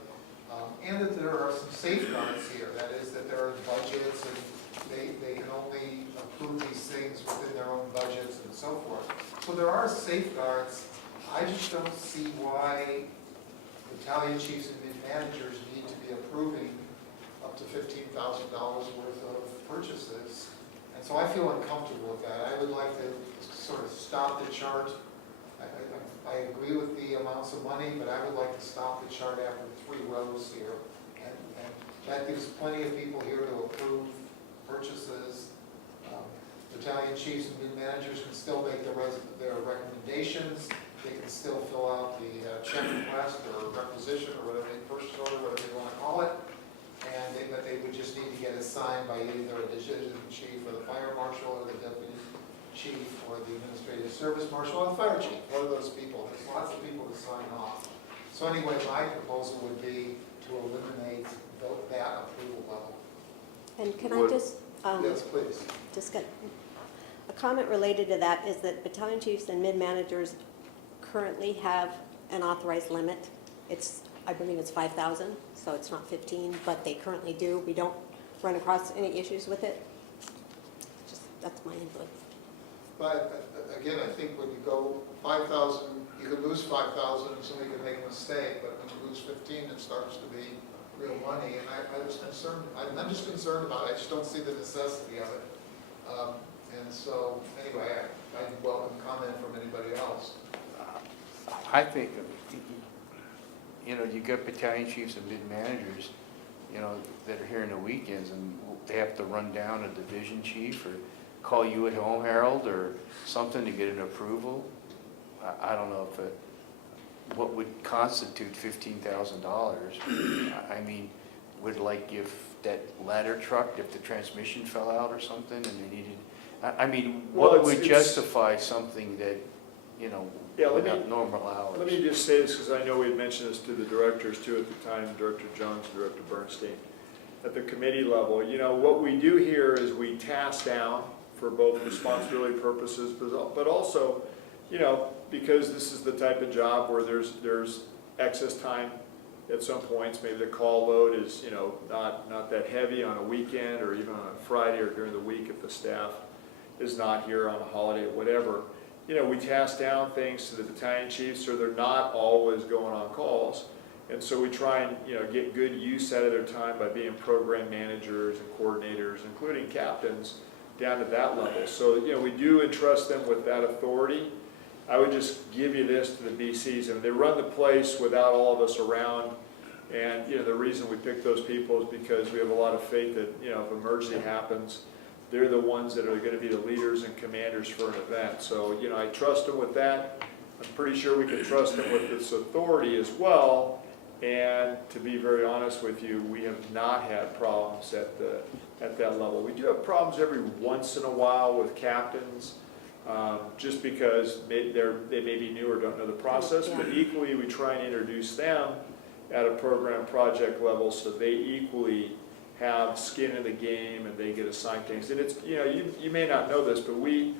and that there are some safeguards here. That is, that there are budgets and they can only approve these things within their own budgets and so forth. So there are safeguards. I just don't see why battalion chiefs and mid-managers need to be approving up to $15,000 worth of purchases. And so I feel uncomfortable with that. I would like to sort of stop the chart. I agree with the amounts of money, but I would like to stop the chart after 3 rows here. And that gives plenty of people here to approve purchases. Battalion chiefs and mid-managers can still make their recommendations. They can still fill out the check request or requisition or whatever, purchase order, whatever you want to call it. But they would just need to get it signed by either a division chief or the fire marshal or the deputy chief or the administrative service marshal or the fire chief, one of those people. There's lots of people to sign off. So anyway, my proposal would be to eliminate that approval level. And can I just, Yes, please. just get, a comment related to that is that battalion chiefs and mid-managers currently have an authorized limit It's, I believe it's 5,000, so it's not 15, but they currently do. We don't run across any issues with it. Just, that's my input. But again, I think when you go 5,000, you could lose 5,000 and somebody could make a mistake, but when you lose 15, it starts to be real money. And I was concerned, I'm just concerned about it. I just don't see the necessity of it. And so, anyway, I welcome comment from anybody else. I think, you know, you got battalion chiefs and mid-managers, you know, that are here in the weekends, and they have to run down a division chief or call you at home, Harold, or something to get an approval. I don't know if it, what would constitute $15,000. I mean, would like if that ladder truck, if the transmission fell out or something and they needed, I mean, Well, what it's- would it's- justify something that, you know, Yeah, let without me- normal hours? Let me just say this, because I know we had mentioned this to the directors too at the time, Director Jones, Director Bernstein. At the committee level, you know, what we do here is we task down for both responsibility purposes, but also, you know, because this is the type of job where there's excess time at some points. Maybe the call load is, you know, not that heavy on a weekend or even on a Friday or during the week if the staff is not here on a holiday or whatever. You know, we task down things to the battalion chiefs so they're not always going on calls. And so we try and, you know, get good use out of their time by being program managers and coordinators, including captains, down to that level. So, you know, we do entrust them with that authority. I would just give you this to the BCs, and they run the place without all of us around. And, you know, the reason we pick those people is because we have a lot of faith that, you know, if emergency happens, they're the ones that are going to be the leaders and commanders for an event. So, you know, I trust them with that. I'm pretty sure we can trust them with this authority as well. And to be very honest with you, we have not had problems at that level. We do have problems every once in a while with captains, just because they may be new or don't know the process, but equally we try and introduce them at a program project level so they equally have skin in the game and they get assigned things. And it's, you know, you may not know this, but you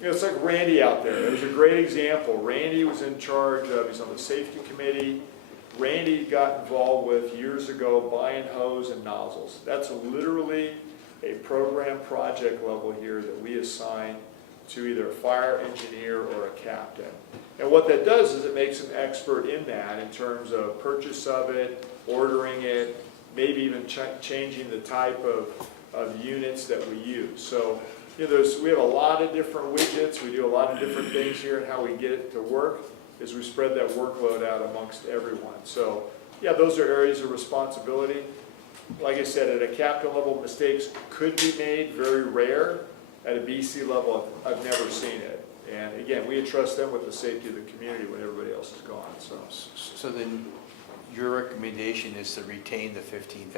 know, it's like Randy out there. It was a great example. Randy was in charge of, he's on the safety committee. Randy got involved with years ago buying hose and nozzles. That's literally a program project level here that we assign to either a fire engineer or a captain. And what that does is it makes them expert in that in terms of purchase of it, ordering it, maybe even changing the type of units that we use. So, you know, we have a lot of different widgets. We do a lot of different things here and how we get it to work is we spread that workload out amongst everyone. So, yeah, those are areas of responsibility. Like I said, at a captain level, mistakes could be made, very rare. At a BC level, I've never seen it. And again, we entrust them with the safety of the community when everybody else is gone. So then your recommendation is to retain the $15,000?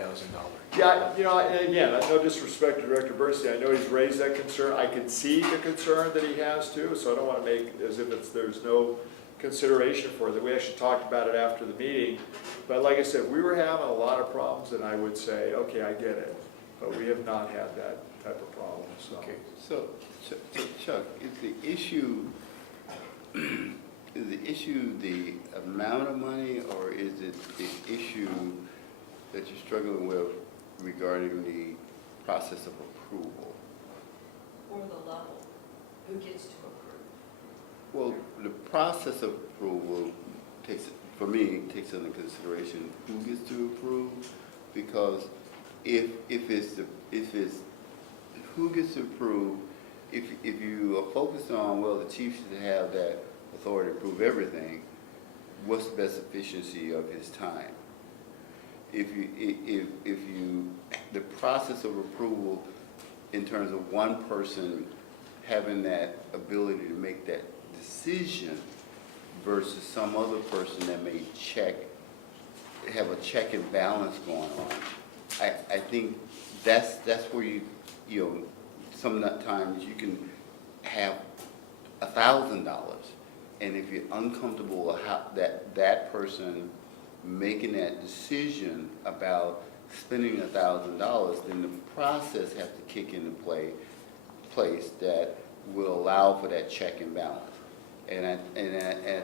Yeah, you know, and again, no disrespect to Director Bernstein. I know he's raised that concern. I can see the concern that he has too, so I don't want to make as if there's no consideration for it. We actually talked about it after the meeting. But like I said, we were having a lot of problems, and I would say, okay, I get it. But we have not had that type of problem. So. Okay, so Chuck, is the issue the amount of money, or is it the issue that you're struggling with regarding the process of approval? Or the level, who gets to approve? Well, the process of approval for me, takes into consideration who gets to approve, because if it's who gets to approve, if you are focused on, well, the chief should have that authority to approve everything, what's the best efficiency of his time? If the process of approval in terms of one person having that ability to make that decision versus some other person that may have a check and balance going on, I think that's where you know, sometimes you can have $1,000, and if you're uncomfortable with how that person making that decision about spending $1,000, then the process has to kick into place that will allow for that check and balance. And I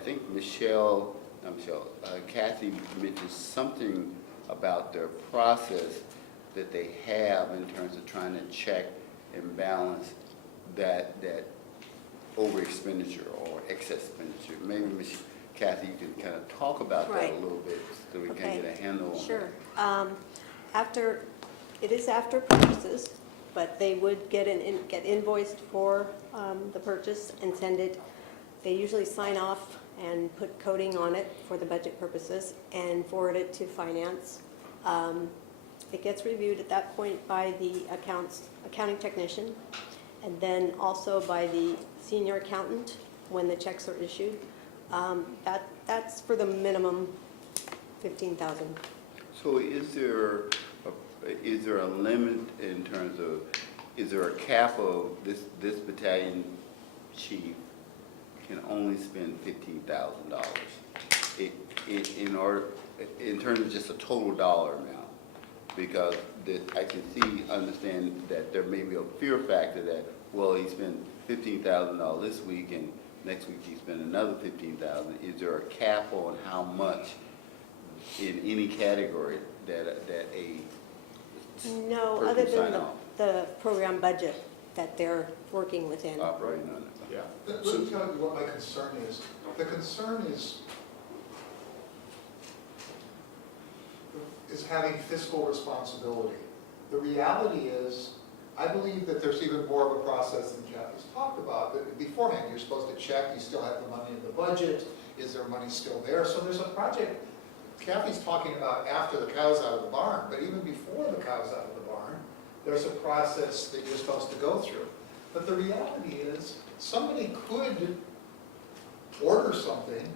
think Michelle Michelle, Kathy mentioned something about their process that they have in terms of trying to check and balance that over expenditure or excess expenditure. Maybe Ms. Kathy, you can kind of talk about that Right. a little bit so we Okay. can get a handle on it. Sure. It is after purchases, but they would get invoiced for the purchase and send it. They usually sign off and put coding on it for the budget purposes and forward it to finance. It gets reviewed at that point by the accounting technician, and then also by the senior accountant when the checks are issued. That's for the minimum $15,000. So is there a limit in terms of, is there a cap of this battalion chief can only spend $15,000 in terms of just a total dollar amount? Because I can understand that there may be a fear factor that, well, he spent $15,000 this week and next week he spent another $15,000. Is there a cap on how much in any category that a No, person other can than sign off? the program budget that they're working within. Operating on it. Yeah. Let me tell you what my concern is. The concern is having fiscal responsibility. The reality is, I believe that there's even more of a process than Kathy's talked about. That beforehand, you're supposed to check, you still have the money in the budget, is there money still there? So there's a project, Kathy's talking about after the cow's out of the barn, but even before the cow's out of the barn, there's a process that you're supposed to go through. But the reality is, somebody could order something,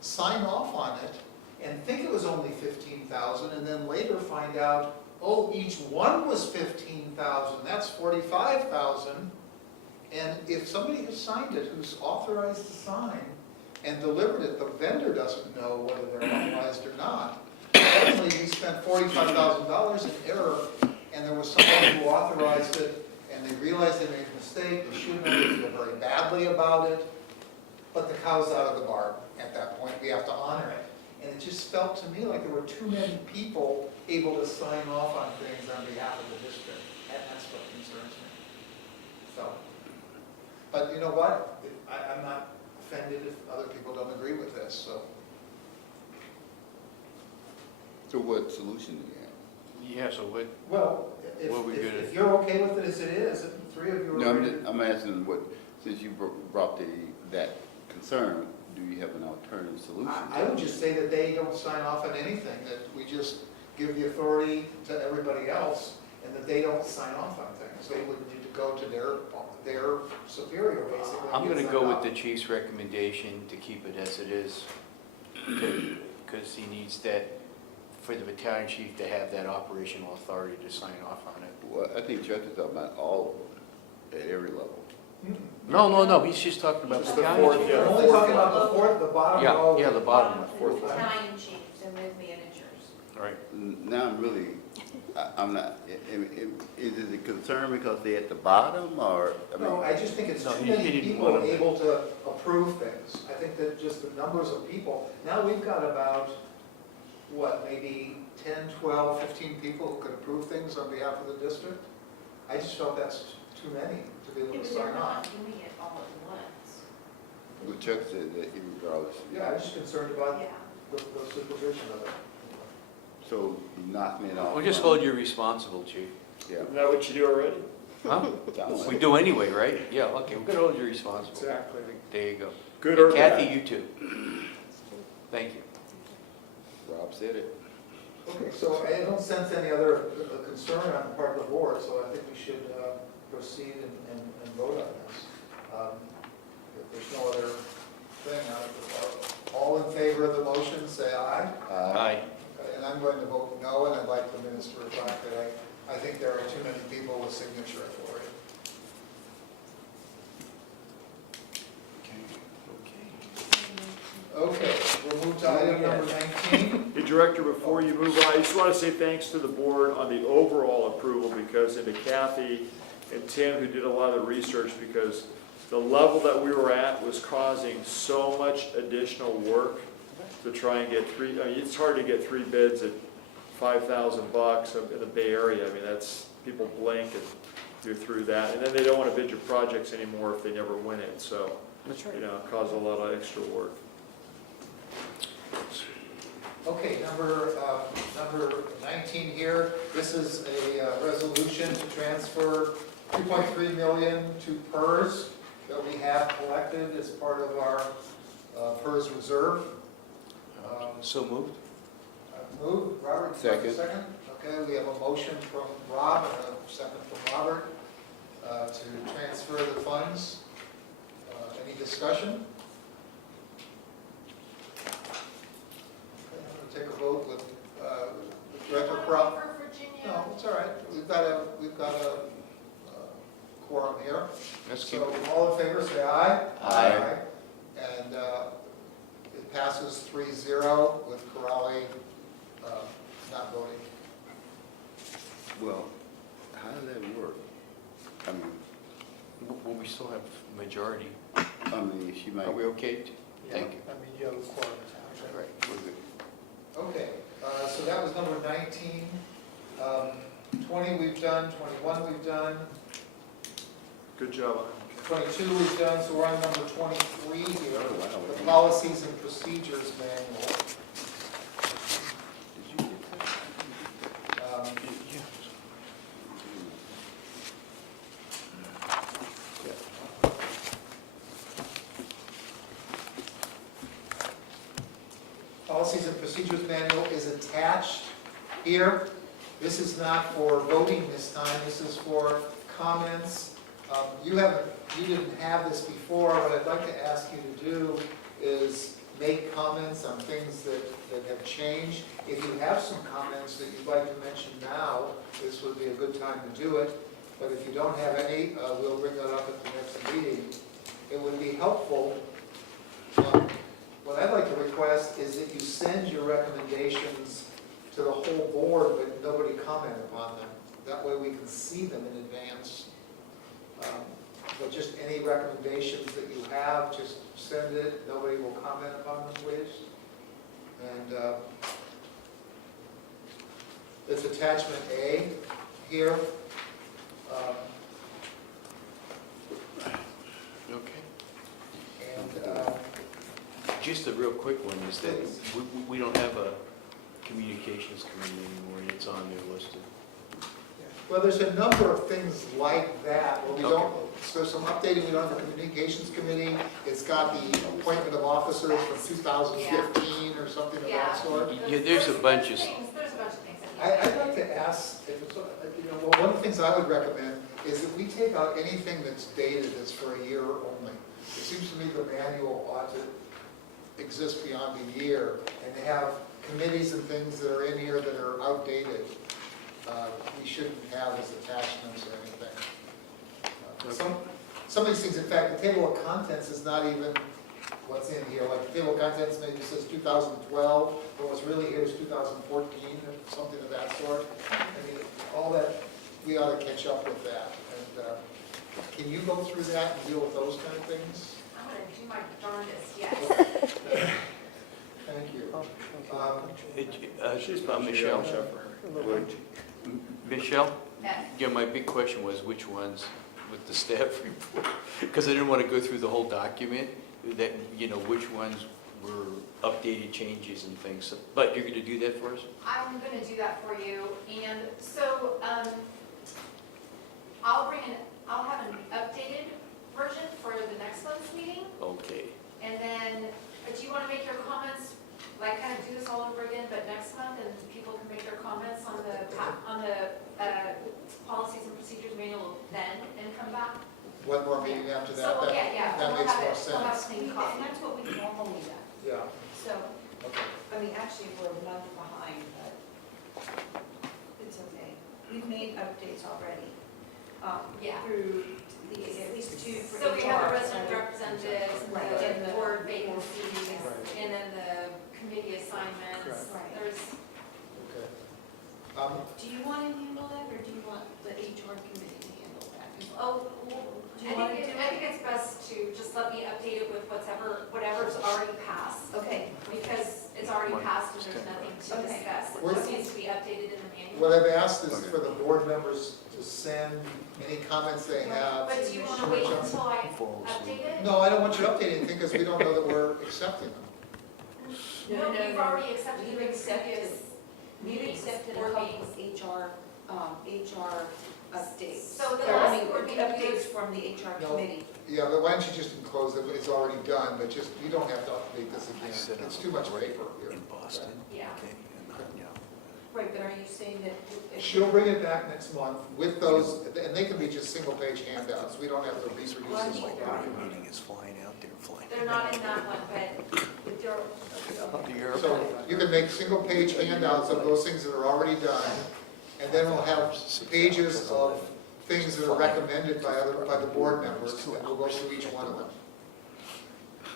sign off on it, and think it was only 15,000, and then later find out, oh, each one was 15,000, that's 45,000. And if somebody has signed it, who's authorized to sign, and delivered it, the vendor doesn't know whether they're authorized or not. Suddenly, we spent $45,000 in error, and there was someone who authorized it, and they realized they made a mistake, they shouldn't have, they feel very badly about it, but the cow's out of the barn at that point, we have to honor it. And it just felt to me like there were too many people able to sign off on things on behalf of the district, and that's what concerns me. So, but you know what? I'm not offended if other people don't agree with this, so. So what solution do you have? Yeah, so what, Well, What we gonna- if you're okay with it as it is, and the three of you are. No, ready- I'm asking what, since you brought that concern, do you have an alternative solution? I would just say that they don't sign off on anything, that we just give the authority to everybody else, and that they don't sign off on things. They would need to go to their superior, basically. I'm and gonna get go signed with off. the chief's recommendation to keep it as it is, because he needs that, for the battalion chief to have that operational authority to sign off on it. Well, I think Chuck is talking about all of them, at every level. No, he's just talking about Just the the battalion fourth, chief. yeah. We're only talking about the fourth, the bottom row. Yeah, the bottom one. Fourth. Battalion chiefs and with managers. Right. Now I'm really, I'm not, is it a concern because they're at the bottom, or, I No, mean, I just think it's No, too he many didn't people want to. able to approve things. I think that just the numbers of people, now we've got about, what, maybe 10, 12, 15 people who could approve things on behalf of the district? I just felt that's too many to be able Yeah, to but they're sign not on. doing it all at once. what Chuck said, that regardless. Yeah, I'm just concerned about Yeah. the supervision of it. So you knocked me off. We'll just hold you responsible, chief. Yeah. Isn't that what you do already? Huh? Sounds like We it. do anyway, right? Yeah, okay, we're gonna hold you responsible. Exactly. There you go. Good And or Kathy, bad? you too. Thank you. Rob said it. Okay, so I don't sense any other concern on the part of the board, so I think we should proceed and vote on this. If there's no other thing, all in favor of the motion, say aye. Aye. And I'm going to vote no, and I'd like the minutes to reflect that I think there are too many people with signature authority. Okay, we'll move to item number 19. Hey, Director, before you move on, I just want to say thanks to the board on the overall approval, because, and to Kathy and Tim, who did a lot of the research, because the level that we were at was causing so much additional work to try and get three, I mean, it's hard to get 3 bids at $5,000 in the Bay Area. I mean, that's, people blink and you're through that. And then they don't want to bid your projects anymore if they never win it, so, That's right. you know, it causes a lot of extra work. Okay, number 19 here, this is a resolution to transfer 2.3 million to PERS that we have collected as part of our PERS reserve. So moved? Moved, Robert? Second. Second? Okay, we have a motion from Rob and a second from Robert to transfer the funds. Any discussion? Take a vote with Director Crowell. For Virginia. No, it's all right. We've got a quorum here. Let's keep So all in favor, say aye. Aye. And it passes 3-0 with Corrali not voting. Well, how does that work? I mean, Well, we still have majority. I mean, she might. Are we okay? Thank you. I mean, you have a quorum. All right, we're good. Okay, so that was number 19. 20 we've done, 21 we've done, Good job. 22 we've done, so we're on number 23 here. Oh, wow. The Policies and Procedures Manual. Did you get that? Policies and Procedures Manual is attached here. This is not for voting this time, this is for comments. You didn't have this before. What I'd like to ask you to do is make comments on things that have changed. If you have some comments that you'd like to mention now, this would be a good time to do it. But if you don't have any, we'll bring that up at the next meeting. It would be helpful. What I'd like to request is that you send your recommendations to the whole board, but nobody comment upon them. That way we can see them in advance. But just any recommendations that you have, just send it. Nobody will comment upon them, please. And it's attachment A here. Okay. And Just a real quick one is that we don't have a communications committee anymore, and it's on their list. well, there's a number of things like that where we don't, so some updating, we don't have a communications committee. It's got the appointment of officers from 2015 or something of that sort. Yeah, there's a bunch of, There's a bunch of things. I'd like to ask, if it's, well, one of the things I would recommend is that we take out anything that's dated that's for a year only. It seems to me the manual ought to exist beyond a year, and to have committees and things that are in here that are outdated, we shouldn't have as attachments or anything. Some of these things, in fact, the table of contents is not even what's in here. Like the table of contents maybe says 2012, but what's really here is 2014, or something of that sort. I mean, all that, we ought to catch up with that. And can you go through that and deal with those kind of things? I'm gonna do my darndest, yes. Thank you. Michelle? Michelle? Yes. Yeah, my big question was which ones with the staff report, because I didn't want to go through the whole document, that, you know, which ones were updated changes and things, but you're going to do that for us? I'm gonna do that for you, and so, I'll have an updated version for the next month's meeting, Okay. and then, do you wanna make your comments, like, kind of do this all over again, but next month, and people can make their comments on the policies and procedures manual then, and come back? One more meeting after that? So, yeah, That we'll makes have more it, we'll have sense. clean copy. That's what we normally do. Yeah, So, okay. I mean, actually, we're a month behind, but it's okay. We've made updates already. Yeah. Through these, at least two for So we have the HR, resident so- representatives, Right. and the board vacancies, Right. and then the committee assignments. Correct. Right. There's, Okay. Do you want to handle that, or do you want the HR committee to handle that? oh, I think it's best to just let me update it with whatever's already passed. Okay. Because it's already passed and there's nothing to discuss. It just needs to be updated in the manual. What I've asked is for the board members to send any comments they have. But do you want to wait until I update it? No, I don't want you to update anything because we don't know that we're accepting them. No, you've already accepted the previous You accepted a board couple meetings. of HR updates. So the Or, I last mean, board meeting updates was- from the HR No. committee. Yeah, but why don't you just enclose it, it's already done, but just, you don't have to update this again. It's too much paper here. In Boston. Yeah. Okay, and, Right, but are you saying that? if- She'll bring it back next month with those, and they can be just single-page handouts. We don't have to reproduce this like that. meeting is flying out there, flying. They're not in that one, but if they're, So you can make single-page handouts of those things that are already done, and then we'll have pages of things that are recommended by the board members, and we'll go through each one of them.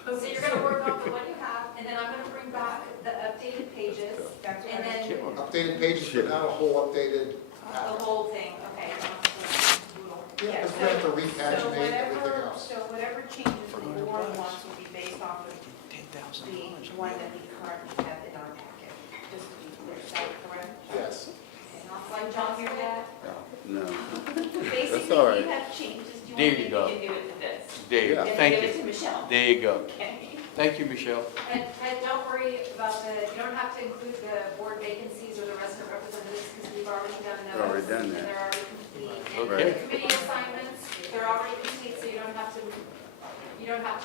so you're gonna work on the one you have, and then I'm gonna bring back the updated pages, and then Updated pages, but not a whole updated the packet. whole thing, okay. Yeah, because we have to repaginate everything else. So whatever changes the board wants will be based off of the one that we currently have in our packet, just to be clear, is that correct? Yes. And I'll let John hear that. No. That's Basically, all we right. have changes, do you There want you me go. to do it to this? There you go, And thank give it to you. Michelle. There you go. Okay. Thank you, Michelle. And don't worry about you don't have to include the board vacancies or the resident representatives, because we've already done those. We've already done And that. they're already complete. And Okay. the committee assignments, they're already complete, so you don't have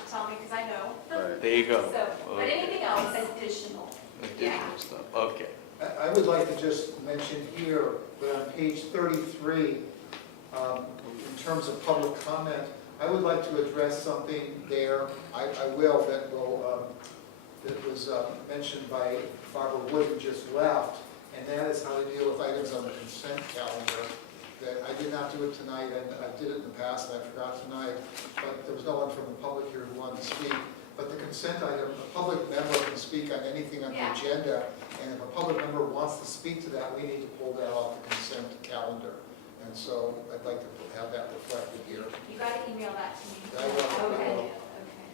to tell me, because I know. Right. There you go. So, but anything else additional? Additional stuff, okay. I would like to just mention here that on page 33, in terms of public comment, I would like to address something there. I will, that was mentioned by Barbara Wood, who just left, and that is how to deal with items on the consent calendar. That I did not do it tonight, and I did it in the past, and I forgot tonight, but there was no one from the public here who wanted to speak. But the consent item, a public member can speak on anything on the Yeah. agenda, and if a public member wants to speak to that, we need to pull that off the consent calendar. And so I'd like to have that reflected here. You gotta email that to me. I will. Okay.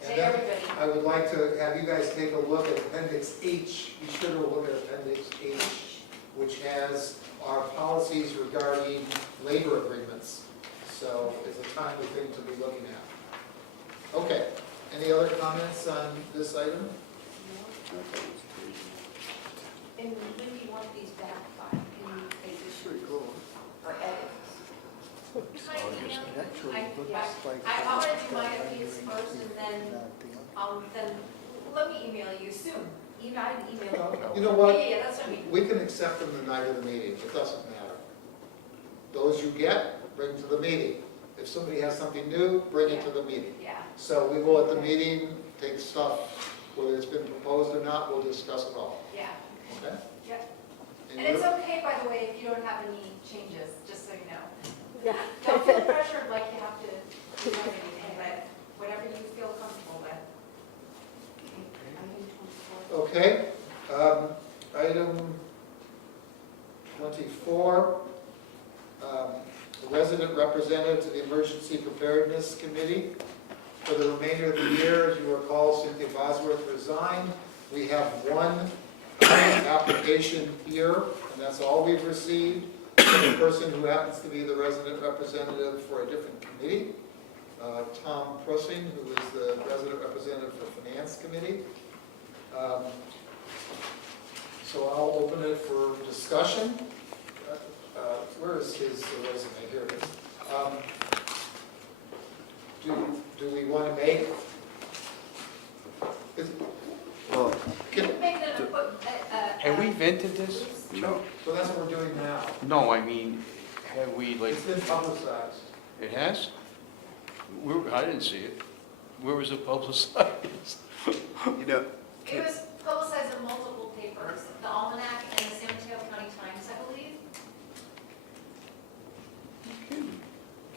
And To then everybody. I would like to have you guys take a look at Appendix H. You should have a look at Appendix H, which has our policies regarding labor agreements. So it's a timely thing to be looking at. Okay, any other comments on this item? And when do you want these back by? Can you take this or edits? I want to do my updates first, and then let me email you soon. Email. You know what? Yeah, that's what I mean. We can accept them the night of the meeting, it doesn't matter. Those you get, bring to the meeting. If somebody has something new, bring it to the meeting. Yeah. So we will at the meeting take stuff, whether it's been proposed or not, we'll discuss it all. Yeah. Okay? Yep. And And it's you're- okay, by the way, if you don't have any changes, just so you know. Yeah. Don't feel pressured like you have to do anything, but whatever you feel comfortable with. Okay, item 24, the resident representative to the Emergency Preparedness Committee. For the remainder of the year, as you recall, Cynthia Bosworth resigned. We have one application here, and that's all we've received. The person who happens to be the resident representative for a different committee, Tom Prussing, who is the resident representative for Finance Committee. So I'll open it for discussion. Where is his resume? Here it is. Do we want to make? Well, Have we vented this? no. So that's what we're doing now. No, I mean, have we, like, It's been publicized. it has? I didn't see it. Where was it publicized? You know, It was publicized in multiple papers, the Almanac and the San Mateo County Times, I believe.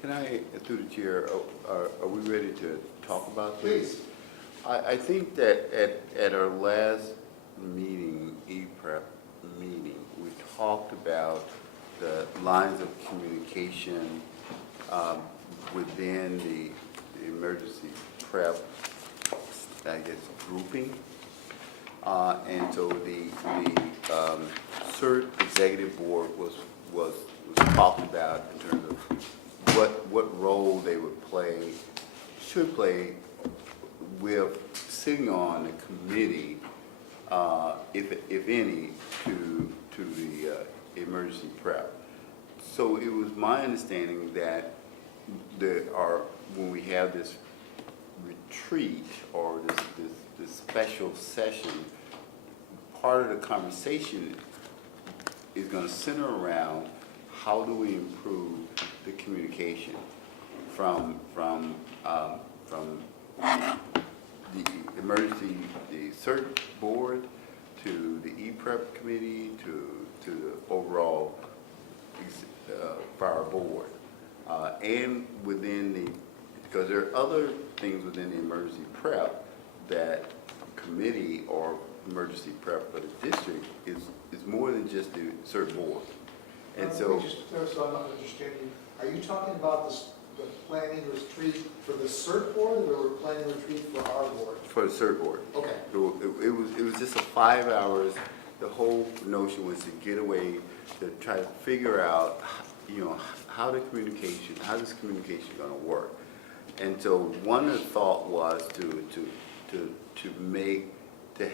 can I, through the chair, are we ready to talk about this? Please. I think that at our last meeting, E-Prep meeting, we talked about the lines of communication within the emergency prep, I guess, grouping. And so the CERT executive board was talked about in terms of what role they would play, should play with sitting on the committee, if any, to the emergency prep. So it was my understanding that when we have this retreat or this special session, part of the conversation is going to center around how do we improve the communication from the emergency, the CERT board, to the E-Prep committee, to the overall fire board, and within the, because there are other things within the emergency prep that committee or emergency prep for the district is more than just the CERT board. And so, Let me just, so I'm not understanding, are you talking about the planning retreat for the CERT board, or we're planning retreat for our board? for the CERT board. Okay. So it was just a 5 hours. The whole notion was to get away, to try to figure out, how this communication going to work. And so one of the thought was to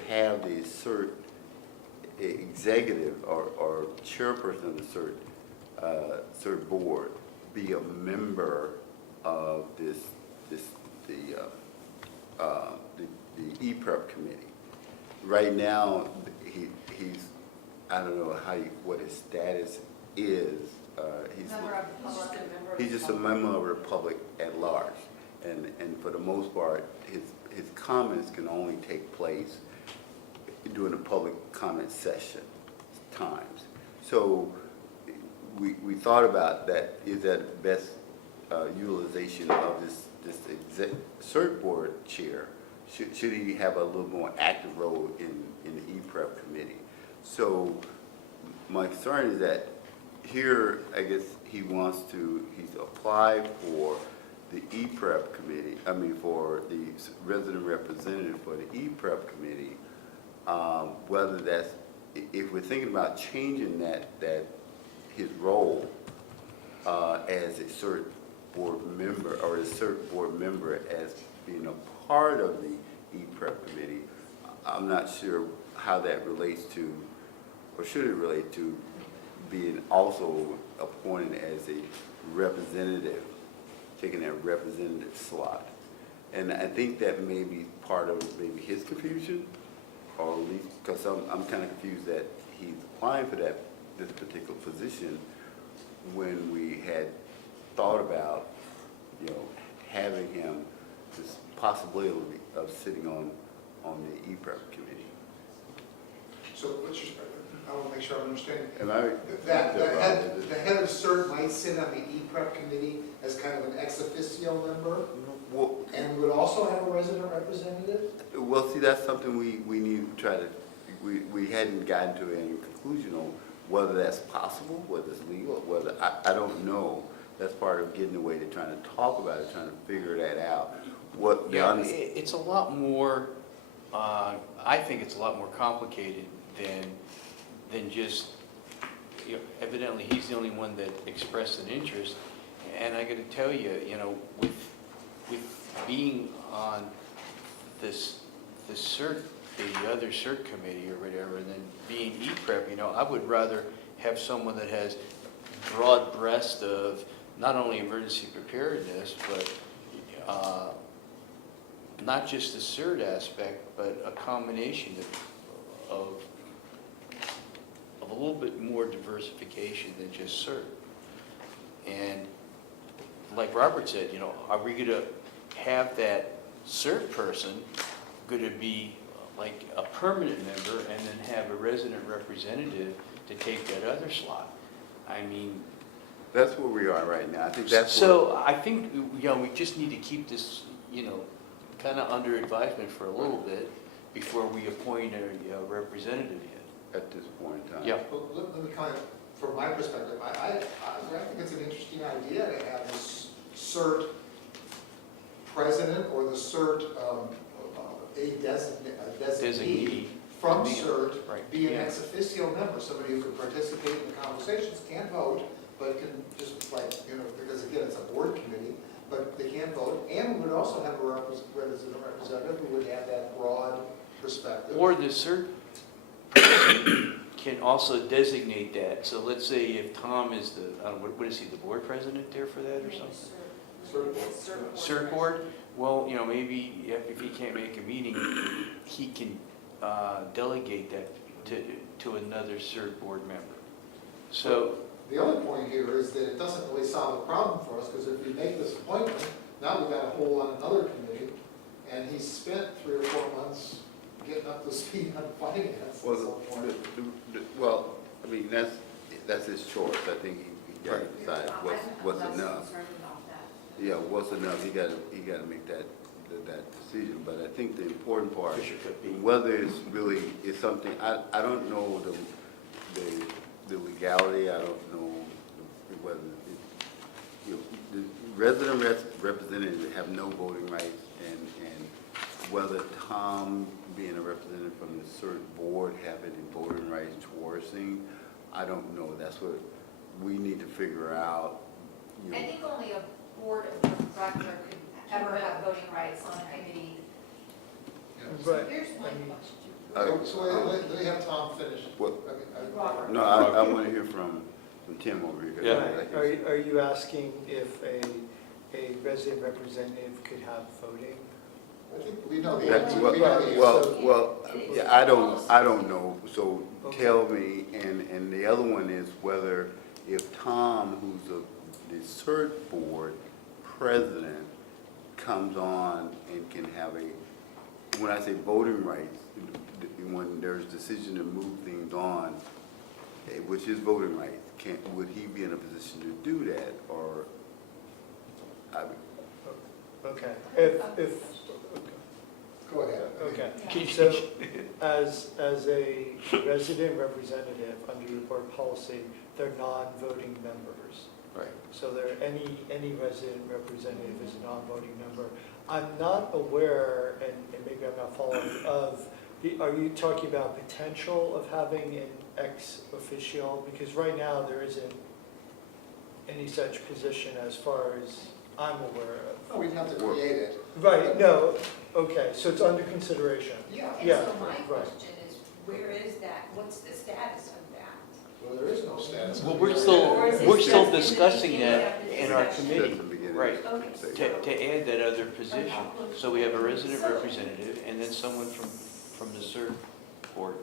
have the CERT executive or chairperson of the CERT board be a member of the E-Prep committee. Right now, he's, I don't know what his status is. He's just a member of the public at large. And for the most part, his comments can only take place during the public comment session times. So we thought about that, is that the best utilization of this CERT board chair? Should he have a little more active role in the E-Prep committee? So my concern is that here, I guess he's applied for the E-Prep committee, for the resident representative for the E-Prep committee, whether that's, if we're thinking about changing that his role as a CERT board member, or a CERT board member as being a part of the E-Prep committee, I'm not sure how that relates to, or should it relate to, being also appointed as a representative, taking that representative slot. And I think that may be part of maybe his confusion, or at least, because I'm kind of confused that he's applying for this particular position when we had thought about, having him, this possibility of sitting on the E-Prep committee. So what's your, I want to make sure I'm understanding. Am I? That the head of CERT might sit on the E-Prep committee as kind of an ex officio member, and would also have a resident representative? Well, see, that's something we need to try to, we hadn't gotten to any conclusion on whether that's possible, whether it's legal, whether, I don't know. That's part of getting away to trying to talk about it, trying to figure that out. It's a lot more, I think it's a lot more complicated than just, evidently he's the only one that expressed an interest. And I got to tell you, with being on the other CERT committee or whatever, and then being E-Prep, I would rather have someone that has broad breast of not only emergency preparedness, but not just the CERT aspect, but a combination of a little bit more diversification than just CERT. And like Robert said, are we going to have that CERT person going to be like a permanent member and then have a resident representative to take that other slot? I mean, that's where we are right now. I think that's so. I think we just need to keep this kind of under advisement for a little bit before we appoint a representative yet. At this point in time. Yeah. Well, let me comment from my perspective. I think it's an interesting idea to have this CERT president or the CERT, a designee from CERT Right. be an ex officio member, somebody who can participate in the conversations, can't vote, but can just like, because again, it's a board committee, but they can vote, and we would also have a representative who would have that broad perspective. Or the CERT person can also designate that. So let's say if Tom is the, what is he, the board president there for that or something? CERT board? Well, maybe if he can't make a meeting, he can delegate that to another CERT board member. So The other point here is that it doesn't really solve the problem for us, because if we make this appointment, now we've got a hole on another committee, and he's spent 3 or 4 months getting up to speed on finance at some point. Well, I mean, that's his choice. I think he got to decide what's enough. Yeah, what's enough, he got to make that decision. But I think the important part, whether it's really, is something, I don't know the legality, I don't know whether, the resident representatives have no voting rights, and whether Tom, being a representative from the CERT board, have any voting rights towards things, I don't know. That's what we need to figure out. I think only a board of director could ever have voting rights on a committee. So here's my question. So let me have Tom finish. What? Robert. No, I want to hear from Tim over here. Right. Are you asking if a resident representative could have voting? I think we know the That's answer. what, We know the answer. well, yeah, I don't know, so tell me, and the other one is whether if Tom, who's the CERT board president, comes on and can have when I say voting rights, when there's decision to move things on, which is voting rights, would he be in a position to do that, or, Okay, if Go ahead. okay. So, as a resident representative under your board policy, they're non-voting members. Right. So any resident representative is a non-voting member. I'm not aware, and maybe I'm not following, are you talking about potential of having an ex officio? Because right now there isn't any such position as far as I'm aware of. No, we'd have to create it. Right, no, okay, so it's under consideration. Yeah. And Yeah, so my right. question is, where is that? What's the status of that? Well, there is no status. Well, Or is it we're still just in the discussing beginning that of the in our discussion? committee. At the beginning. Right. Okay, To add that other position. So we have a resident representative and then someone from the CERT board.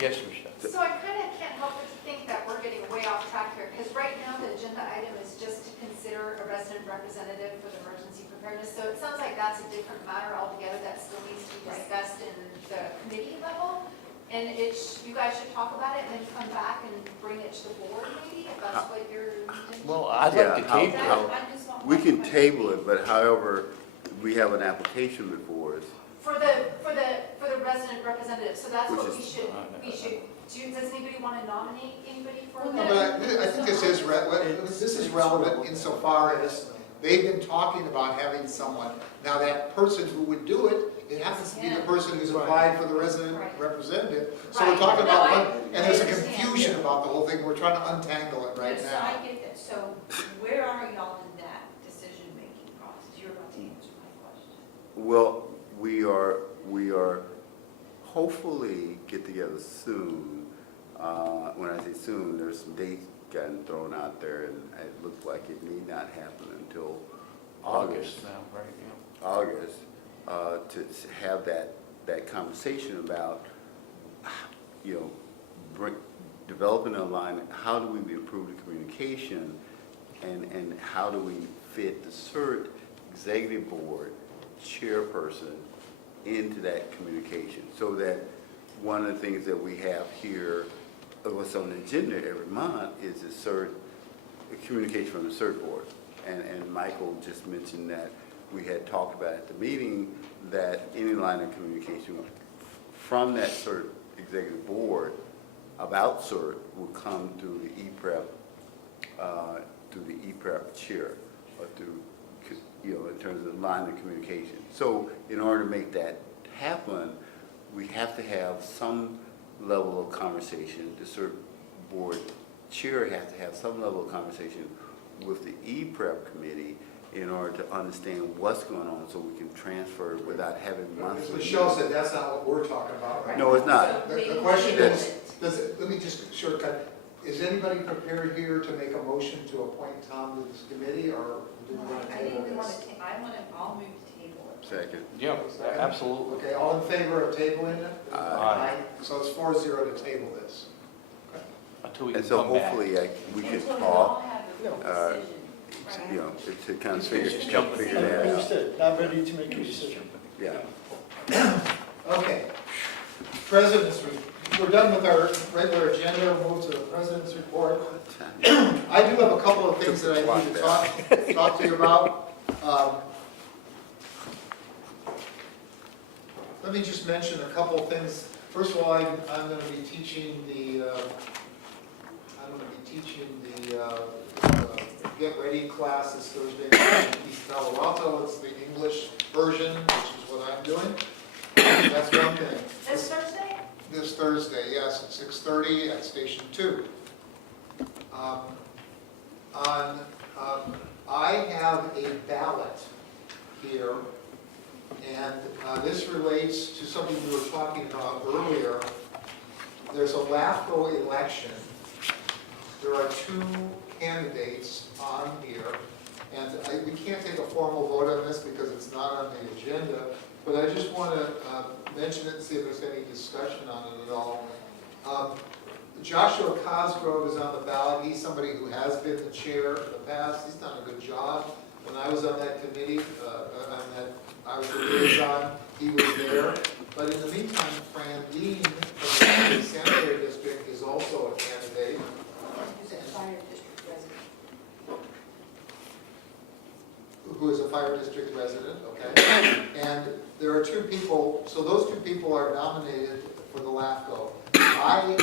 Yes, Michelle? So I kind of can't help but to think that we're getting way off track here, because right now the agenda item is just to consider a resident representative for the emergency preparedness. So it sounds like that's a different matter altogether that still needs to be discussed in the committee level. And you guys should talk about it and then come back and bring it to the board maybe, if that's what you're. Well, I'd like to table it. We can table it, but however, we have an application before us. For the resident representative, so that's Which what is- we should do. Does anybody want to nominate anybody for No, that? but I think this is relevant insofar as they've been talking about having someone. Now, that person who would do it, it happens to be the person who's applied for the resident representative. So we're Right. talking No, about I- one, and there's a I understand. confusion about the whole thing. We're trying to untangle it right So now. I get that. So where are y'all in that decision-making process? You're about to answer my question. Well, we are hopefully get together soon. When I say soon, there's some dates gotten thrown out there, and it looks like it need not happen until August. Now, right, yeah. August, to have that conversation about, developing a line, how do we improve the communication, and how do we fit the CERT executive board chairperson into that communication, so that one of the things that we have here, what's on the agenda every month, is the CERT, communication from the CERT board. And Michael just mentioned that we had talked about at the meeting that any line of communication from that CERT executive board about CERT will come through the EPREP chair, or through in terms of line of communication. So in order to make that happen, we have to have some level of conversation. The CERT board chair has to have some level of conversation with the E-Prep committee in order to understand what's going on so we can transfer it without having As monthly. Michelle said, that's not what we're talking about, right? No, it's not. The question is, let me just shortcut, is anybody prepared here to make a motion to appoint Tom to this committee, or do we want to I think table we want this? to, I'll move to table it. Second. Yeah, absolutely. Okay, all in favor of tabling it? Aye. So it's 4-0 to table this. Until we can And so come back. hopefully we can Until we all talk, have a uh, decision. to kind of figure that out. Understood, not ready to make a decision. Yeah. Okay. President's, we're done with our regular agenda, we'll move to the president's report. I do have a couple of things that I need to talk to you about. Let me just mention a couple of things. First of all, I'm going to be teaching the, Get Ready class this Thursday night in East Palo Alto. It's the English version, which is what I'm doing. That's one thing. This Thursday? This Thursday, yes, at 6:30 at Station 2. I have a ballot here, and this relates to something we were talking about earlier. There's a LAFCO election. There are 2 candidates on here, and we can't take a formal vote on this because it's not on the agenda, but I just want to mention it and see if there's any discussion on it at all. Joshua Cosgrove is on the ballot. He's somebody who has been the chair in the past. He's done a good job. When I was on that committee, I was the liaison, he was there. But in the meantime, Fran Dean from the Sanitary District is also a candidate. Who's a fire district resident? Who is a fire district resident, okay? And there are 2 people, so those 2 people are nominated for the LAFCO. I,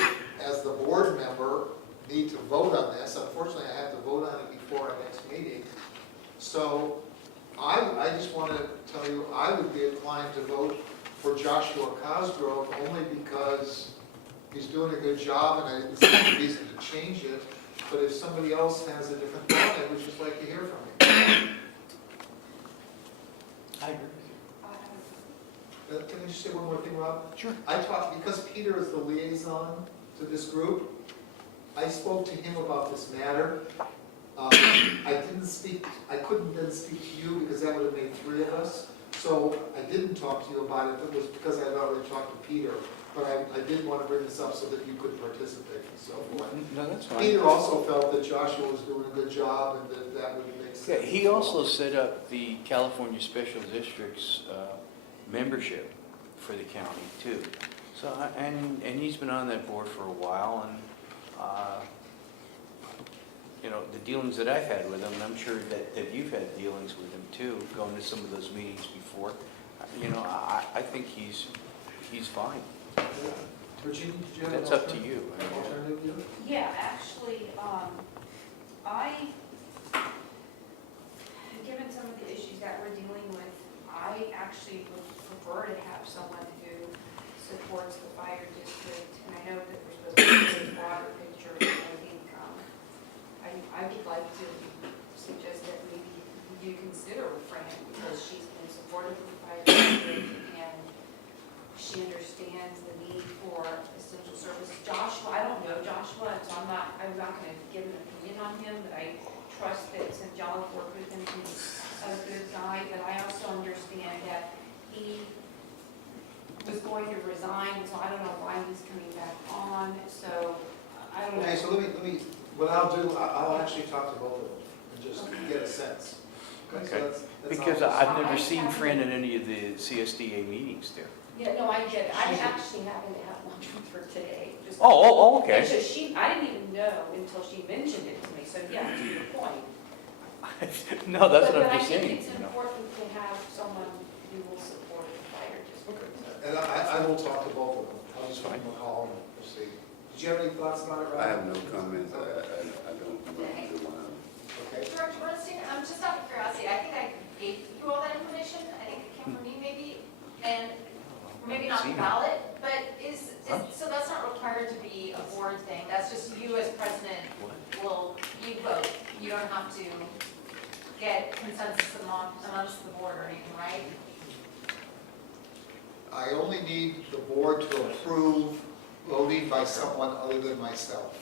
as the board member, need to vote on this. Unfortunately, I have to vote on it before our next meeting. So I just want to tell you, I would be inclined to vote for Joshua Cosgrove only because he's doing a good job and I didn't see any reason to change it. But if somebody else has a different thought, I would just like to hear from you. I agree with you. Can I just say one more thing, Rob? Sure. I talked, because Peter is the liaison to this group, I spoke to him about this matter. I couldn't then speak to you because that would have made 3 of us. So I didn't talk to you about it, it was because I had already talked to Peter. But I did want to bring this up so that you could participate and so forth. No, that's fine. Peter also felt that Joshua was doing a good job and that would make sense. Yeah, he also set up the California Special Districts membership for the county too. So, and he's been on that board for a while, and the dealings that I've had with him, and I'm sure that you've had dealings with him too, going to some of those meetings before. I think he's fine. Virginia, did you have That's up to you. an alternative view? Yeah, actually, given some of the issues that we're dealing with, I actually would prefer to have someone who supports the fire district. And I know that we're supposed to get a broader picture, but I think, I would like to suggest that maybe you consider Fran, because she's been supportive of the fire district and she understands the need for essential services. Joshua, I don't know Joshua, so I'm not going to give an opinion on him, but I trust that since y'all have worked with him, he's a good guy. But I also understand that he was going to resign, so I don't know why he's coming back on. So I don't know. Okay, so let me, what I'll do, I'll actually talk to both of them and just get a sense. Okay. So that's Because all. I've never seen Fran in any of the CSDA meetings there. Yeah, no, I get it. I actually happened to have lunch with her today. Okay. And so I didn't even know until she mentioned it to me, so yeah, to your point. No, that's what But I'm just I saying. think it's important to have someone who will support the fire district. And I will talk to both of them. I'll just give them a call and we'll see. Did you have any thoughts about it, Rob? I have no comments. I don't know either one of them. Okay. Director Bernstein, just out of curiosity, I think I gave you all that information. I think it came from me maybe, and maybe not the ballot, but so that's not required to be a board thing. That's just you as president you vote. You don't have to get consensus amongst the board or anything, right? I only need the board to approve voting by someone other than myself.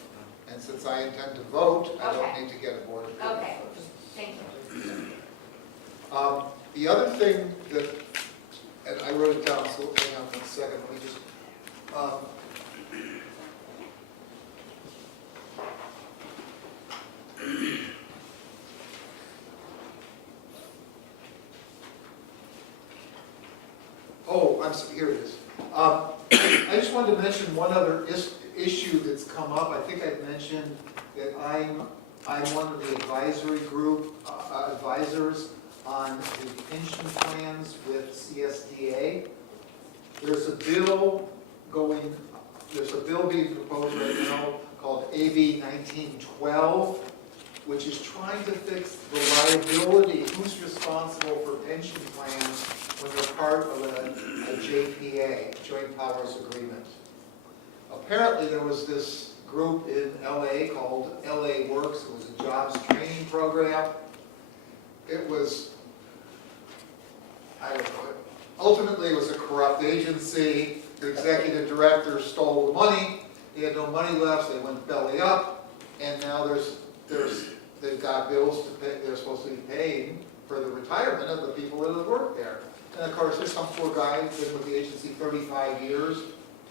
And since I intend to vote, I don't Okay. need to get a board approval Okay, first. thank you. The other thing that, and I wrote it down, so hang on 1 second, let me just, here it is. I just wanted to mention one other issue that's come up. I think I've mentioned that I'm one of the advisory group advisors on the pension plans with CSDA. There's a bill being proposed right now called AB 1912, which is trying to fix the liability, who's responsible for pension plans when they're part of a JPA, Joint Powers Agreement. Apparently there was this group in LA called LA Works. It was a jobs training program. It was, I don't know, ultimately it was a corrupt agency. The executive director stole the money. He had no money left, so they went belly up, and now they've got bills to pay. They're supposed to be paying for the retirement of the people that have worked there. And of course, there's some poor guy who's been with the agency 35 years,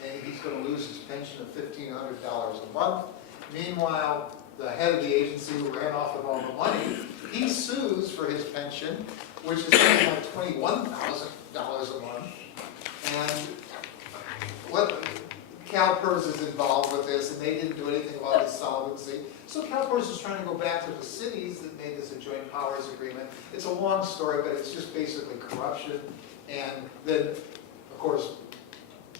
and he's going to lose his pension of $1,500 a month. Meanwhile, the head of the agency who ran off with all the money, he sues for his pension, which is something like $21,000 a month. And what CalPERS is involved with this, and they didn't do anything about his solvency. So CalPERS is trying to go back to the cities that made this a joint powers agreement. It's a long story, but it's just basically corruption. And then, of course,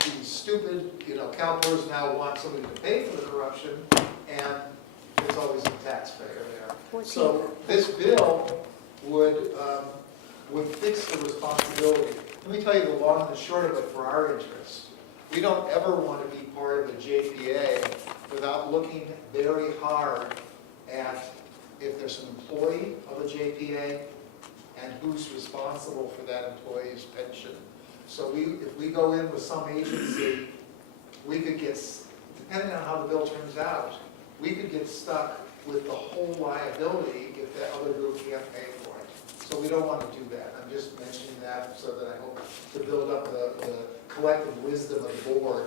being stupid, CalPERS now wants somebody to pay for the corruption, and there's always a taxpayer there. So this bill would fix the responsibility. Let me tell you the long and the short of it for our interest. We don't ever want to be part of a JPA without looking very hard at if there's an employee of a JPA and who's responsible for that employee's pension. So if we go in with some agency, we could get, depending on how the bill turns out, we could get stuck with the whole liability if that other group can't pay for it. So we don't want to do that. I'm just mentioning that so that I hope to build up the collective wisdom of the board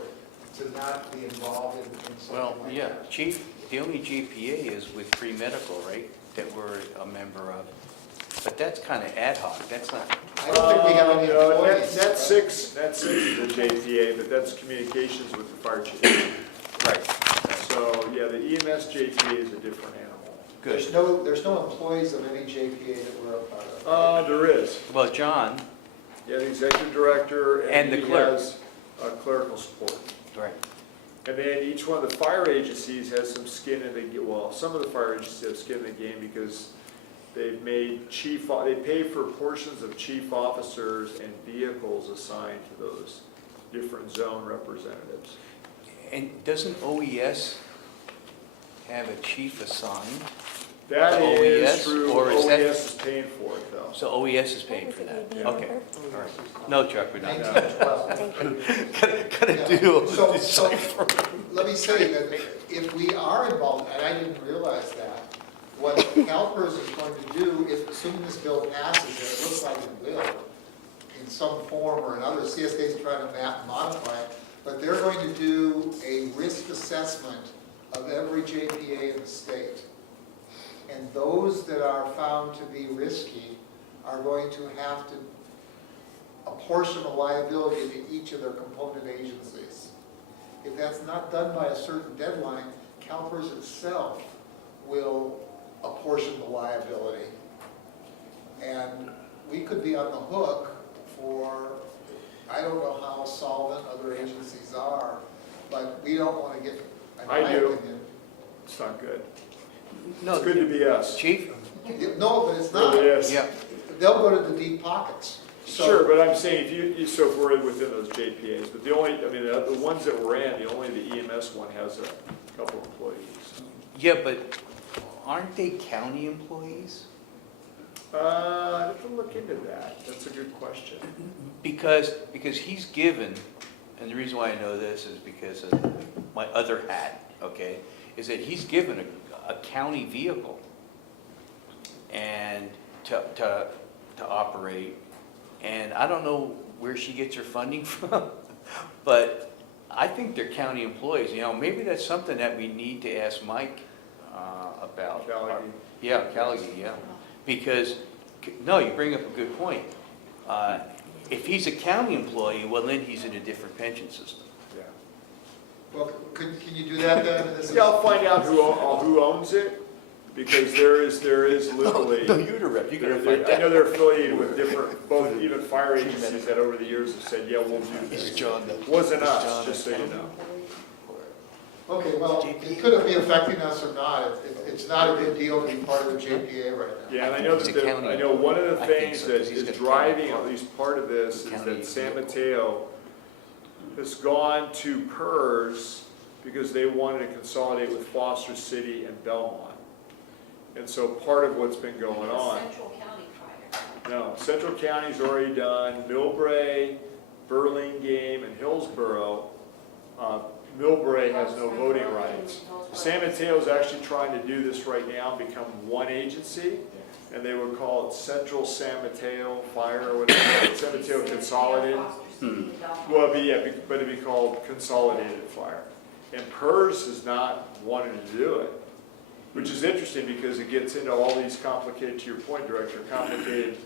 to not be involved in something like that. Chief, the only GPA is with pre-medical, right, that we're a member of. But that's kind of ad hoc, that's not. I don't think we have any employees. Net six is the JPA, but that's communications with the fire chief. Right. So, yeah, the EMS JPA is a different animal. Good. There's no employees of any JPA that we're a part of. There is. Well, John. Yeah, the executive director And the he clerk. has clerical support. Right. And then each one of the fire agencies has some skin in the game. Well, some of the fire agencies have skin in the game because they've made they pay for portions of chief officers and vehicles assigned to those different zone representatives. And doesn't OES have a chief assigned? That is true. Or is OES that? is paying for it, though. So OES is paying for that? Okay, all right. No, Chuck, we're not. 1912. Gotta do So decipher. let me say that if we are involved, and I didn't realize that, what CalPERS is going to do, if assuming this bill passes, and it looks like it will, in some form or another, CSDA is trying to modify it, but they're going to do a risk assessment of every JPA in the state. And those that are found to be risky are going to have to apportion the liability to each of their component agencies. If that's not done by a certain deadline, CalPERS itself will apportion the liability. And we could be on the hook for, I don't know how solvent other agencies are, but we don't want to get, in my opinion. It's not good. No, It's good to be us. Chief? No, but it's not. It is. Yeah. they'll go to the deep pockets. So- Sure, but I'm saying so if we're within those JPAs, but the ones that we're in, only the EMS one has a couple employees. Yeah, but aren't they county employees? I have to look into that. That's a good question. Because he's given, and the reason why I know this is because of my other hat, okay, is that he's given a county vehicle and to operate, and I don't know where she gets her funding from, but I think they're county employees. Maybe that's something that we need to ask Mike about. Callagy. Yeah, Callagy, yeah. Because, no, you bring up a good point. If he's a county employee, well, then he's in a different pension system. Yeah. Well, can you do that then? Yeah, I'll find out who owns it, because there is literally. No, you're the rep, you gotta find I know out. they're affiliated with different, both even fire agencies that over the years have said, yeah, we'll do It's this. John. Wasn't us, just so you know. Okay, well, it could be affecting us or not. It's not a good deal to be part of the JPA right now. Yeah, and I know It's a that, county I know one of the I think things so, that 'cause he's is got a driving county at least part of this is County that San vehicle. Mateo has gone to PERS because they wanted to consolidate with Foster City and Belmont. And so part of what's been going on. Central County Fire. No, Central County's already done, Millbrae, Burlingame, and Hillsborough. Millbrae has no voting rights. San Mateo's actually trying to do this right now, and become one agency, and they would call it Central San Mateo Fire or whatever, San Mateo Consolidated. Well, but it'd be called Consolidated Fire. And PERS has not wanted to do it, which is interesting because it gets into all these complicated, to your point, Director, complicated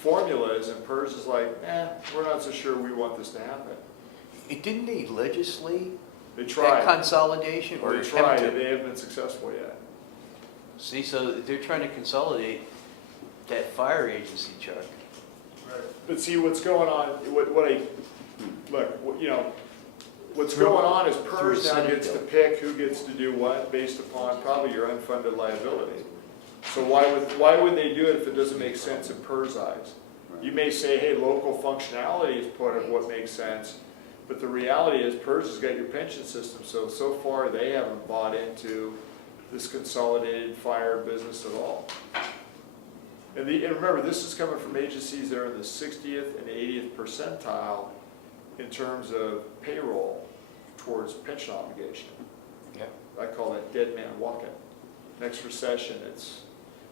formulas, and PERS is like, we're not so sure we want this to happen. Didn't they legislate They that tried. consolidation or They attempt tried, to? and they haven't been successful yet. See, so they're trying to consolidate that fire agency, Chuck. But see, what's going on, what's going on is PERS now gets to pick who gets to do what based upon probably your unfunded liability. So why would they do it if it doesn't make sense in PERS eyes? You may say, hey, local functionality is part of what makes sense, but the reality is PERS has got your pension system, so far they haven't bought into this consolidated fire business at all. And remember, this is coming from agencies that are in the 60th and 80th percentile in terms of payroll towards pension obligation. Yeah. I call that dead man walking. Next recession,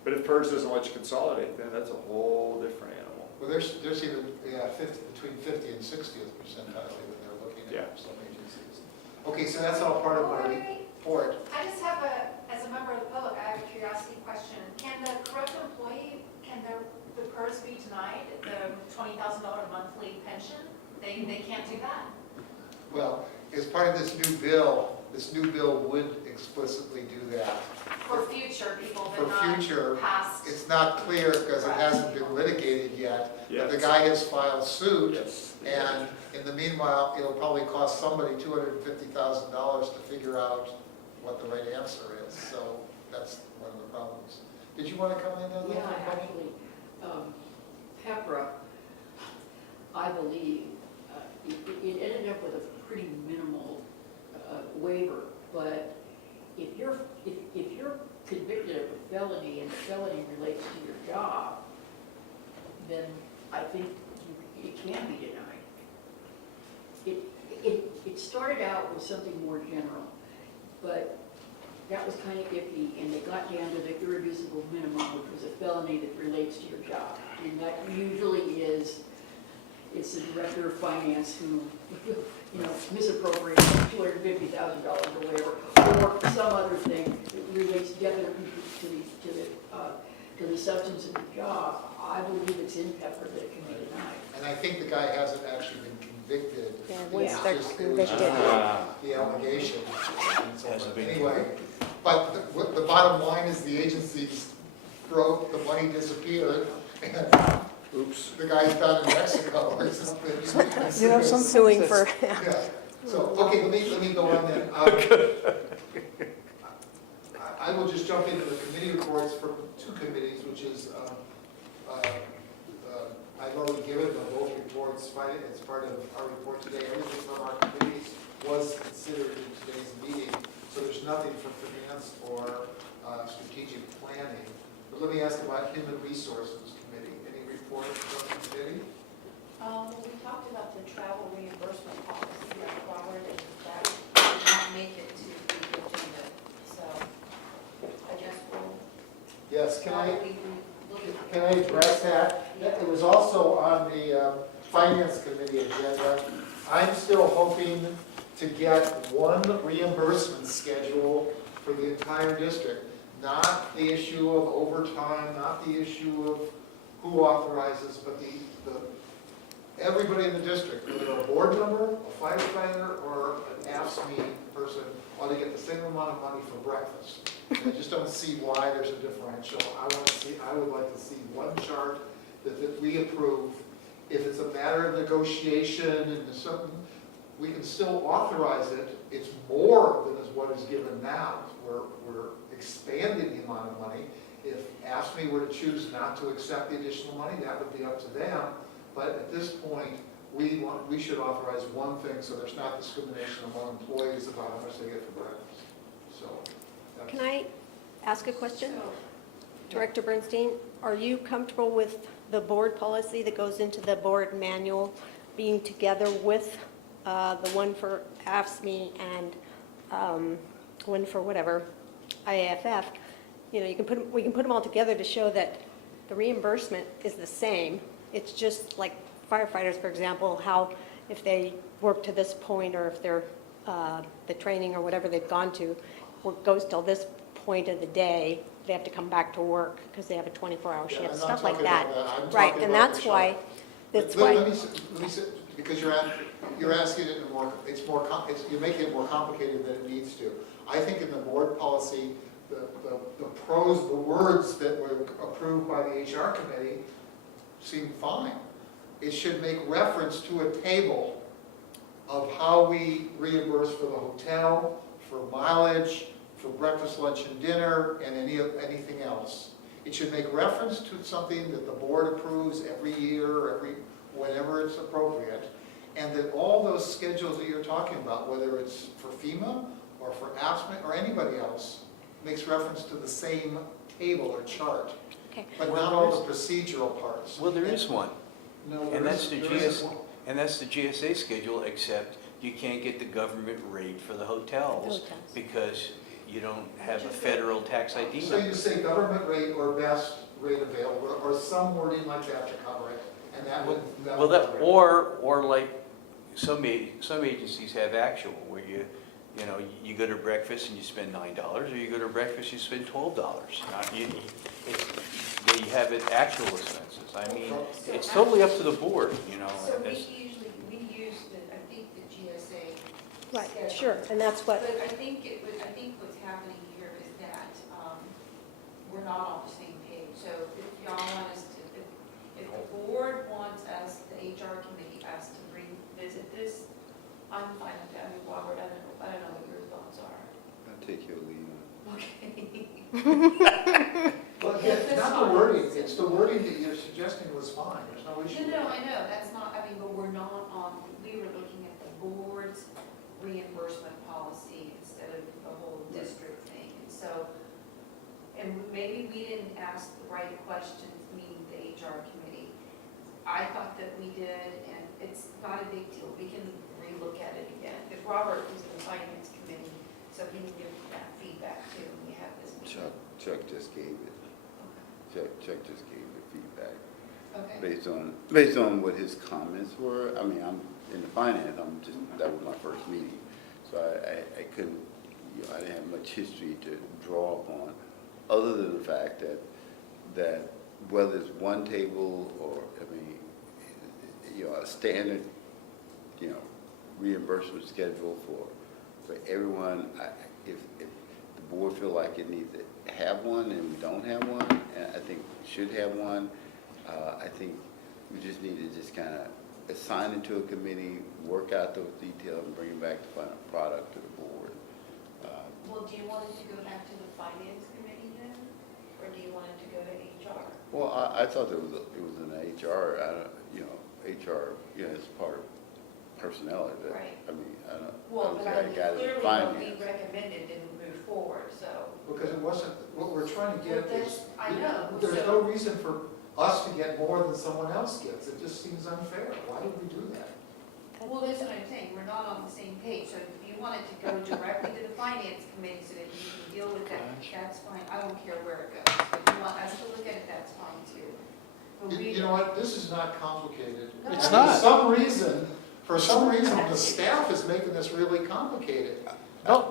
but if PERS doesn't let you consolidate, then that's a whole different animal. Well, there's even, between 50 and 60th percentile when they're looking Yeah. at some agencies. Okay, so that's all part of my report. I just have as a member of the public, I have a curiosity question. Can the corrupt employee, can the PERS be denied the $20,000 monthly pension? They can't do that? Well, as part of this new bill would explicitly do that. For future people, For but not future, past? it's not clear because it hasn't been litigated yet. But the Yes. guy has filed suit, Yes. and in the meanwhile, it'll probably cost somebody $250,000 to figure out what the right answer is. So that's one of the problems. Did you want to come in on that? Yeah, actually, PEPRA, I believe, it ended up with a pretty minimal waiver, but if you're convicted of a felony and the felony relates to your job, then I think it can be denied. It started out with something more general, but that was kind of iffy, and they got down to the irreducible minimum, which was a felony that relates to your job. And that usually it's the director of finance who, misappropriates $250,000 or whatever, or some other thing that relates definitely to the substance of the job. I believe it's in PEPRA that it can be denied. And I think the guy hasn't actually been convicted. Yeah, once It's they're just- convicted. It was just the allegation. And so forth. Anyway, but the bottom line is the agencies broke, the money disappeared, and Oops. the guy's down in Mexico or something. You know, some suing for, Yeah. So, okay, let me go on then. I will just jump into the committee reports for two committees, which is I've already given them both reports, as part of our report today. Everything from our committees was considered in today's meeting, so there's nothing for finance or strategic planning. But let me ask about Human Resources Committee. Any report from the committee? We talked about the travel reimbursement policy, Robert, and that did not make it to the agenda, so I guess we'll. Yes, can I address that? It was also on the Finance Committee agenda. I'm still hoping to get one reimbursement schedule for the entire district, not the issue of overtime, not the issue of who authorizes, but everybody in the district, whether a board member, a firefighter, or an AFSCME person, ought to get the same amount of money for breakfast. And I just don't see why there's a differential. I would like to see one chart that we approve. If it's a matter of negotiation and something, we can still authorize it. It's more than is what is given now. We're expanding the amount of money. If AFSCME were to choose not to accept the additional money, that would be up to them. But at this point, we should authorize one thing so there's not discrimination among employees about how much they get for breakfast. So. Can I ask a question? Director Bernstein, are you comfortable with the board policy that goes into the board manual being together with the one for AFSCME and one for whatever, IAFF? You know, we can put them all together to show that the reimbursement is the same. It's just like firefighters, for example, how if they work to this point or if they're the training or whatever they've gone to goes till this point of the day, they have to come back to work because they have a 24-hour shift, stuff like that. Right, and that's why, Let me say, because you're asking it in a more, you're making it more complicated than it needs to. I think in the board policy, the words that were approved by the HR committee seem fine. It should make reference to a table of how we reimburse for the hotel, for mileage, for breakfast, lunch, and dinner, and anything else. It should make reference to something that the board approves every year, whenever it's appropriate, and that all those schedules that you're talking about, whether it's for FEMA or for AFSCME or anybody else, makes reference to the same table or chart, but not all the procedural parts. Well, there is one. No, And that's the GSA schedule, except you can't get the government rate for the hotels because you don't have a federal tax ID So number. you say government rate or best rate available, or some wording like that to cover it, and that would. Or like some agencies have actual, where you go to breakfast and you spend $9, or you go to breakfast, you spend $12. They have it actual expenses. I mean, it's totally up to the board, So we use I think the GSA. Right, schedule. sure, and that's what, But I think what's happening here is that we're not on the same page. So if y'all want us to, if the board wants us, the HR committee us to revisit this, I'm fine with that. I mean, Robert, I don't know what your thoughts are. I'll take your lead. Okay. Well, it's not the wording, it's the wording that you're suggesting was fine, there's no issue. No, I know, that's not, but we're not on, we were looking at the board's reimbursement policy instead of the whole district thing. And so, and maybe we didn't ask the right questions, meaning the HR committee. I thought that we did, and it's not a big deal. We can relook at it again. If Robert is in the finance committee, so he can give that feedback too, when we have this meeting. Chuck just gave it. Chuck just gave the feedback. Okay. Based on what his comments were. I mean, I'm in the finance, that was my first meeting. So I couldn't, I didn't have much history to draw upon, other than the fact that whether it's one table or, a standard, reimbursement schedule for everyone, if the board feel like it needs to have one and we don't have one, and I think we should have one. I think we just need to just kind of assign it to a committee, work out those details, and bring it back to final product to the board. Well, do you want it to go back to the finance committee then? or do you want it to go to HR? Well, I thought it was an HR, HR, as part of personnel. Right. I mean, I don't Well, but see I how mean, you got it clearly in what we finance. recommended didn't move forward, so. Because it wasn't, what we're trying to get Well, is, I know, there's so- no reason for us to get more than someone else gets. It just seems unfair. Why did we do that? Well, that's what I'm saying, we're not on the same page, so if you want it to go directly to the finance committee so that you can deal with that, that's fine, I don't care where it goes. If you want us to look at it, that's fine too. But we, You know what, this is not complicated. No. And It's not. For some reason, the staff is making this really complicated.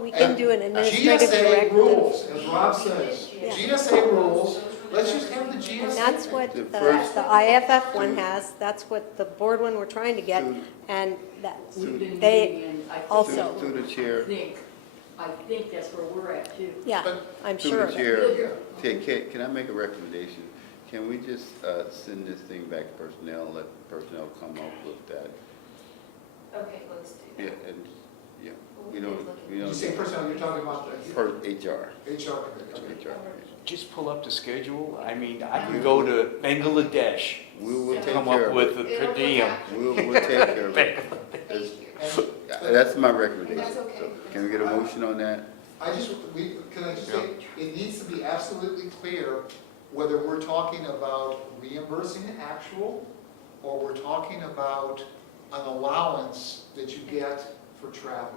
We can do an administrative GSA directive. rules, as Rob says, Yeah. GSA rules, let's just have the And GSA. that's what The the first- IFF one has, that's what the board one we're trying to get, and that, We've been they meeting, and I also, Through the chair, I think that's where we're at too. yeah, I'm through sure the of it. chair, can I make a recommendation? Can we just send this thing back to personnel, let personnel come up with that? okay, let's do that. Yeah, and, yeah, You say personnel, you're talking about the For HR. HR committee. HR. Just pull up the schedule. I mean, I can go to Bangladesh, We'll take come care up of with it. the per diem. We'll take care of it. That's my recommendation. That's okay. So, can we get a motion on that? Can I just say, it needs to be absolutely clear whether we're talking about reimbursing the actual, or we're talking about an allowance that you get for traveling.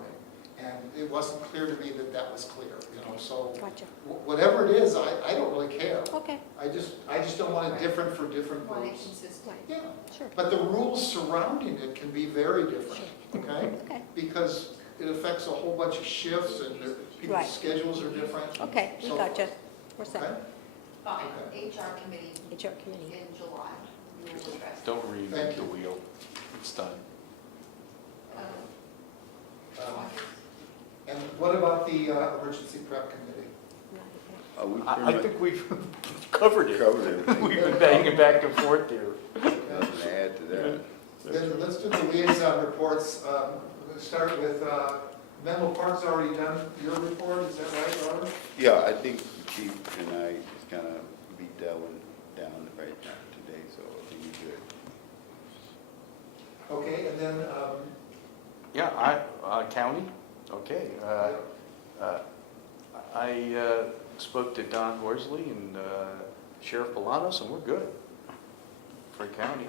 And it wasn't clear to me that that was clear, so Gotcha. Whatever it is, I don't really care. Okay, I just don't want it different for different Want it groups. consistent. Yeah, sure. but the rules surrounding it can be very different, okay? Okay, Because it affects a whole bunch of shifts and people's Right. schedules are different. okay, we so gotcha. forth. We're Okay? set. Fine, Okay. HR committee HR committee. in July, we will address. Don't Thank reinvent you. the wheel. It's done. August. And what about the emergency prep committee? We I pretty much think we've covered it. covered everything. We've been banging back and forth here. Nothing to add to that. Then let's do the liaison reports. We'll start with, Menlo Park's already done your report, is that right, Robert? Yeah, I think the chief and I just kind of beat that one down right now today, so I think we're good. Okay, and then, Yeah, county, okay. I spoke to Don Horsley and Sheriff Polanos, and we're good for county.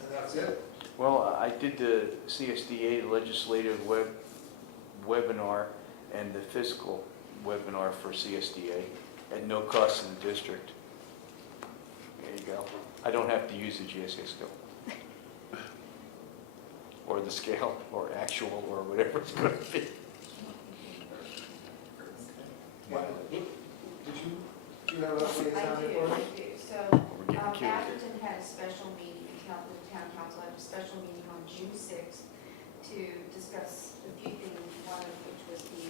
and that's it. Well, I did the CSDA legislative webinar and the fiscal webinar for CSDA at no cost to the district. There you go. I don't have to use the GSA skill. Or the scale, or actual, or whatever it's going to be. Did you have a liaison report? I do. So, We're getting cute. Atherton had a special meeting, the town council had a special meeting on June 6th to discuss a few things, one of which was the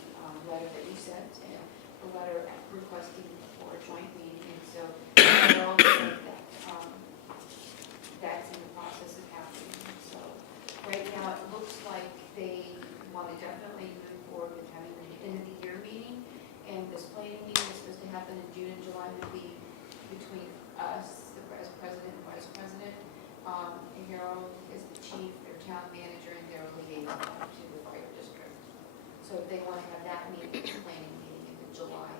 letter that you sent, and the letter requesting for a joint meeting, and so they're all said that that's in the process of happening. So right now, it looks like they want to definitely move forward with having the end of the year meeting, and this planning meeting is supposed to happen in June and July, will be between us, the president and vice president. Harold is the chief, their town manager, and their liaison to the fire district. So if they want to have that meeting, the planning meeting in the July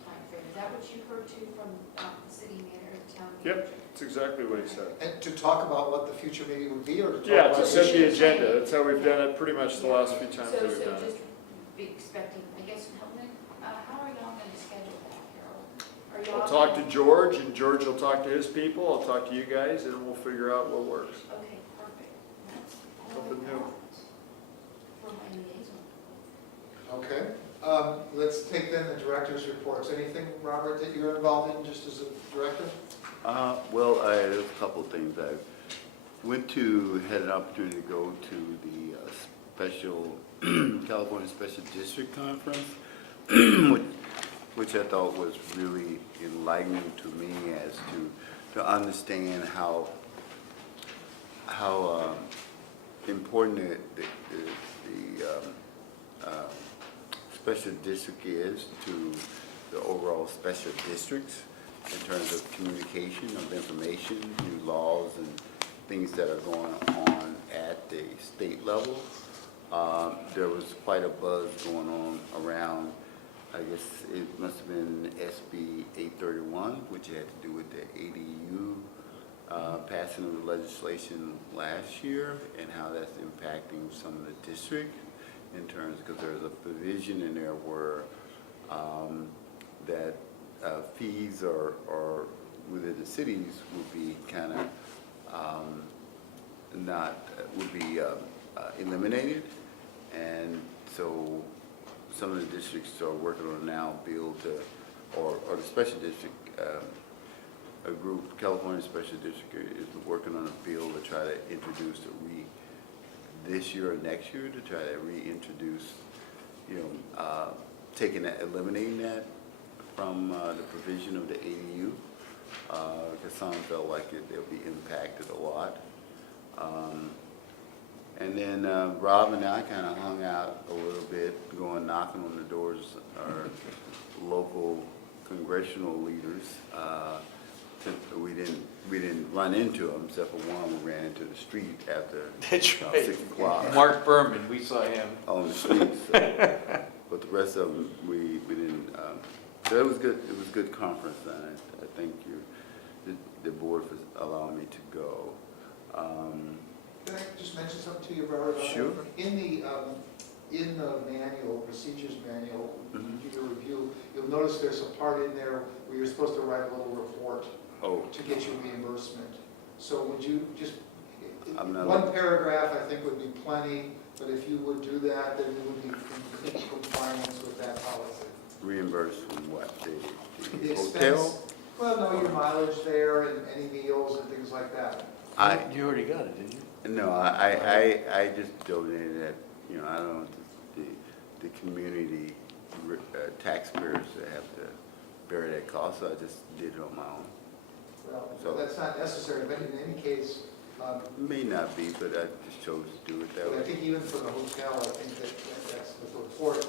timeframe. Is that what you heard too from the city manager, town manager? Yep, that's exactly what he said. And to talk about what the future meeting would be, or to talk Yeah, about to set the issues? agenda, that's how we've done it pretty much the last few times that we've So done it. just be expecting, I guess, how are y'all going to schedule that, Harold? Are y'all I'll talk to gonna- George, and George will talk to his people, I'll talk to you guys, and we'll figure out what works. Okay, perfect. That's all Something I new. want for my liaison. Okay, let's take then the director's reports. Anything, Robert, that you're involved in just as a director? Well, there's a couple of things. Had an opportunity to go to the special, California Special District Conference, which I thought was really enlightening to me as to understand how important the special district is to the overall special districts in terms of communication of information, new laws and things that are going on at the state level. There was quite a buzz going on around, I guess it must have been SB 831, which had to do with the ADU passing of the legislation last year and how that's impacting some of the districts in terms, because there's a provision in there where that fees or within the cities would be kind of would be eliminated. And so some of the districts are working on now bill to, or the special district, a group, California Special District is working on a bill to try to introduce this year or next year to try to reintroduce, taking that, eliminating that from the provision of the ADU, because some felt like they'll be impacted a lot. And then Rob and I kind of hung out a little bit, going knocking on the doors of our local congressional leaders. We didn't run into them, except for one. We ran into the street after about 6 o'clock. Mark Berman, we saw him. On the street, so. But the rest of them, we didn't. So it was good. It was a good conference, and I thank you, the board, for allowing me to go. Can I just mention something to you, Robert? Sure. In the manual, procedures manual, when you do your review, you'll notice there's a part in there where you're supposed to write a little report to get you reimbursement. So would you just, one paragraph I think would be plenty, but if you would do that, then you would be in compliance with that policy. Reimbursed from what? The expense, hotel? well, no, your mileage there and any meals and things like that. You already got it, didn't you? No, I just donated that, I don't want the community taxpayers to have to bear that cost, so I just did it on my own. Well, that's not necessary, but in any case. May not be, but I just chose to do it that But I way. think even for the hotel, I think that's the report.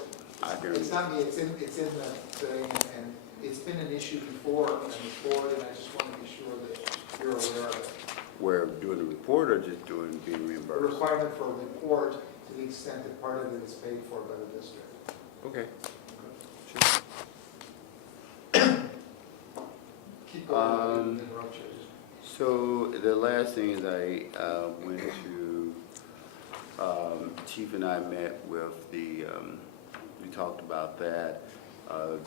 It's not me, it's in the thing, and it's been an issue before and I just want to be sure that you're aware of it. Where doing the report or just being The reimbursed? requirement for a report to the extent that part of it is paid for by the district. Okay. Keep going, I didn't interrupt you. So the last thing is I went to, Chief and I met with we talked about that, the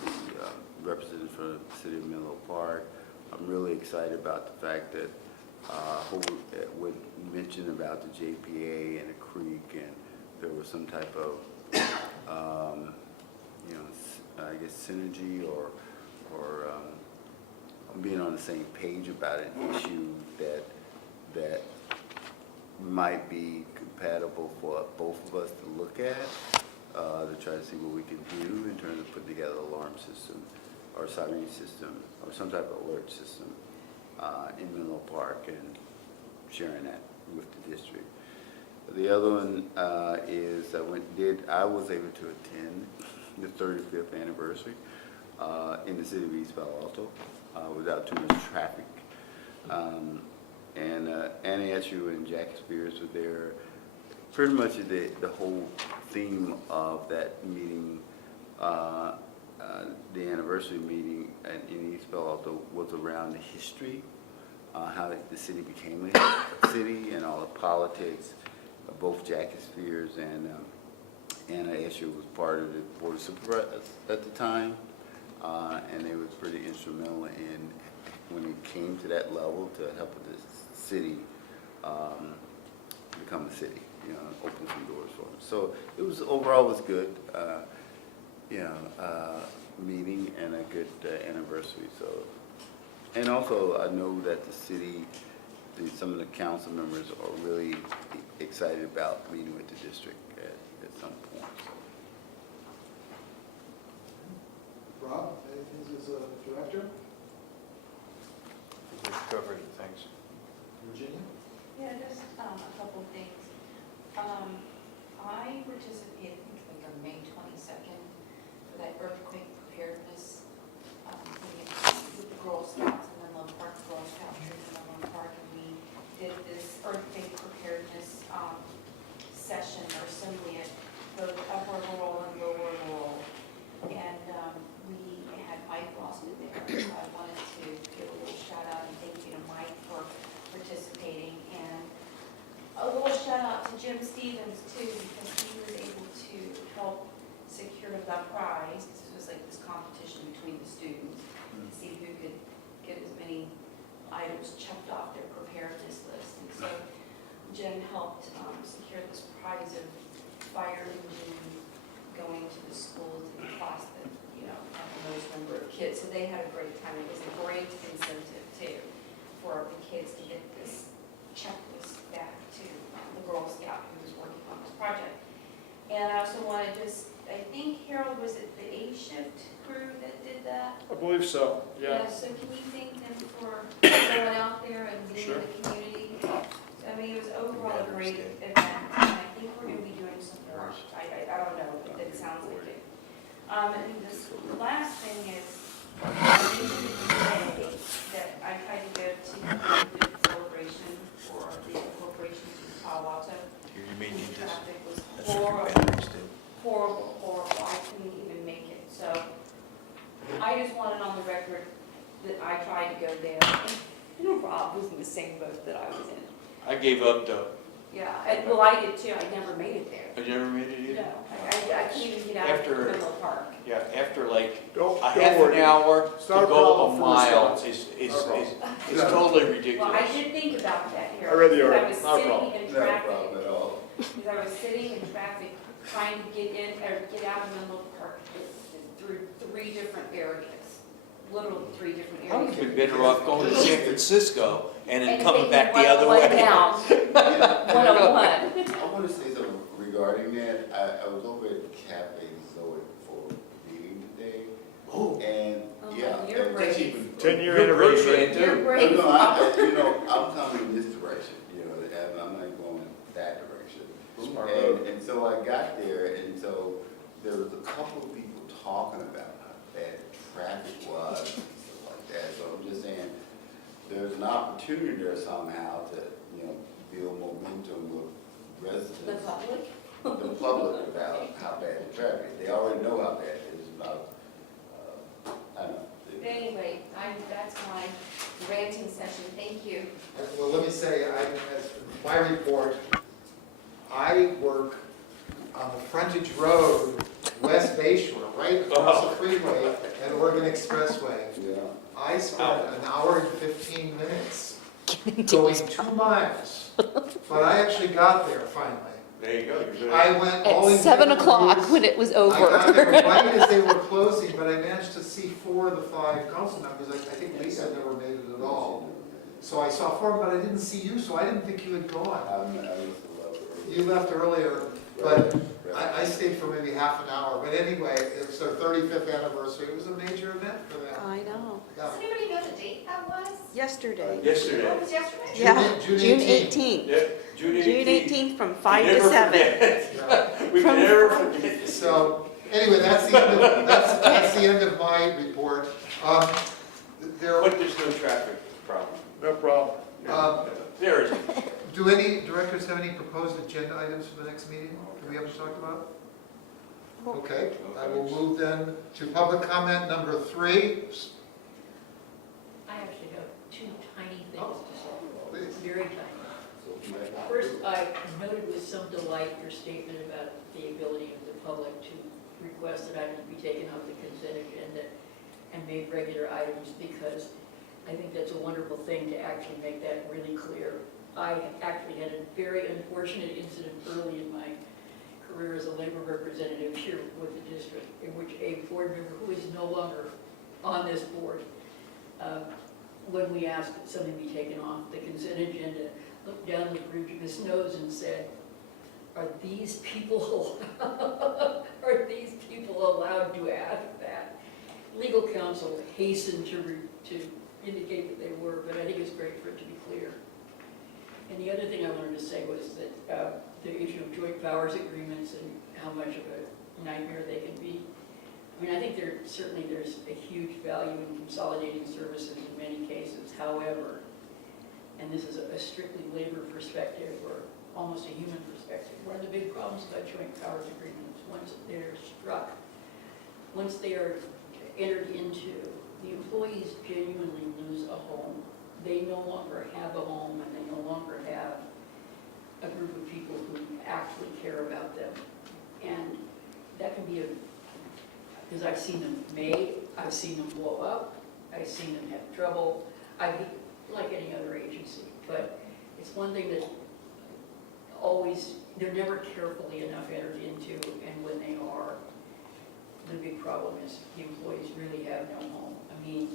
representative from the city of Menlo Park. I'm really excited about the fact that when mentioned about the JPA and the creek, and there was some type of, I guess synergy or being on the same page about an issue that might be compatible for both of us to look at, to try to see what we can do in terms of putting together an alarm system or siren system or some type of alert system in Menlo Park and sharing that with the district. The other one is I was able to attend the 35th anniversary in the city of East Palo Alto without too much traffic. And Annie Escher and Jackie Spears were there. Pretty much the whole theme of that meeting, the anniversary meeting in East Palo Alto, was around the history, how the city became a city and all the politics. Both Jackie Spears and Anna Escher was part of the Board of Supervisors at the time, and they was pretty instrumental in when it came to that level to help the city become a city, open some doors for them. So it was overall was good, meeting and a good anniversary. So, and also I know that the city, some of the council members are really excited about meeting with the district at some point. Rob, anything as a director? We've covered it, thanks. Virginia? Yeah, just a couple things. I participated, I think on May 22nd, that earthquake preparedness, with the Girl Scouts in Menlo Park, Girl Scout troop in Menlo Park, and we did this earthquake preparedness session or assembly at both Upper Laurel and Lower Laurel. And we had Mike Lawson there, so I wanted to give a little shout out and thank you to Mike for participating. And a little shout out to Jim Stevens too, because he was able to help secure the prize. This was like this competition between the students to see who could get as many items checked off their preparedness list. And so Jim helped secure this prize of fire engine going to the schools and the class that, you know, had the most number of kids. So they had a great time. It was a great incentive too for the kids to get this checklist back to the Girl Scout who was working on this project. And I also wanted to just, I think Harold, was it the A-shift crew that did that? I believe so, yeah. So can you thank them for going out there and being Sure. in the community? I mean, it was overall a great event, and I think we're going to be doing some more. I don't know, but it sounds like it. And this last thing is, today, that I tried to go to the celebration for the incorporation of Palo Alto. The traffic was horrible. I couldn't even make it. So I just wanted on the record that I tried to go there. And Rob was in the same boat that I was in. I gave up though. Yeah, well, I did too. I never made it there. Have you ever made it either? No, I couldn't even get out After- of Menlo Park. Yeah, after like Don't a half worry. an hour It's to not a go problem a for the mile Scouts. is Not a problem. totally Well, ridiculous. I did think about that here. I read the because article. I was Not a sitting problem. in Not a traffic. problem at all. Because I was sitting in traffic trying to get in, or get out of Menlo Park through 3 different areas. Literally 3 different I would areas. have been better off going to San Francisco and then And coming taking back the other 101 way. down, 101. I want to say something regarding that. I was over at Cafe Zoe for a meeting today. Oh. And, Oh, yeah. you're and brave. that's even- 10-year You're brave, anniversary. man, You're too. brave. No, I'm coming in this direction, and I'm not going that direction. Smart road. And so I got there, and so there was a couple of people talking about how bad traffic was and stuff like that. So I'm just saying, there's an opportunity there somehow to, build momentum with residents. The public? The public about how bad the traffic is. They already know how bad it is about, I don't know. Anyway, that's my ranting session. Thank you. Well, let me say, as my report, I work on the frontage road, West Bay Shore, right across the freeway and Oregon Expressway. Yeah. I spent an hour and 15 minutes going 2 miles, but I actually got there finally. There you go. You're good. I went all in. At 7 different o'clock routes. when it was I got there over. right as they were closing, but I managed to see 4 of the 5 council members. I think Lisa never made it at all. So I saw 4, but I didn't see you, so I didn't think you had gone. I used to love it. You left earlier, but I stayed for maybe half an hour. But anyway, it was their 35th anniversary. It was a major event for them. I know. Yeah. Does anybody know the date that was? Yesterday. Yesterday. What was yesterday? Yeah, June June 18th. 18th. Yeah, June 18th. June 18th from We 5 to never 7. forget. We From- never forget. So anyway, that's the end of, that's the end of my report. There, But there's no traffic problem. No problem. There is. do any directors have any proposed agenda items for the next meeting? Do we have to talk about? Okay, I will move then to public comment number 3. I actually have 2 tiny things Oh, to say, please. very tiny. First, I noted with some delight your statement about the ability of the public to request that items be taken off the consent agenda and made regular items, because I think that's a wonderful thing to actually make that really clear. I actually had a very unfortunate incident early in my career as a labor representative here with the district, in which a board member who is no longer on this board, when we asked that something be taken off the consent agenda, looked down the bridge of his nose and said, "Are these people allowed to ask that?" Legal counsel hastened to indicate that they were, but I think it's great for it to be clear. And the other thing I wanted to say was that the issue of joint powers agreements and how much of a nightmare they can be. I mean, I think certainly there's a huge value in consolidating services in many cases. However, and this is a strictly labor perspective or almost a human perspective, one of the big problems about joint powers agreements, once they're struck, once they are entered into, the employees genuinely lose a home. They no longer have a home, and they no longer have a group of people who actually care about them. And that can be because I've seen them made, I've seen them blow up, I've seen them have trouble, like any other agency. But it's one thing that always, they're never carefully enough entered into, and when they are, the big problem is the employees really have no home. I mean,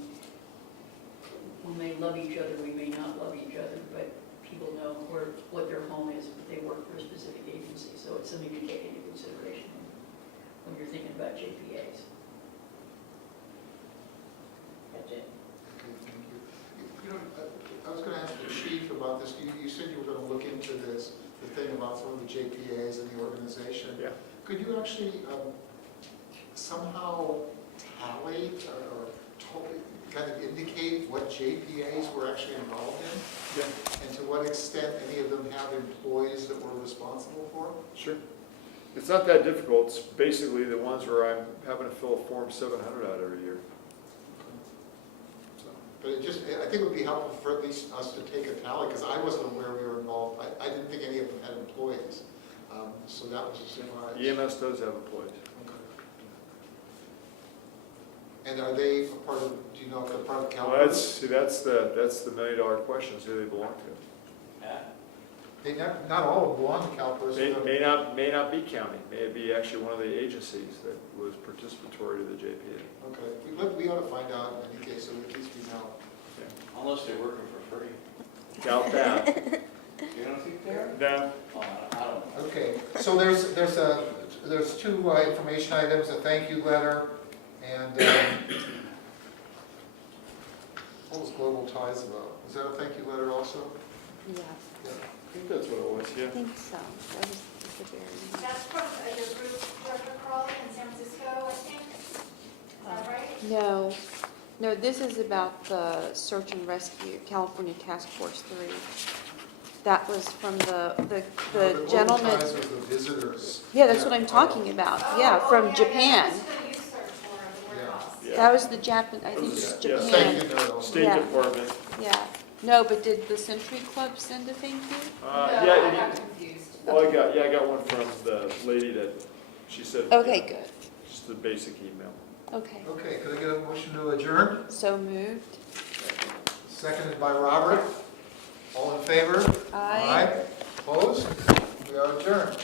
we may love each other, we may not love each other, but people know what their home is, but they work for a specific agency, so it's something to take into consideration when you're thinking about JPAs. That's it. Okay, thank you. You know, I was going to ask the chief about this. You said you were going to look into this, the thing about some of the JPAs and the organization. Yeah. Could you actually somehow tally or kind of indicate what JPAs we're actually involved in? Yeah. And to what extent any of them have employees that we're responsible for? Sure. It's not that difficult. It's basically the ones where I'm having to fill a Form 700 out every year. But I think it would be helpful for at least us to take a tally, because I wasn't aware we were involved. I didn't think any of them had employees. So that was a surprise. EMS does have employees. Okay. And are they a part of, do you know if they're part of Well, CalPERS? that's the $1 million question, is who they belong to. They not all of them belong to CalPERS. May not be county, may be actually one of the agencies that was participatory to the JPA. Okay, we ought to find out in any case, so at least we know. Unless they're working for free. Doubt that. You don't think they are? No. Oh, I don't know. Okay, so there's two information items, a thank you letter, and what was Global Ties about? Is that a thank you letter also? Yes, I think that's what it was, I yeah. think so. That was the very. That's from your group, Dr. Crawl in San Francisco, I think. Is that right? No, this is about the search and rescue, California Task Force 3. That was from the Global gentleman. Ties are the visitors. Yeah, that's what I'm talking about. Yeah, from Japan. Yeah. That was the Japan, I think it's Yeah, Japan. Thank you note. State Yeah. Department. Yeah. No, but did the Century Club send a thank you? Yeah, well, I got one from the lady that she said. Okay, good. Just the basic email. Okay. Okay, could I get a motion to adjourn? So moved. Seconded by Robert. All in favor? Aye. Opposed? We are adjourned.